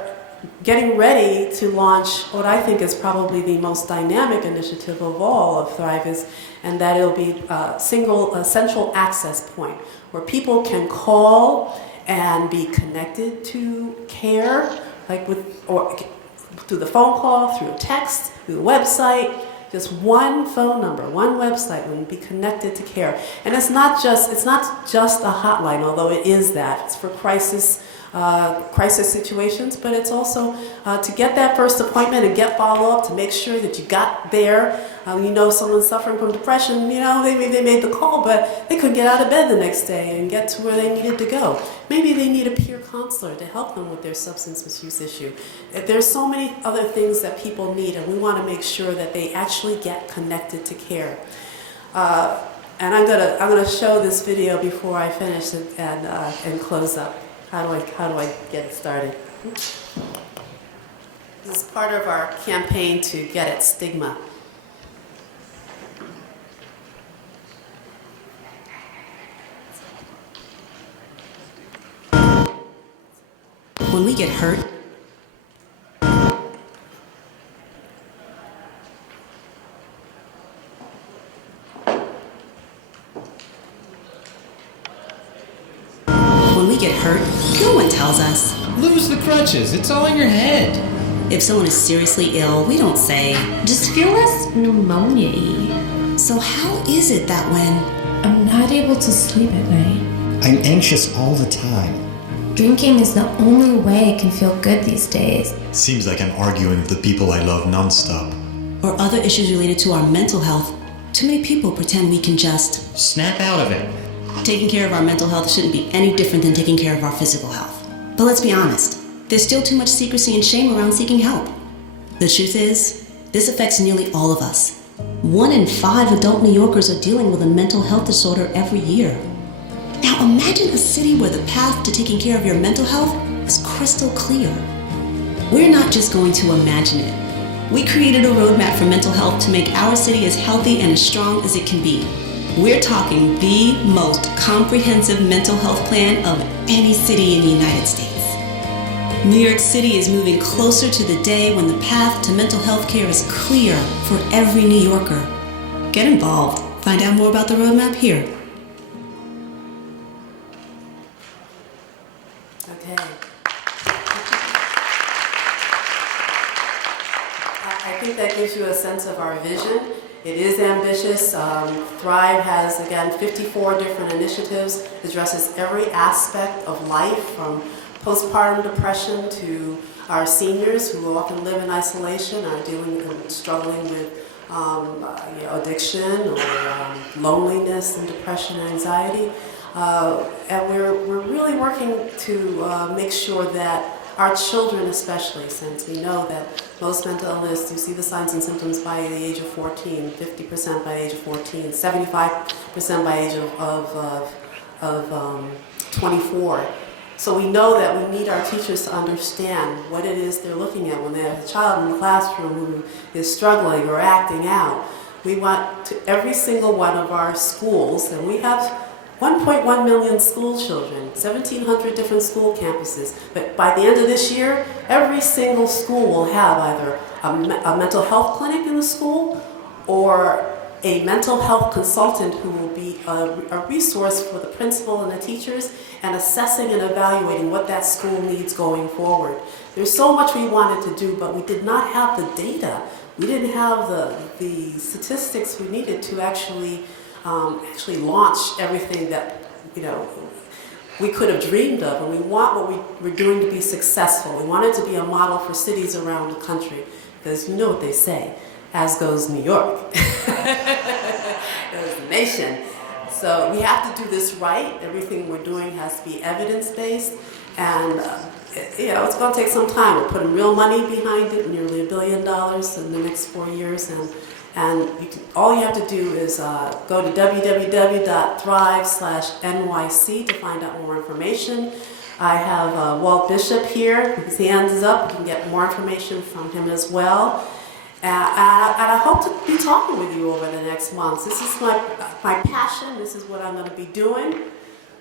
getting ready to launch what I think is probably the most dynamic initiative of all of Thrive, and that it'll be a central access point where people can call and be connected to care, or through the phone call, through text, through the website. Just one phone number, one website will be connected to care. And it's not just a hotline, although it is that. It's for crisis situations, but it's also to get that first appointment and get follow-up to make sure that you got there. Someone's suffering from depression, they made the call, but they couldn't get out of bed the next day and get to where they needed to go. Maybe they need a peer counselor to help them with their substance misuse issue. There's so many other things that people need, and we want to make sure that they actually get connected to care. And I'm gonna show this video before I finish it and close up. How do I get it started? This is part of our campaign to get at stigma. When we get hurt, When we get hurt, no one tells us. Lose the crutches. It's all in your head. If someone is seriously ill, we don't say, just feel less pneumonia-y. So how is it that when I'm not able to sleep at night? I'm anxious all the time. Drinking is the only way I can feel good these days. Seems like I'm arguing with the people I love nonstop. Or other issues related to our mental health, too many people pretend we can just snap out of it. Taking care of our mental health shouldn't be any different than taking care of our physical health. But let's be honest, there's still too much secrecy and shame around seeking help. The truth is, this affects nearly all of us. 1 in 5 adult New Yorkers are dealing with a mental health disorder every year. Now imagine a city where the path to taking care of your mental health is crystal clear. We're not just going to imagine it. We created a roadmap for mental health to make our city as healthy and as strong as it can be. We're talking the most comprehensive mental health plan of any city in the United States. New York City is moving closer to the day when the path to mental health care is clear for every New Yorker. Get involved. Find out more about the roadmap here. Okay. I think that gives you a sense of our vision. It is ambitious. Thrive has, again, 54 different initiatives, addresses every aspect of life, from postpartum depression to our seniors who often live in isolation, are dealing and struggling with addiction or loneliness and depression and anxiety. And we're really working to make sure that our children especially, since we know that most mental illness, you see the signs and symptoms by the age of 14, 50% by the age of 14, 75% by age of 24. So we know that we need our teachers to understand what it is they're looking at when they have a child in the classroom who is struggling or acting out. We want to every single one of our schools, and we have 1.1 million school children, 1,700 different school campuses. But by the end of this year, every single school will have either a mental health clinic in the school or a mental health consultant who will be a resource for the principal and the teachers and assessing and evaluating what that school needs going forward. There's so much we wanted to do, but we did not have the data. We didn't have the statistics we needed to actually launch everything that we could have dreamed of, and we want what we're doing to be successful. We want it to be a model for cities around the country, because you know what they say, as goes New York, goes the nation. So we have to do this right. Everything we're doing has to be evidence-based, and it's going to take some time. We're putting real money behind it, nearly $1 billion in the next 4 years, and all you have to do is go to www.thrive/NYC to find out more information. I have Walt Bishop here. His hand is up. You can get more information from him as well. And I hope to be talking with you over the next months. This is my passion. This is what I'm going to be doing.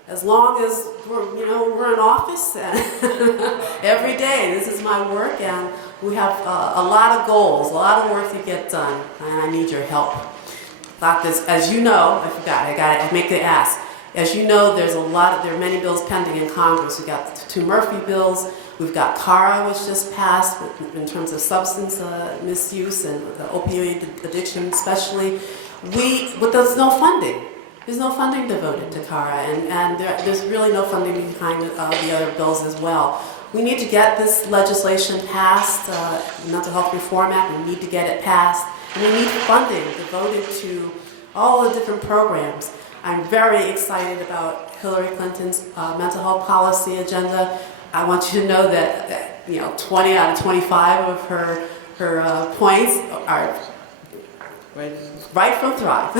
As long as we're in office every day, this is my work, and we have a lot of goals, a lot of work to get done, and I need your help. As you know, I forgot, I make the ask. As you know, there are many bills pending in Congress. We've got the 2 Murphy bills. We've got CARA, which just passed in terms of substance misuse and the opioid addiction especially. But there's no funding. There's no funding devoted to CARA, and there's really no funding behind the other bills as well. We need to get this legislation passed, the Mental Health Reform Act, we need to get it passed. And we need funding devoted to all the different programs. I'm very excited about Hillary Clinton's mental health policy agenda. I want you to know that 20 out of 25 of her points are right from Thrive.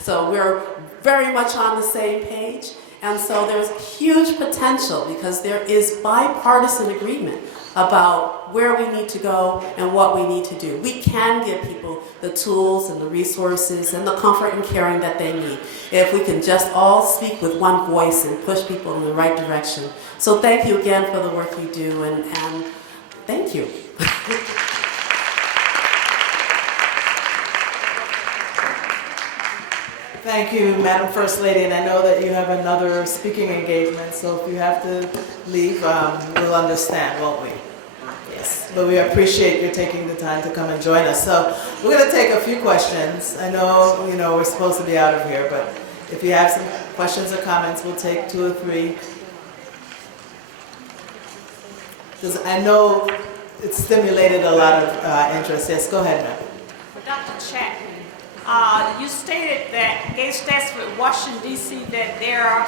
So we're very much on the same page. And so there's huge potential because there is bipartisan agreement about where we need to go and what we need to do. We can give people the tools and the resources and the comfort and caring that they need if we can just all speak with one voice and push people in the right direction. So thank you again for the work you do, and thank you. Thank you, Madam First Lady, and I know that you have another speaking engagement, so if you have to leave, we'll understand, won't we? Yes, but we appreciate you taking the time to come and join us. So we're going to take a few questions. I know, we're supposed to be out of here, but if you have some questions or comments, we'll take 2 or 3. Because I know it's stimulated a lot of interest. Yes, go ahead, ma'am. For Dr. Chapman, you stated that gave stats for Washington, D.C. that there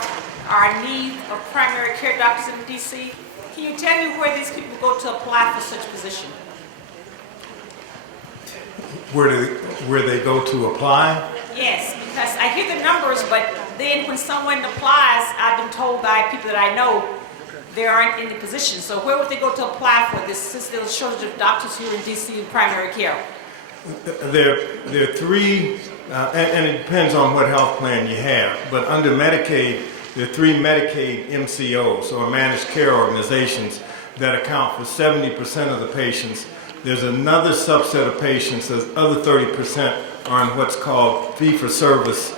are needs of primary care doctors in D.C. Can you tell me where these people go to apply for such position? Where they go to apply? Yes, because I hear the numbers, but then when someone applies, I've been told by people that I know they aren't in the position. So where would they go to apply for this, since there's a shortage of doctors here in D.C. in primary care? There are 3, and it depends on what health plan you have, but under Medicaid, there are 3 Medicaid MCOs, or managed care organizations, that account for 70% of the patients. There's another subset of patients, the other 30% are in what's called fee-for-service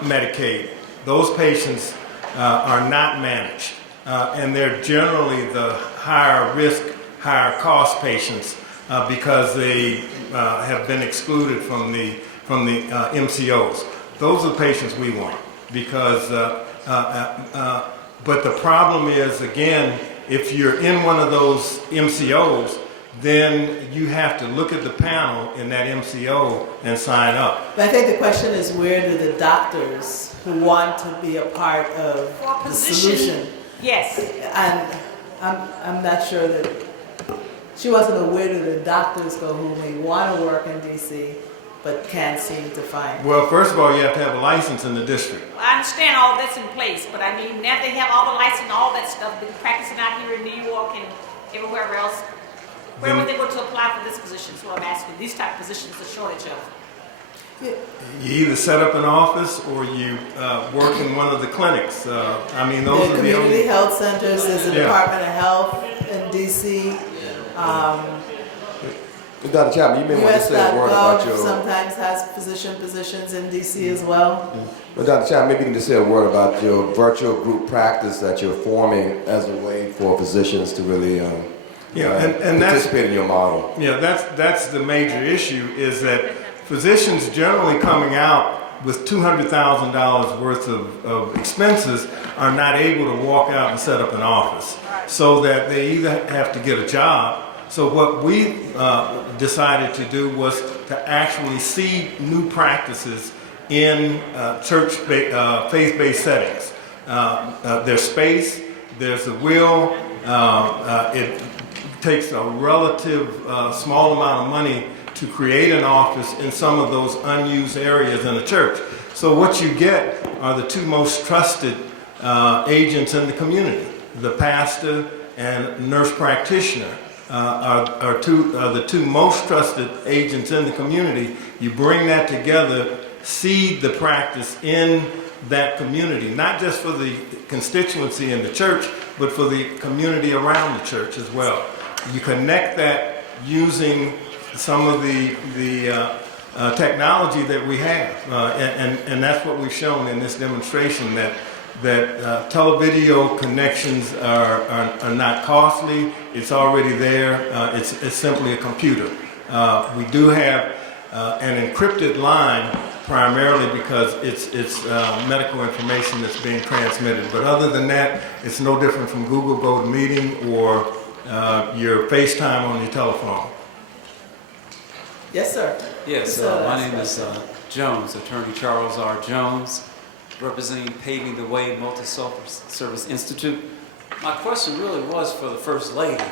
Medicaid. Those patients are not managed, and they're generally the higher risk, higher cost patients because they have been excluded from the MCOs. Those are the patients we want, because but the problem is, again, if you're in one of those MCOs, then you have to look at the panel in that MCO and sign up. But I think the question is, where do the doctors who want to be a part of the solution? Yes. And I'm not sure that she wants to know, where do the doctors go who may want to work in DC but can't seem to find? Well, first of all, you have to have a license in the district. I understand all that's in place, but I mean, now they have all the license and all that stuff, been practicing out here in New York and everywhere else. Where would they go to apply for this position? So I'm asking, these type of positions, a shortage of. You either set up an office or you work in one of the clinics. I mean, those are the only... Community health centers, there's a Department of Health in DC. Dr. Chapman, you may want to say a word about your... sometimes has positions in DC as well. But Dr. Chapman, maybe you can just say a word about your virtual group practice that you're forming as a way for physicians to really and participate in your model. Yeah, that's the major issue, is that physicians generally coming out with $200,000 worth of expenses are not able to walk out and set up an office, so that they either have to get a job. So what we decided to do was to actually seed new practices in church faith-based settings. There's space, there's a will, it takes a relative small amount of money to create an office in some of those unused areas in the church. So what you get are the 2 most trusted agents in the community. The pastor and nurse practitioner are the 2 most trusted agents in the community. You bring that together, seed the practice in that community, not just for the constituency in the church, but for the community around the church as well. You connect that using some of the technology that we have, and that's what we've shown in this demonstration, that televideo connections are not costly. It's already there. It's simply a computer. We do have an encrypted line, primarily because it's medical information that's being transmitted. But other than that, it's no different from Google GoToMeeting or your FaceTime on your telephone. Yes, sir. Yes, my name is Jones, Attorney Charles R. Jones, representing Paving the Way Multi-Service Institute. My question really was for the First Lady,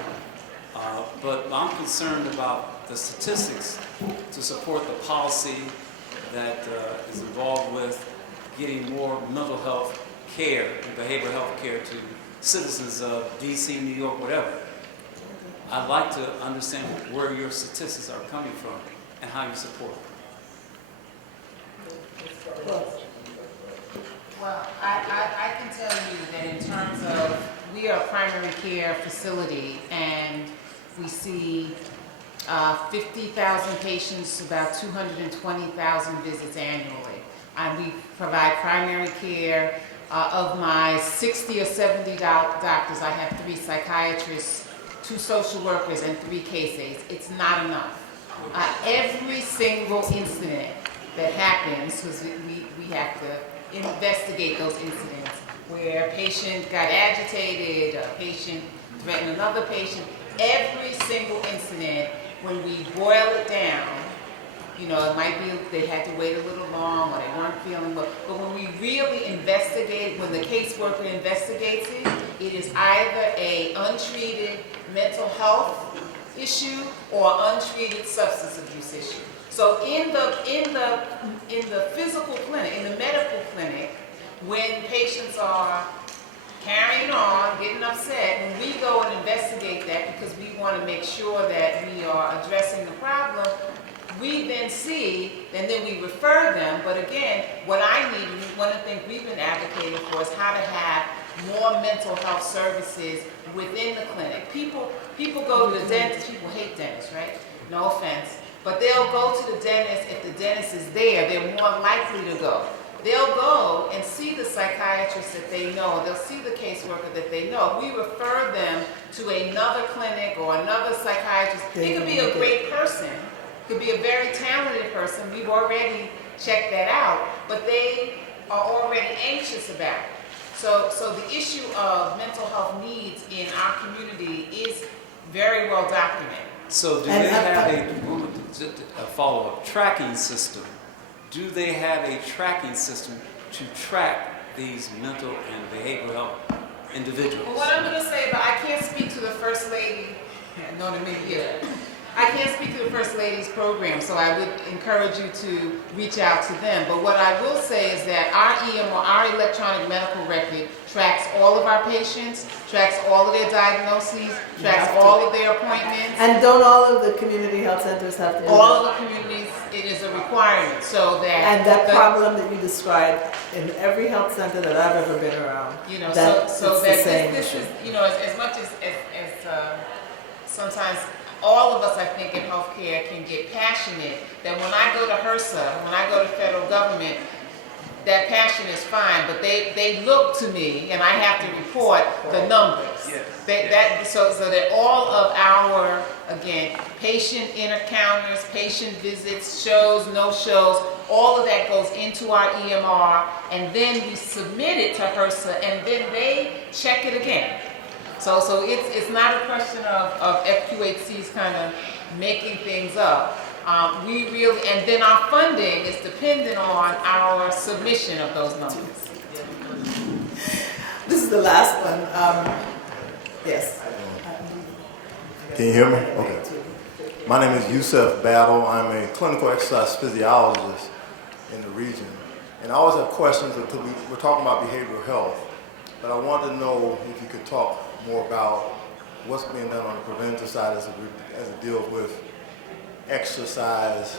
but I'm concerned about the statistics to support the policy that is involved with getting more mental health care and behavioral health care to citizens of DC, New York, whatever. I'd like to understand where your statistics are coming from and how you support them. Well, I can tell you that in terms of, we are a primary care facility and we see 50,000 patients, about 220,000 visits annually. We provide primary care. Of my 60 or 70 doctors, I have 3 psychiatrists, 2 social workers, and 3 case aides. It's not enough. Every single incident that happens, because we have to investigate those incidents, where a patient got agitated, a patient threatened another patient, every single incident, when we boil it down, you know, it might be they had to wait a little long or they weren't feeling well. But when we really investigate, when the caseworker investigates it, it is either an untreated mental health issue or untreated substance abuse issue. So in the physical clinic, in the medical clinic, when patients are carrying on, getting upset, when we go and investigate that because we want to make sure that we are addressing the problem, we then see, and then we refer them. But again, what I need, one of the things we've been advocating for is how to have more mental health services within the clinic. People go to the dentist, people hate dentists, right? No offense. But they'll go to the dentist if the dentist is there, they're more likely to go. They'll go and see the psychiatrist that they know, they'll see the caseworker that they know. We refer them to another clinic or another psychiatrist. It could be a great person, could be a very talented person, we've already checked that out, but they are already anxious about it. So the issue of mental health needs in our community is very well documented. So do they have a follow-up tracking system? Do they have a tracking system to track these mental and behavioral health individuals? Well, what I'm going to say, but I can't speak to the First Lady, no, to me here. I can't speak to the First Lady's program, so I would encourage you to reach out to them. But what I will say is that our EMR, our electronic medical record, tracks all of our patients, tracks all of their diagnoses, tracks all of their appointments. And don't all of the community health centers have to? All of the communities, it is a requirement, so that... And that problem that you described in every health center that I've ever been around, you know, that so that this is, you know, as much as sometimes all of us, I think, in healthcare can get passionate that when I go to HRSA, when I go to federal government, that passion is fine, but they look to me and I have to report the numbers. Yes. So that all of our, again, patient encounters, patient visits, shows, no shows, all of that goes into our EMR, and then we submit it to HRSA, and then they check it again. So it's not a question of FQHC's kind of making things up. We really, and then our funding is dependent on our submission of those numbers. This is the last one. Yes. Can you hear me? Okay. My name is Yusuf Battle. I'm a clinical exercise physiologist in the region. And I always have questions until we're talking about behavioral health. But I wanted to know if you could talk more about what's being done on the preventative side as it deals with exercise,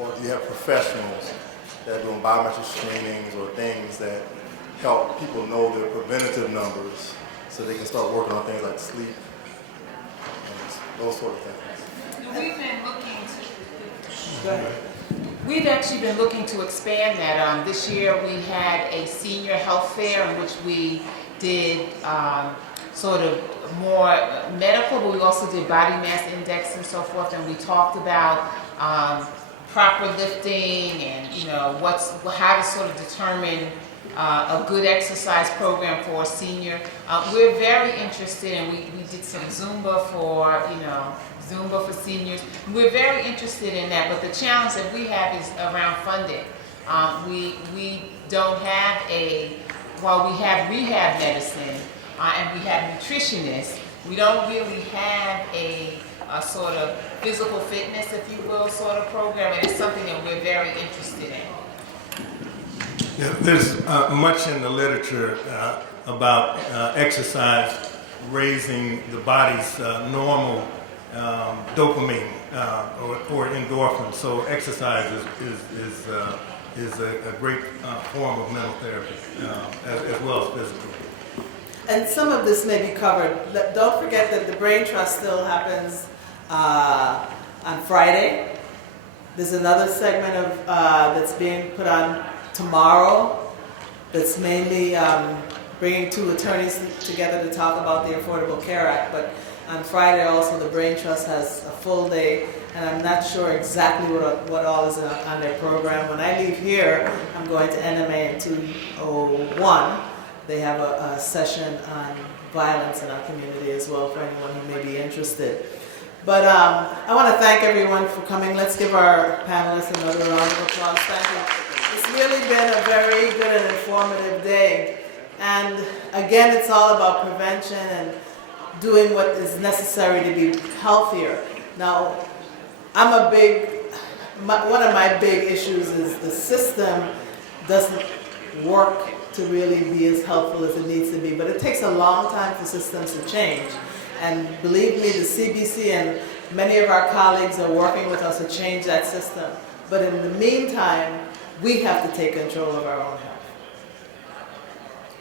or do you have professionals that are doing biometric screenings or things that help people know their preventative numbers so they can start working on things like sleep and those sort of things? We've been We've actually been looking to expand that. This year we had a senior health fair in which we did sort of more medical, but we also did body mass index and so forth, and we talked about proper lifting and, you know, how to sort of determine a good exercise program for a senior. We're very interested, and we did some Zumba for, you know, Zumba for seniors. We're very interested in that, but the challenge that we have is around funding. We don't have while we have rehab medicine and we have nutritionists, we don't really have a sort of physical fitness, if you will, sort of program, and it's something that we're very interested in. Yeah, there's much in the literature about exercise raising the body's normal dopamine or endorphins. So exercise is a great form of mental therapy as well as physical. And some of this may be covered. Don't forget that the Brain Trust still happens on Friday. There's another segment of that's being put on tomorrow that's mainly bringing two attorneys together to talk about the Affordable Care Act. But on Friday also the Brain Trust has a full day, and I'm not sure exactly what all is on their program. When I leave here, I'm going to NMA in 201. They have a session on violence in our community as well for anyone who may be interested. But I want to thank everyone for coming. Let's give our panelists another round of applause. Thank you. It's really been a very good and informative day. And again, it's all about prevention and doing what is necessary to be healthier. Now, one of my big issues is the system doesn't work to really be as helpful as it needs to be, but it takes a long time for systems to change. And believe me, the CBC and many of our colleagues are working with us to change that system. But in the meantime, we have to take control of our own health.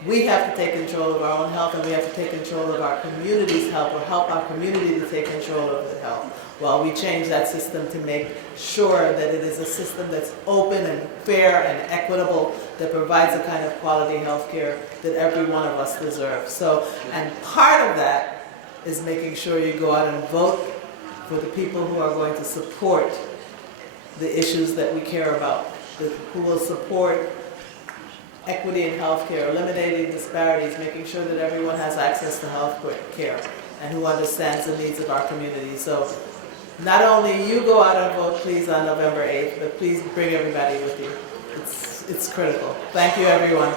We have to take control of our own health, and we have to take control of our community's health, or help our community to take control of the health, while we change that system to make sure that it is a system that's open and fair and equitable, that provides the kind of quality health care that every one of us deserves. So, and part of that is making sure you go out and vote for the people who are going to support the issues that we care about, who will support equity in healthcare, eliminating disparities, making sure that everyone has access to health care, and who understands the needs of our community. So not only you go out and vote, please, on November 8th, but please bring everybody with you. It's critical. Thank you, everyone.